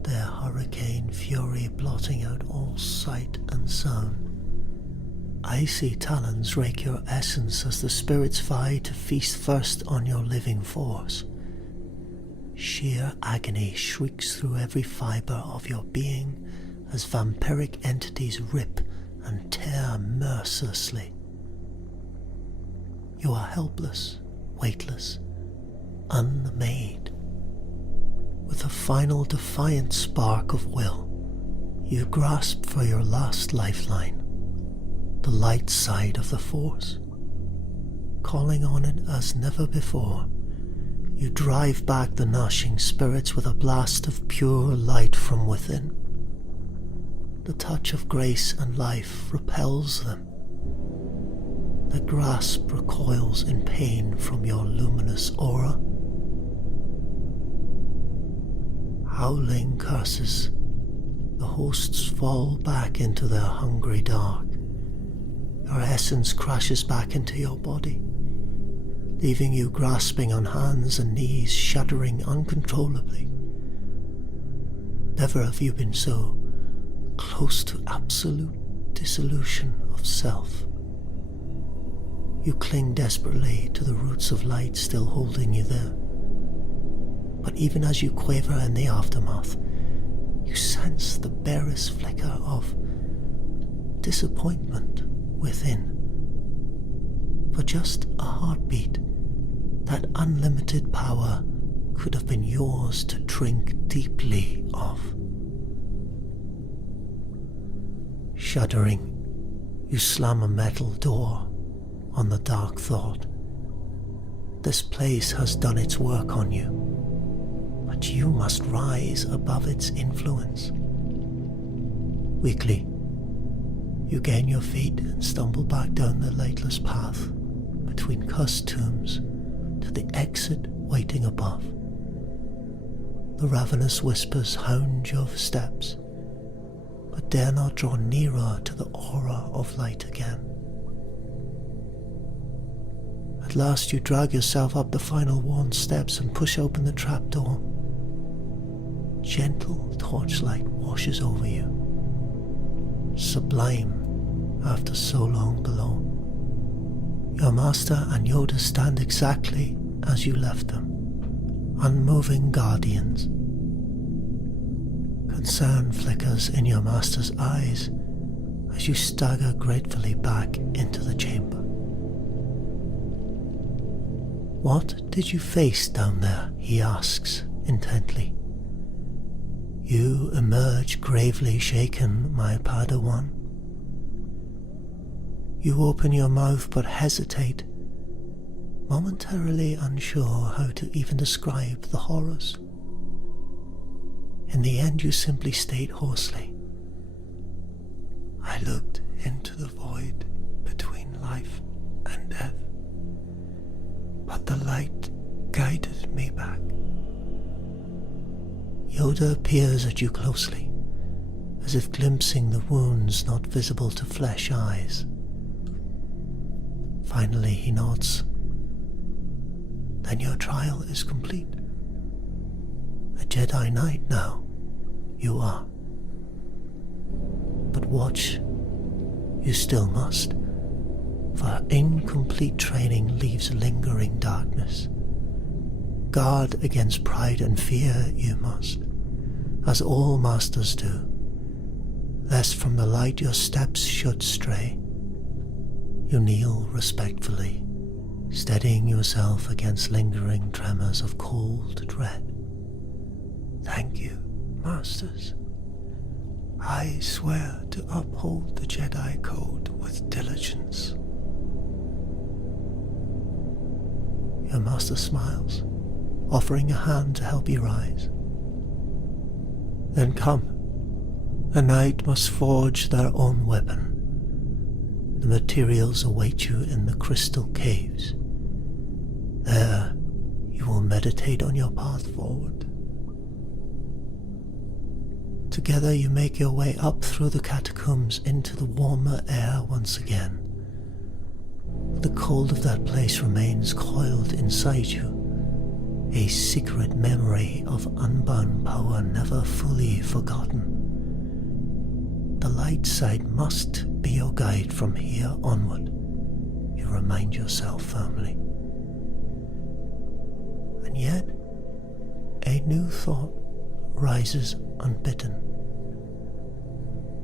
their hurricane fury blotting out all sight and sound. Icy talons rake your essence as the spirits vie to feast first on your living force. Sheer agony shrieks through every fibre of your being as vampiric entities rip and tear mercilessly. You are helpless, weightless, unmade. With a final defiant spark of will, you grasp for your last lifeline, the light side of the Force. Calling on it as never before, you drive back the gnashing spirits with a blast of pure light from within. The touch of grace and life repels them. The grasp recoils in pain from your luminous aura. Howling curses, the hosts fall back into their hungry dark. Your essence crashes back into your body, leaving you grasping on hands and knees, shuddering uncontrollably. Never have you been so close to absolute dissolution of self. You cling desperately to the roots of light still holding you there. But even as you quaver in the aftermath, you sense the barest flicker of disappointment within. For just a heartbeat, that unlimited power could have been yours to drink deeply of. Shuddering, you slam a metal door on the dark thought. This place has done its work on you, but you must rise above its influence. Weakly, you gain your feet and stumble back down the lightless path between cursed tombs to the exit waiting above. The ravenous whispers hound your steps, but dare not draw nearer to the aura of light again. At last you drag yourself up the final worn steps and push open the trapdoor. Gentle torchlight washes over you, sublime after so long below. Your master and Yoda stand exactly as you left them, unmoving guardians. Concern flickers in your master's eyes as you stagger gratefully back into the chamber. What did you face down there? He asks intently. You emerge gravely shaken, my Padawan. You open your mouth but hesitate, momentarily unsure how to even describe the horrors. In the end, you simply state hoarsely, I looked into the void between life and death, but the light guided me back. Yoda peers at you closely, as if glimpsing the wounds not visible to flesh eyes. Finally he nods. Then your trial is complete. A Jedi Knight now, you are. But watch, you still must, for incomplete training leaves lingering darkness. Guard against pride and fear you must, as all masters do, lest from the light your steps should stray. You kneel respectfully, steadying yourself against lingering tremors of cold dread. Thank you, masters. I swear to uphold the Jedi Code with diligence. Your master smiles, offering a hand to help you rise. Then come. A knight must forge their own weapon, The materials await you in the crystal caves. There, you will meditate on your path forward. Together you make your way up through the catacombs into the warmer air once again. The cold of that place remains coiled inside you, a secret memory of unbound power never fully forgotten. The light side must be your guide from here onward, you remind yourself firmly. And yet, a new thought rises unbidden.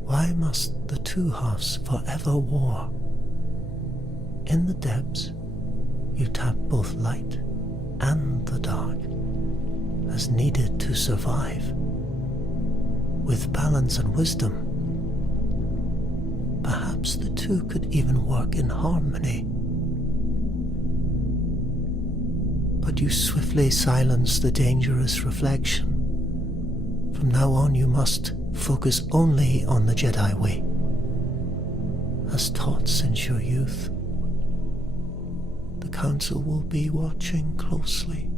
Why must the two halves forever war? In the depths, you tap both light and the dark, as needed to survive. With balance and wisdom, perhaps the two could even work in harmony. But you swiftly silence the dangerous reflection. From now on you must focus only on the Jedi way, as taught since your youth. The Council will be watching closely.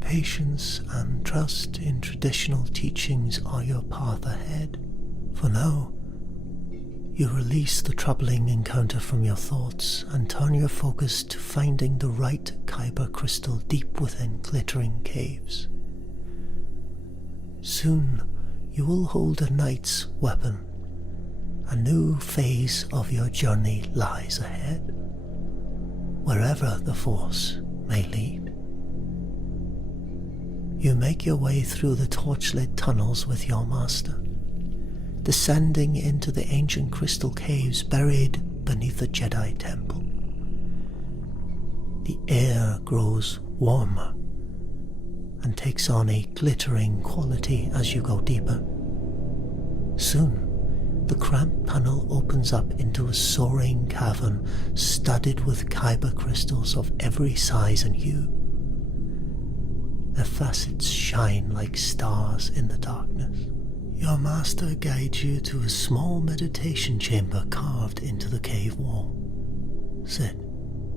Patience and trust in traditional teachings are your path ahead. For now, you release the troubling encounter from your thoughts and turn your focus to finding the right kyber crystal deep within glittering caves. Soon, you will hold a knight's weapon. A new phase of your journey lies ahead, wherever the Force may lead. You make your way through the torchlit tunnels with your master, descending into the ancient crystal caves buried beneath the Jedi temple. The air grows warmer and takes on a glittering quality as you go deeper. Soon, the cramped tunnel opens up into a soaring cavern studded with kyber crystals of every size and hue. Their facets shine like stars in the darkness. Your master guides you to a small meditation chamber carved into the cave wall. Sit,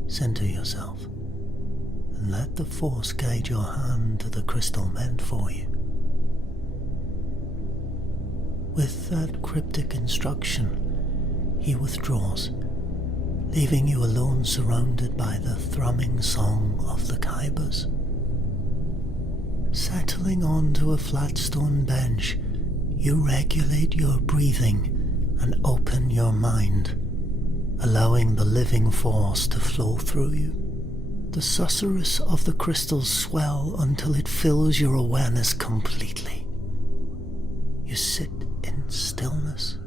center yourself, and let the Force guide your hand to the crystal meant for you. With that cryptic instruction, he withdraws, leaving you alone surrounded by the thrumming song of the kybers. Settling onto a flat stone bench, you regulate your breathing and open your mind, allowing the living Force to flow through you. The susurrus of the crystals swell until it fills your awareness completely. You sit in stillness,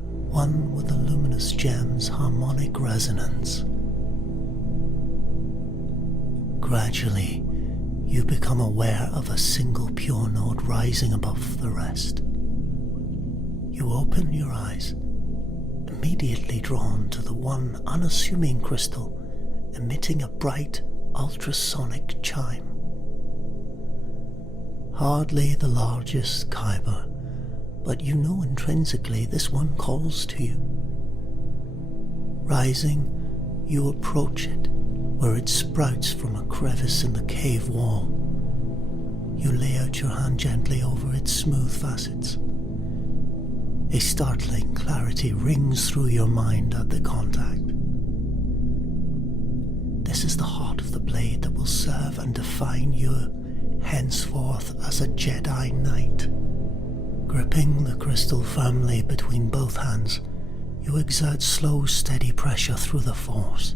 one with the luminous gem's harmonic resonance. Gradually, you become aware of a single pure node rising above the rest. You open your eyes, immediately drawn to the one unassuming crystal emitting a bright ultrasonic chime. Hardly the largest kyber, but you know intrinsically this one calls to you. Rising, you approach it, where it sprouts from a crevice in the cave wall. You lay out your hand gently over its smooth facets. A startling clarity rings through your mind at the contact. This is the heart of the blade that will serve and define you henceforth as a Jedi Knight. Gripping the crystal firmly between both hands, you exert slow, steady pressure through the Force.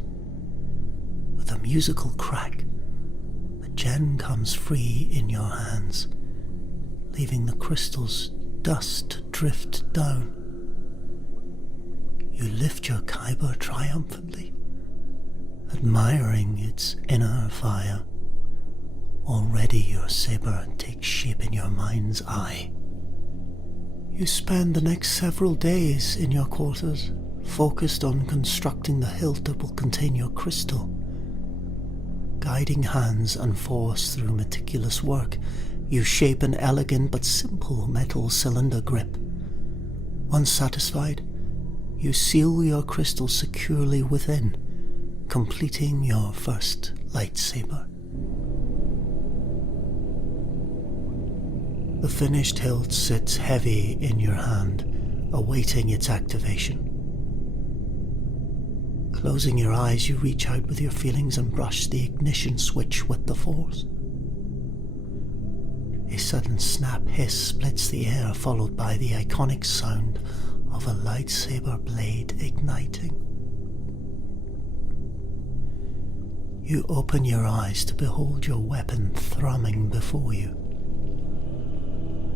With a musical crack, the gem comes free in your hands, leaving the crystal's dust to drift down. You lift your kyber triumphantly, admiring its inner fire. Already your saber takes shape in your mind's eye. You spend the next several days in your quarters, focused on constructing the hilt that will contain your crystal. Guiding hands and Force through meticulous work, you shape an elegant but simple metal cylinder grip. Once satisfied, You seal your crystal securely within, completing your first lightsaber. The finished hilt sits heavy in your hand, awaiting its activation. Closing your eyes, you reach out with your feelings and brush the ignition switch with the Force. A sudden snap hiss splits the air, followed by the iconic sound of a lightsaber blade igniting. You open your eyes to behold your weapon thrumming before you.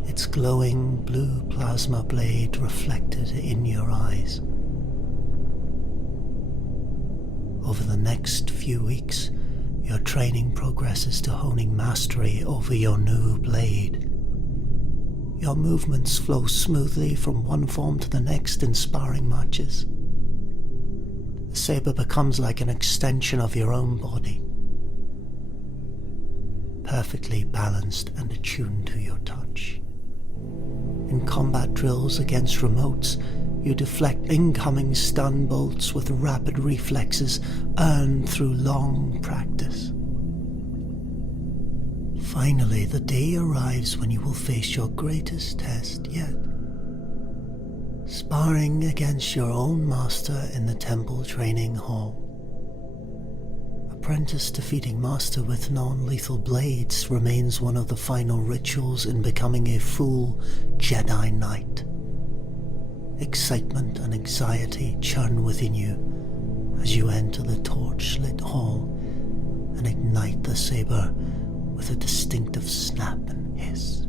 Its glowing blue plasma blade reflected in your eyes. Over the next few weeks, your training progresses to honing mastery over your new blade. Your movements flow smoothly from one form to the next in sparring matches. The saber becomes like an extension of your own body, perfectly balanced and attuned to your touch. In combat drills against remotes, you deflect incoming stun bolts with rapid reflexes earned through long practice. Finally, the day arrives when you will face your greatest test yet. Sparring against your own master in the temple training hall. Apprentice defeating master with non-lethal blades remains one of the final rituals in becoming a full Jedi Knight. Excitement and anxiety churn within you as you enter the torch-lit hall and ignite the saber with a distinctive snap and hiss.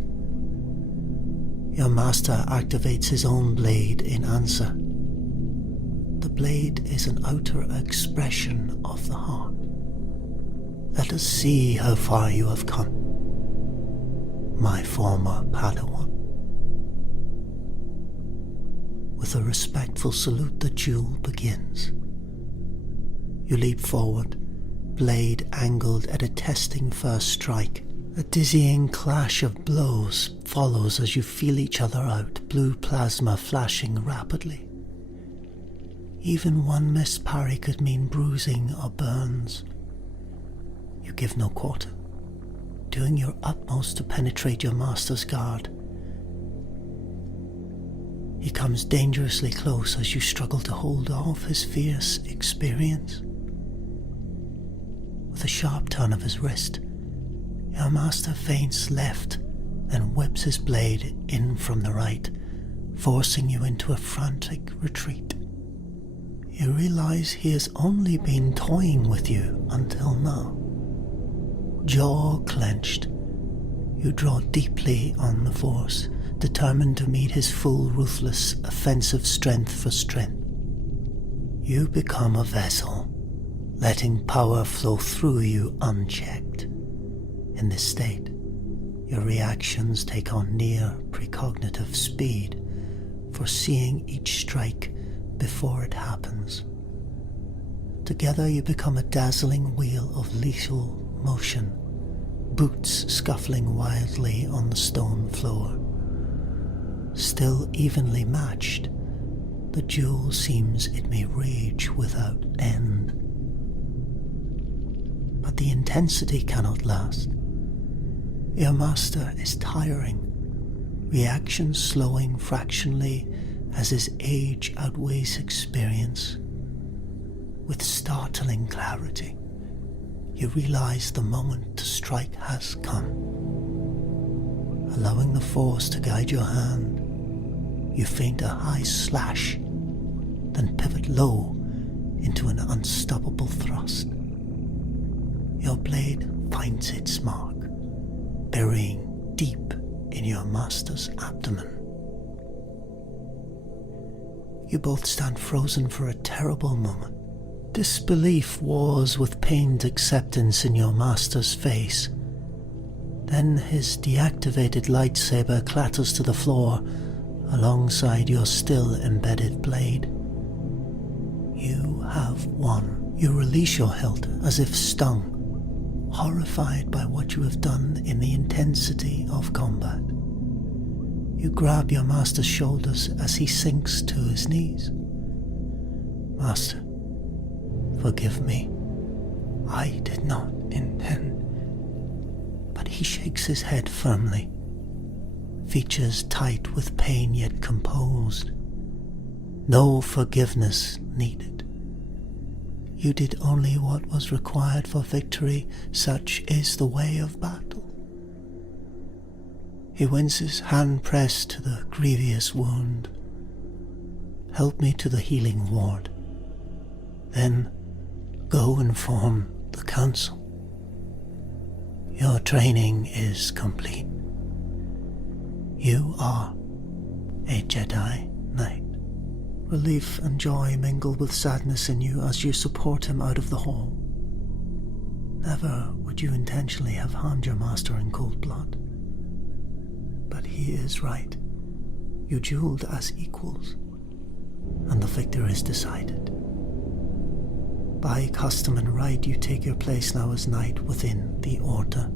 Your master activates his own blade in answer. The blade is an outer expression of the heart. Let us see how far you have come, my former Padawan. With a respectful salute, the duel begins. You leap forward, blade angled at a testing first strike. A dizzying clash of blows follows as you feel each other out, blue plasma flashing rapidly. Even one missed parry could mean bruising or burns. You give no quarter, doing your utmost to penetrate your master's guard. He comes dangerously close as you struggle to hold off his fierce experience. With a sharp turn of his wrist, your master feints left and whips his blade in from the right, forcing you into a frantic retreat. You realize he has only been toying with you until now. Jaw clenched, you draw deeply on the Force, determined to meet his full, ruthless, offensive strength for strength. You become a vessel, letting power flow through you unchecked. In this state, your reactions take on near precognitive speed, foreseeing each strike before it happens. Together you become a dazzling wheel of lethal motion, boots scuffling wildly on the stone floor. Still evenly matched, the duel seems it may rage without end. But the intensity cannot last. Your master is tiring, reactions slowing fractionally as his age outweighs experience. With startling clarity, you realize the moment to strike has come. Allowing the Force to guide your hand, you feint a high slash, then pivot low into an unstoppable thrust. Your blade finds its mark, burying deep in your master's abdomen. You both stand frozen for a terrible moment. Disbelief wars with pained acceptance in your master's face. Then his deactivated lightsaber clatters to the floor alongside your still embedded blade. You have won. You release your hilt as if stung, horrified by what you have done in the intensity of combat. You grab your master's shoulders as he sinks to his knees. Master, forgive me. I did not intend. But he shakes his head firmly, features tight with pain yet composed. No forgiveness needed. You did only what was required for victory. Such is the way of battle. He winces, hand pressed to the grievous wound. Help me to the healing ward. Then go inform the council. Your training is complete. You are a Jedi Knight. Relief and joy mingle with sadness in you as you support him out of the hall. Never would you intentionally have harmed your master in cold blood. But he is right. You dueled as equals, and the victor is decided. By custom and right, you take your place now as knight within the Order.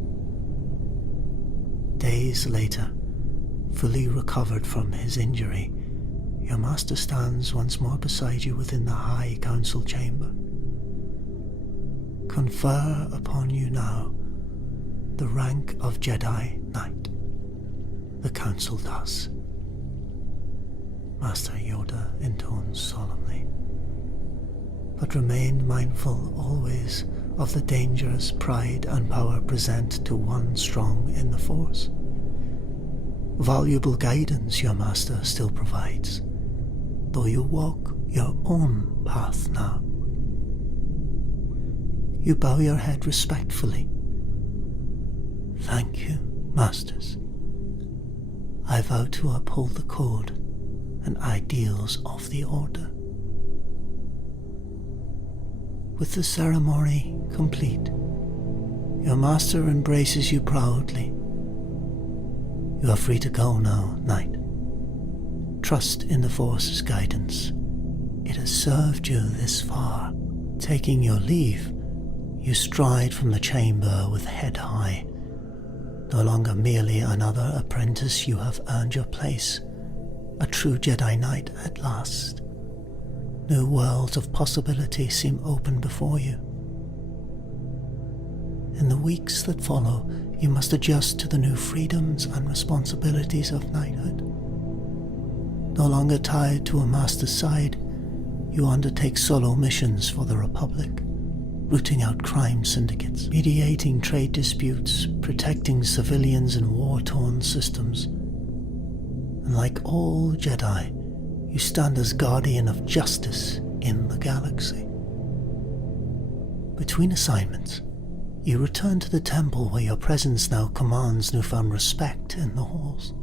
Days later, fully recovered from his injury, your master stands once more beside you within the High Council chamber. Confer upon you now the rank of Jedi Knight. The Council does. Master Yoda intones solemnly. But remain mindful always of the dangers pride and power present to one strong in the Force. Valuable guidance your master still provides, though you walk your own path now. You bow your head respectfully. Thank you, masters. I vow to uphold the code and ideals of the Order. With the ceremony complete, your master embraces you proudly. You are free to go now, Knight. Trust in the Force's guidance. It has served you this far. Taking your leave, you stride from the chamber with head high. No longer merely another apprentice, you have earned your place. A true Jedi Knight at last. New worlds of possibility seem open before you. In the weeks that follow, you must adjust to the new freedoms and responsibilities of knighthood. No longer tied to a master's side, you undertake solo missions for the Republic, rooting out crime syndicates, mediating trade disputes, protecting civilians in war-torn systems. And like all Jedi, you stand as guardian of justice in the galaxy. Between assignments, you return to the temple where your presence now commands newfound respect in the halls.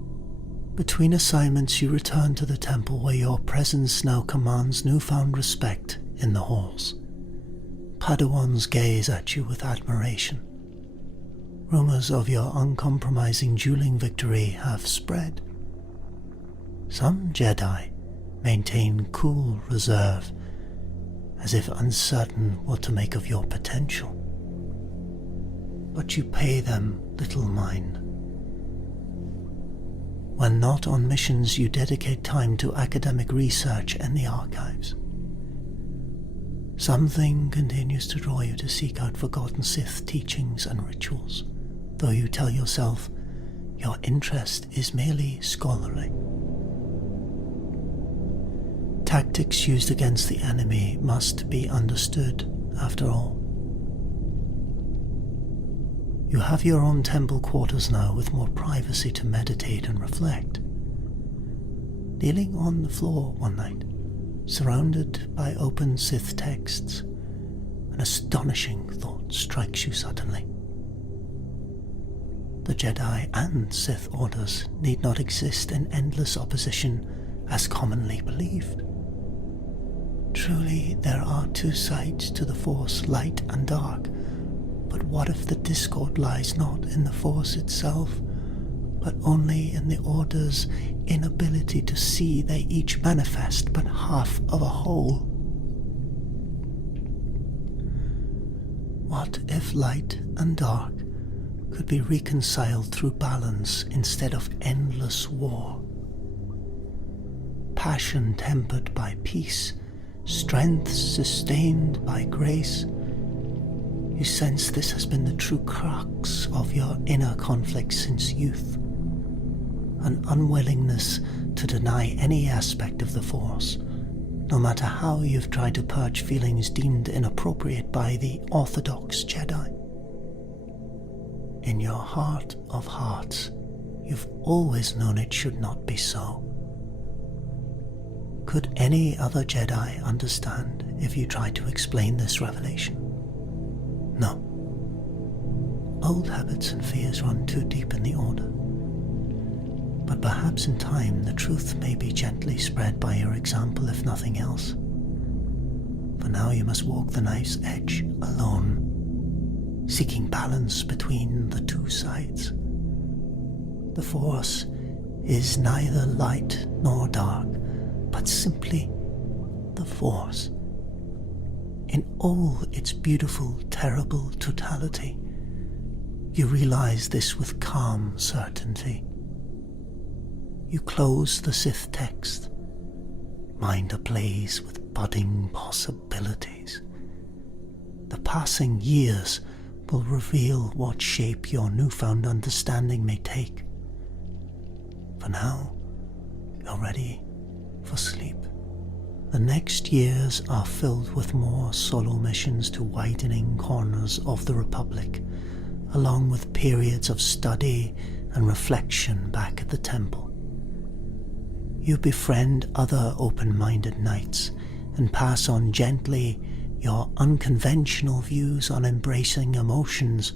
Between assignments, you return to the temple where your presence now commands newfound respect in the halls. Padawans gaze at you with admiration. Rumors of your uncompromising dueling victory have spread. Some Jedi maintain cool reserve, as if uncertain what to make of your potential. But you pay them little mind. When not on missions, you dedicate time to academic research in the archives. Something continues to draw you to seek out forgotten Sith teachings and rituals, though you tell yourself your interest is merely scholarly. Tactics used against the enemy must be understood, after all. You have your own temple quarters now with more privacy to meditate and reflect. Kneeling on the floor one night, surrounded by open Sith texts, an astonishing thought strikes you suddenly. The Jedi and Sith orders need not exist in endless opposition as commonly believed. Truly, there are two sides to the Force, light and dark. But what if the discord lies not in the Force itself, but only in the Order's inability to see they each manifest but half of a whole? What if light and dark could be reconciled through balance instead of endless war? Passion tempered by peace strength sustained by grace. You sense this has been the true crux of your inner conflict since youth, an unwillingness to deny any aspect of the Force, no matter how you've tried to purge feelings deemed inappropriate by the orthodox Jedi. In your heart of hearts, you've always known it should not be so. Could any other Jedi understand if you tried to explain this revelation? No. Old habits and fears run too deep in the Order. But perhaps in time the truth may be gently spread by your example, if nothing else. For now you must walk the knife's edge alone, seeking balance between the two sides. The Force is neither light nor dark, but simply the Force. In all its beautiful, terrible totality, you realize this with calm certainty. You close the Sith text, mind ablaze with budding possibilities. The passing years will reveal what shape your newfound understanding may take. For now, you're ready for sleep. The next years are filled with more solo missions to widening corners of the Republic, along with periods of study and reflection back at the temple. You befriend other open-minded knights and pass on gently your unconventional views on embracing emotions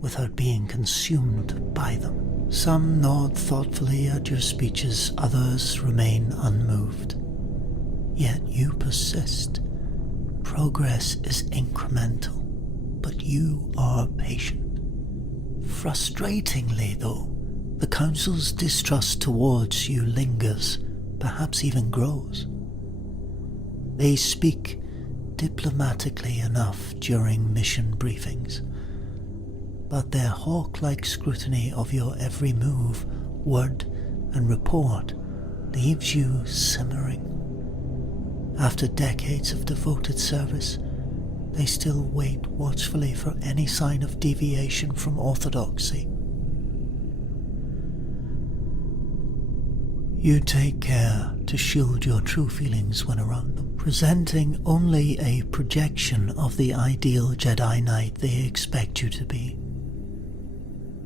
without being consumed by them. Some nod thoughtfully at your speeches, others remain unmoved. Yet you persist. Progress is incremental, but you are patient. Frustratingly, though, the Council's distrust towards you lingers, perhaps even grows. They speak diplomatically enough during mission briefings, but their hawk-like scrutiny of your every move, word, and report leaves you simmering. After decades of devoted service, they still wait watchfully for any sign of deviation from orthodoxy. You take care to shield your true feelings when around them, presenting only a projection of the ideal Jedi Knight they expect you to be.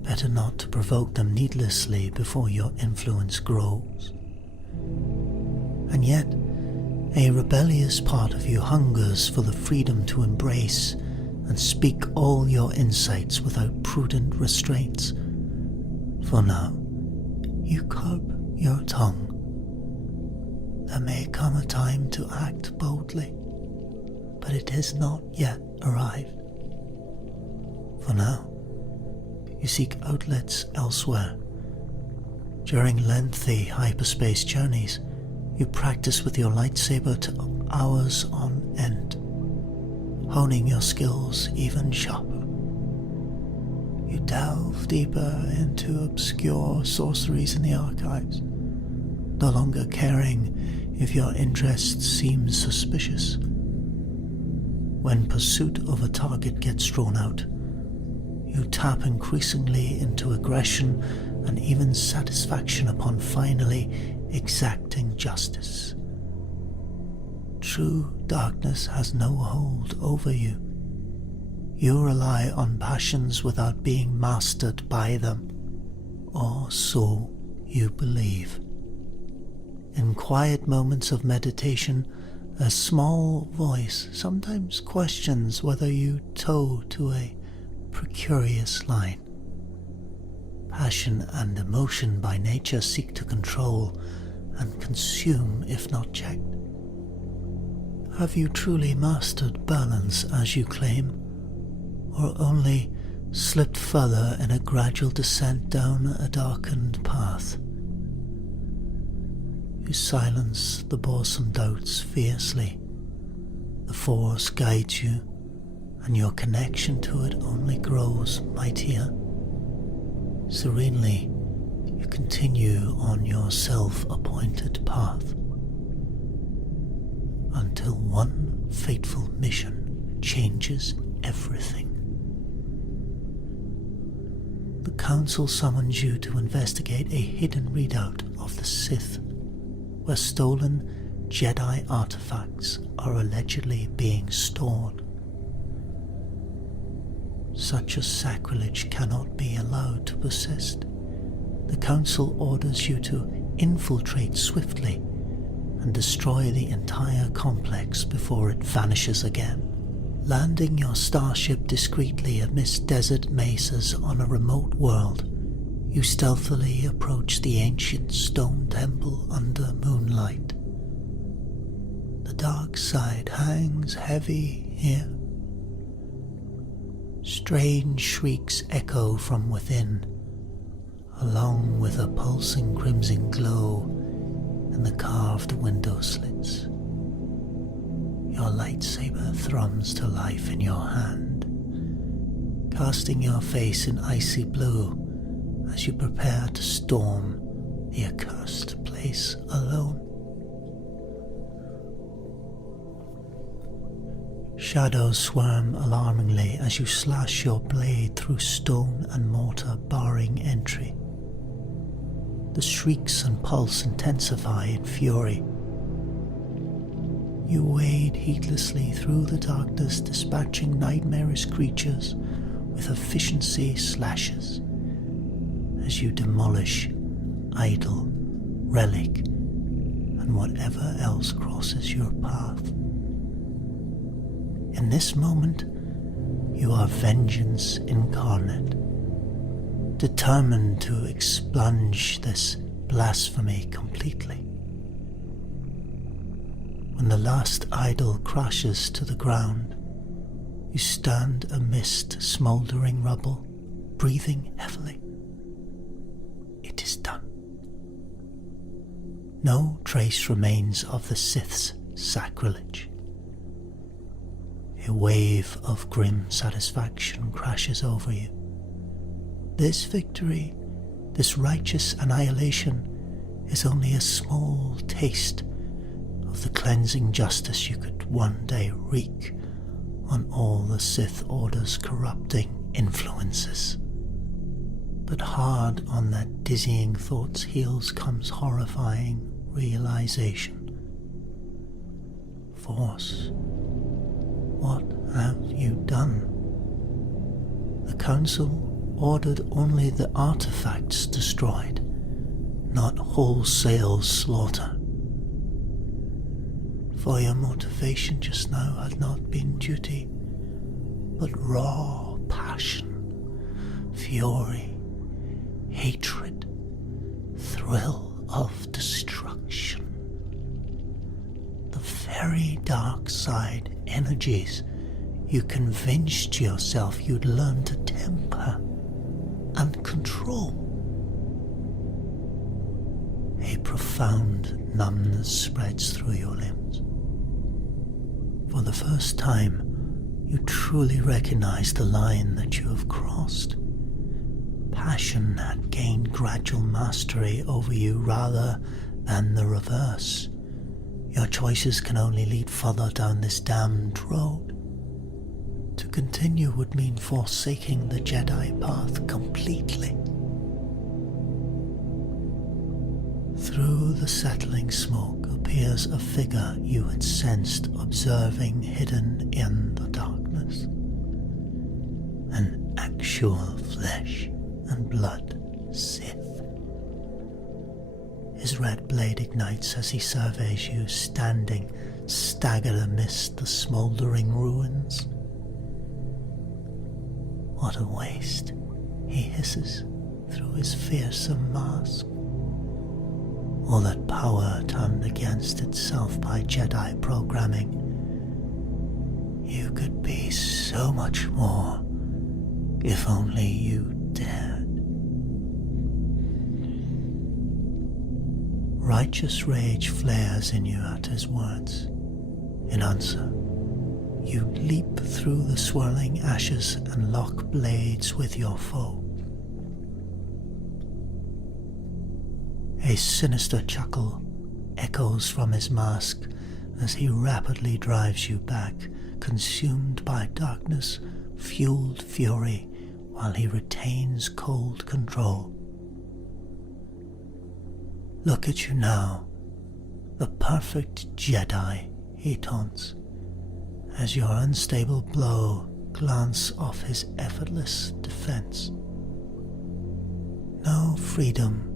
Better not to provoke them needlessly before your influence grows. And yet, a rebellious part of you hungers for the freedom to embrace and speak all your insights without prudent restraints. For now, you curb your tongue. There may come a time to act boldly, but it has not yet arrived. For now, you seek outlets elsewhere. During lengthy hyperspace journeys, you practice with your lightsaber to hours on end, honing your skills even sharper. You delve deeper into obscure sorceries in the archives, no longer caring if your interest seems suspicious. When pursuit of a target gets drawn out, you tap increasingly into aggression and even satisfaction upon finally exacting justice. True darkness has no hold over you. You rely on passions without being mastered by them, or so you believe. In quiet moments of meditation, a small voice sometimes questions whether you toe to a precarious line. Passion and emotion by nature seek to control and consume if not checked. Have you truly mastered balance as you claim, or only slipped further in a gradual descent down a darkened path? You silence the boresome doubts fiercely. The Force guides you, and your connection to it only grows mightier. Serenely, you continue on your self-appointed path. until one fateful mission changes everything. The Council summons you to investigate a hidden readout of the Sith, where stolen Jedi artifacts are allegedly being stored. Such a sacrilege cannot be allowed to persist. The Council orders you to infiltrate swiftly and destroy the entire complex before it vanishes again. Landing your starship discreetly amidst desert mesas on a remote world, you stealthily approach the ancient stone temple under moonlight. The dark side hangs heavy here. Strange shrieks echo from within, along with a pulsing crimson glow in the carved window slits. Your lightsaber thrums to life in your hand, casting your face in icy blue as you prepare to storm the accursed place alone. Shadows swarm alarmingly as you slash your blade through stone and mortar barring entry. The shrieks and pulse intensify in fury. You wade heedlessly through the darkness, dispatching nightmarish creatures with efficiency slashes as you demolish idol, relic, and whatever else crosses your path. In this moment, you are vengeance incarnate, determined to expunge this blasphemy completely. When the last idol crashes to the ground, you stand amidst smouldering rubble, breathing heavily. It is done. No trace remains of the Sith's sacrilege. A wave of grim satisfaction crashes over you. This victory, this righteous annihilation, is only a small taste of the cleansing justice you could one day wreak on all the Sith Order's corrupting influences. But hard on that dizzying thought's heels comes horrifying realization. Force, what have you done? The Council ordered only the artifacts destroyed, not wholesale slaughter. For your motivation just now had not been duty, but raw passion, fury, hatred, thrill of destruction. The very dark side energies you convinced yourself you'd learn to temper and control. A profound numbness spreads through your limbs. For the first time, you truly recognize the line that you have crossed. Passion had gained gradual mastery over you rather than the reverse. Your choices can only lead further down this damned road. To continue would mean forsaking the Jedi path completely. Through the settling smoke appears a figure you had sensed observing hidden in the darkness. An actual flesh and blood Sith. His red blade ignites as he surveys you, standing staggered amidst the smouldering ruins. What a waste, he hisses through his fearsome mask. All that power turned against itself by Jedi programming. You could be so much more if only you dared. Righteous rage flares in you at his words. In answer, you leap through the swirling ashes and lock blades with your foe. A sinister chuckle echoes from his mask as he rapidly drives you back, consumed by darkness-fueled fury while he retains cold control. Look at you now, the perfect Jedi, he taunts, as your unstable blow glance off his effortless defense. No freedom,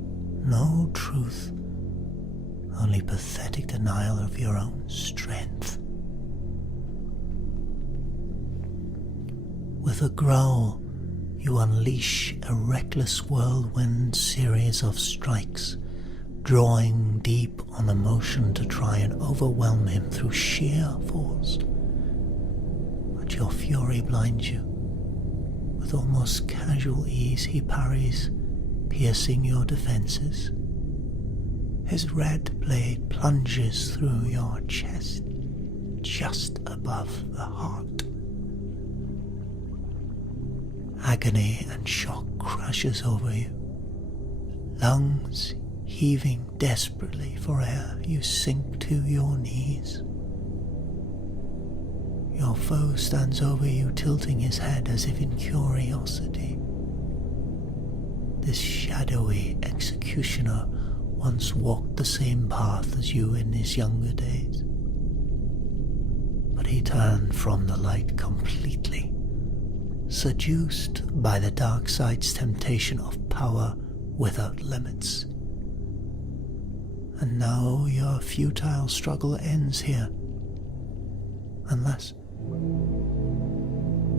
no truth, only pathetic denial of your own strength. With a growl, you unleash a reckless whirlwind series of strikes, drawing deep on emotion to try and overwhelm him through sheer force. But your fury blinds you. With almost casual ease he parries, piercing your defenses. His red blade plunges through your chest, just above the heart. Agony and shock crashes over you. Lungs heaving desperately for air, you sink to your knees. Your foe stands over you, tilting his head as if in curiosity. This shadowy executioner once walked the same path as you in his younger days. But he turned from the light completely, seduced by the dark side's temptation of power without limits. And now your futile struggle ends here, unless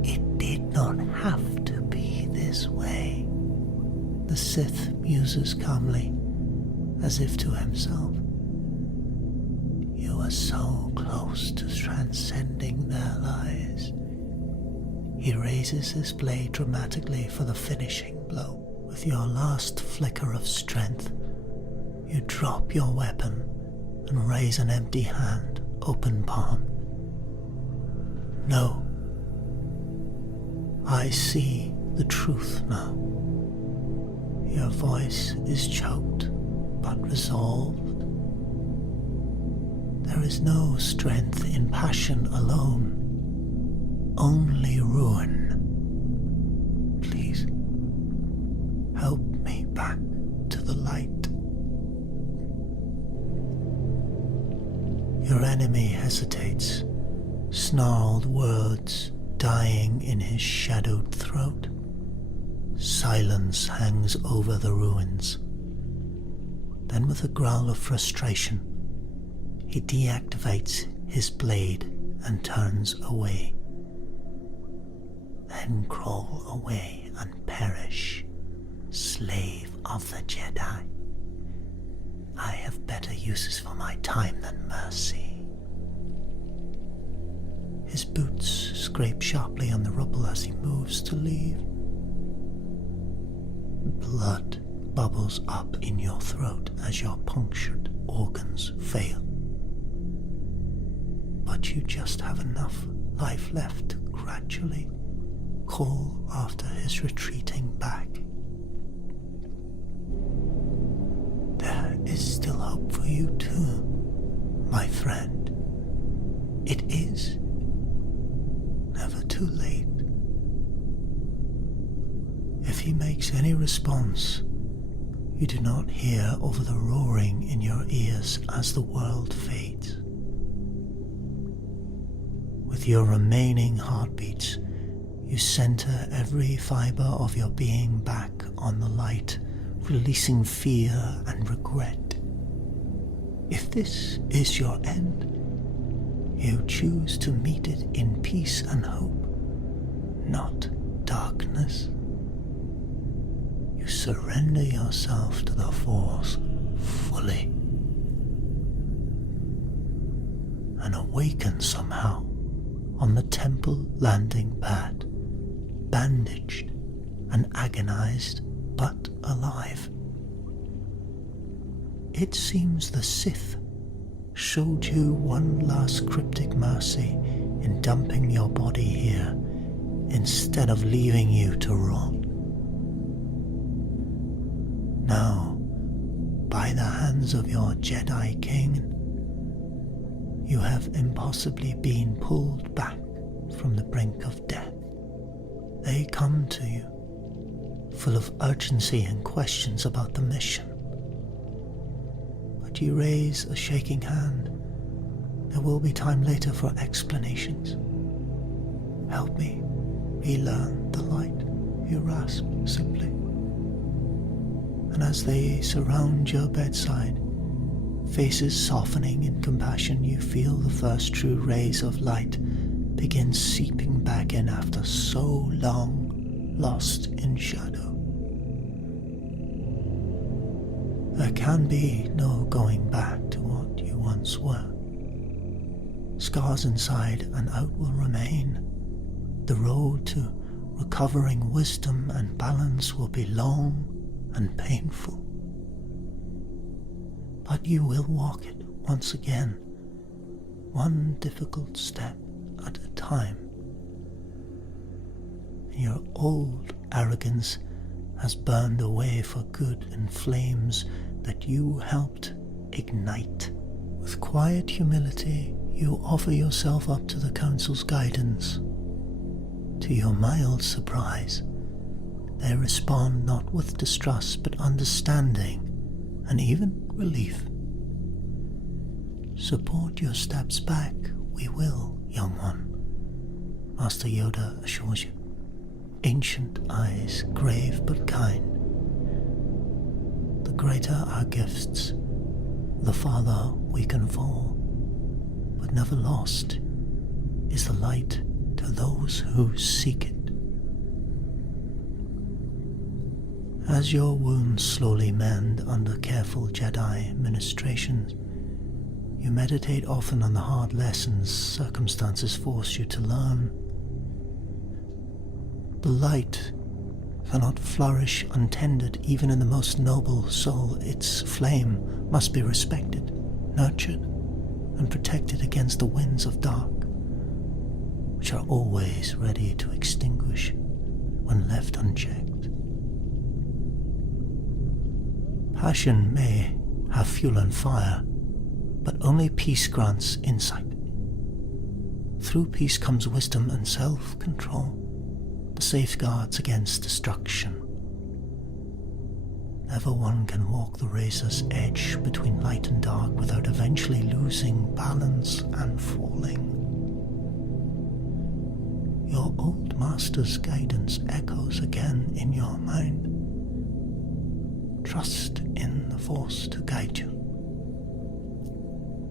it did not have to be this way. The Sith muses calmly, as if to himself. You are so close to transcending their lies. He raises his blade dramatically for the finishing blow. With your last flicker of strength, you drop your weapon and raise an empty hand, open palm. No, I see the truth now. Your voice is choked but resolved. There is no strength in passion alone, only ruin. Please, help me back to the light. Your enemy hesitates, snarled words dying in his shadowed throat. Silence hangs over the ruins. Then with a growl of frustration, he deactivates his blade and turns away. Then crawl away and perish, slave of the Jedi. I have better uses for my time than mercy. His boots scrape sharply on the rubble as he moves to leave. Blood bubbles up in your throat as your punctured organs fail. But you just have enough life left to gradually call after his retreating back. There is still hope for you too, my friend. It is never too late. If he makes any response, you do not hear over the roaring in your ears as the world fades. With your remaining heartbeats, you center every fiber of your being back on the light, releasing fear and regret. If this is your end, you choose to meet it in peace and hope, not darkness. You surrender yourself to the Force fully and awaken somehow on the temple landing pad, bandaged and agonized but alive. It seems the Sith showed you one last cryptic mercy in dumping your body here instead of leaving you to rot. Now, by the hands of your Jedi King, You have impossibly been pulled back from the brink of death. They come to you, full of urgency and questions about the mission. But you raise a shaking hand. There will be time later for explanations. Help me relearn the light, you rasp simply. And as they surround your bedside, faces softening in compassion, you feel the first true rays of light begin seeping back in after so long lost in shadow. There can be no going back to what you once were. Scars inside and out will remain. The road to recovering wisdom and balance will be long and painful. But you will walk it once again, one difficult step at a time. Your old arrogance has burned away for good in flames that you helped ignite. With quiet humility, you offer yourself up to the Council's guidance. To your mild surprise, they respond not with distrust but understanding and even relief. Support your steps back, we will, young one, Master Yoda assures you, ancient eyes, grave but kind. The greater our gifts, the farther we can fall, but never lost is the light to those who seek it. As your wounds slowly mend under careful Jedi ministrations, you meditate often on the hard lessons circumstances force you to learn. The light cannot flourish untended even in the most noble soul. Its flame must be respected, nurtured, and protected against the winds of dark, which are always ready to extinguish when left unchecked. Passion may have fuel and fire, but only peace grants insight. Through peace comes wisdom and self-control, the safeguards against destruction. Never one can walk the razor's edge between light and dark without eventually losing balance and falling. Your old master's guidance echoes again in your mind. Trust in the Force to guide you.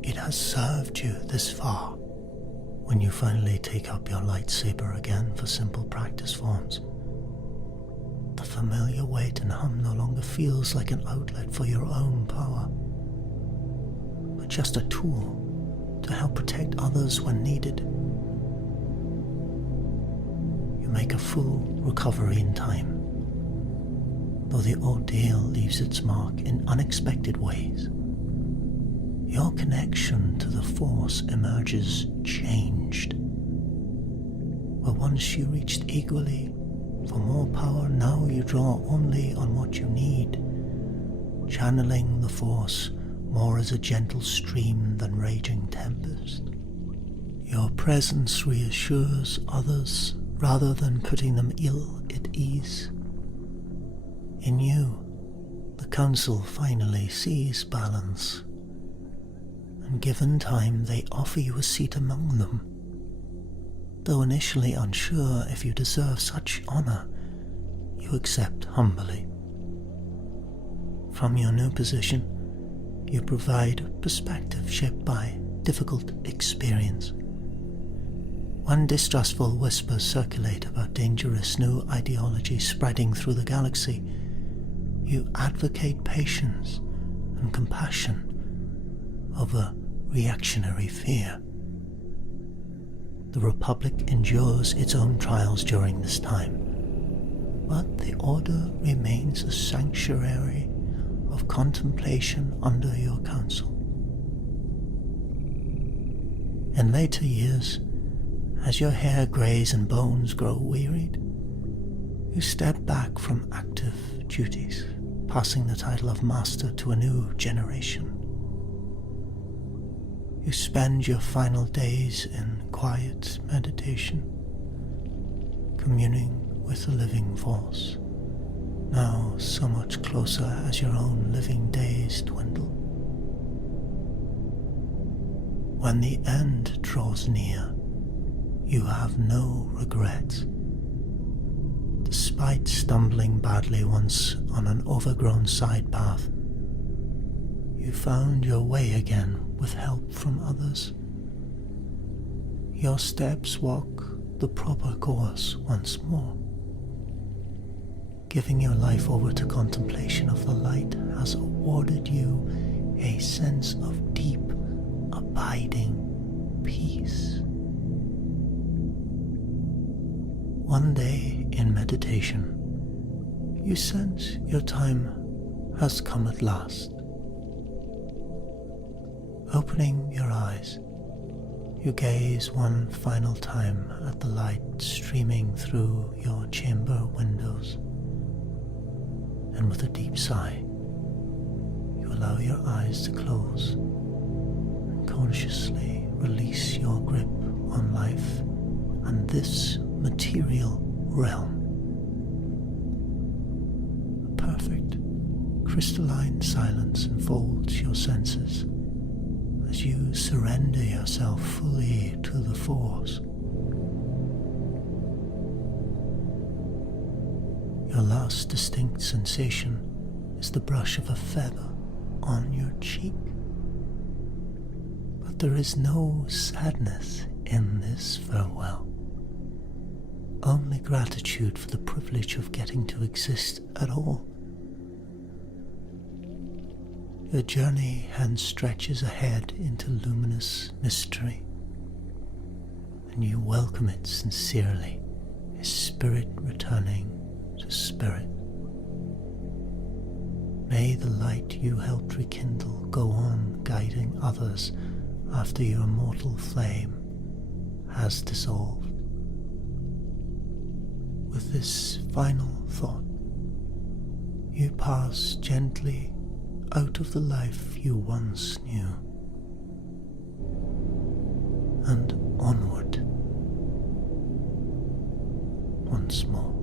It has served you this far. When you finally take up your lightsaber again for simple practice forms, the familiar weight and hum no longer feels like an outlet for your own power, but just a tool to help protect others when needed. You make a full recovery in time, though the ordeal leaves its mark in unexpected ways. Your connection to the Force emerges changed. Where once you reached eagerly for more power, now you draw only on what you need, channeling the Force more as a gentle stream than raging tempest. Your presence reassures others rather than putting them ill at ease. In you, the Council finally sees balance, and given time they offer you a seat among them. Though initially unsure if you deserve such honor, you accept humbly. From your new position, you provide perspective shaped by difficult experience. When distrustful whispers circulate about dangerous new ideologies spreading through the galaxy, you advocate patience and compassion over reactionary fear. The Republic endures its own trials during this time, but the Order remains a sanctuary of contemplation under your counsel. In later years, as your hair grays and bones grow wearied, you step back from active duties, passing the title of Master to a new generation. You spend your final days in quiet meditation, communing with the living force, now so much closer as your own living days dwindle. When the end draws near, you have no regrets. Despite stumbling badly once on an overgrown side path, you found your way again with help from others. Your steps walk the proper course once more. Giving your life over to contemplation of the light has awarded you a sense of deep, abiding peace. One day in meditation, you sense your time has come at last. Opening your eyes, you gaze one final time at the light streaming through your chamber windows, and with a deep sigh, you allow your eyes to close and consciously release your grip on life and this material realm. A perfect, crystalline silence enfolds your senses as you surrender yourself fully to the Force. Your last distinct sensation is the brush of a feather on your cheek. But there is no sadness in this farewell. Only gratitude for the privilege of getting to exist at all. Your journey hence stretches ahead into luminous mystery, and you welcome it sincerely, as spirit returning to spirit. May the light you helped rekindle go on guiding others after your mortal flame has dissolved. With this final thought, you pass gently out of the life you once knew, and onward once more.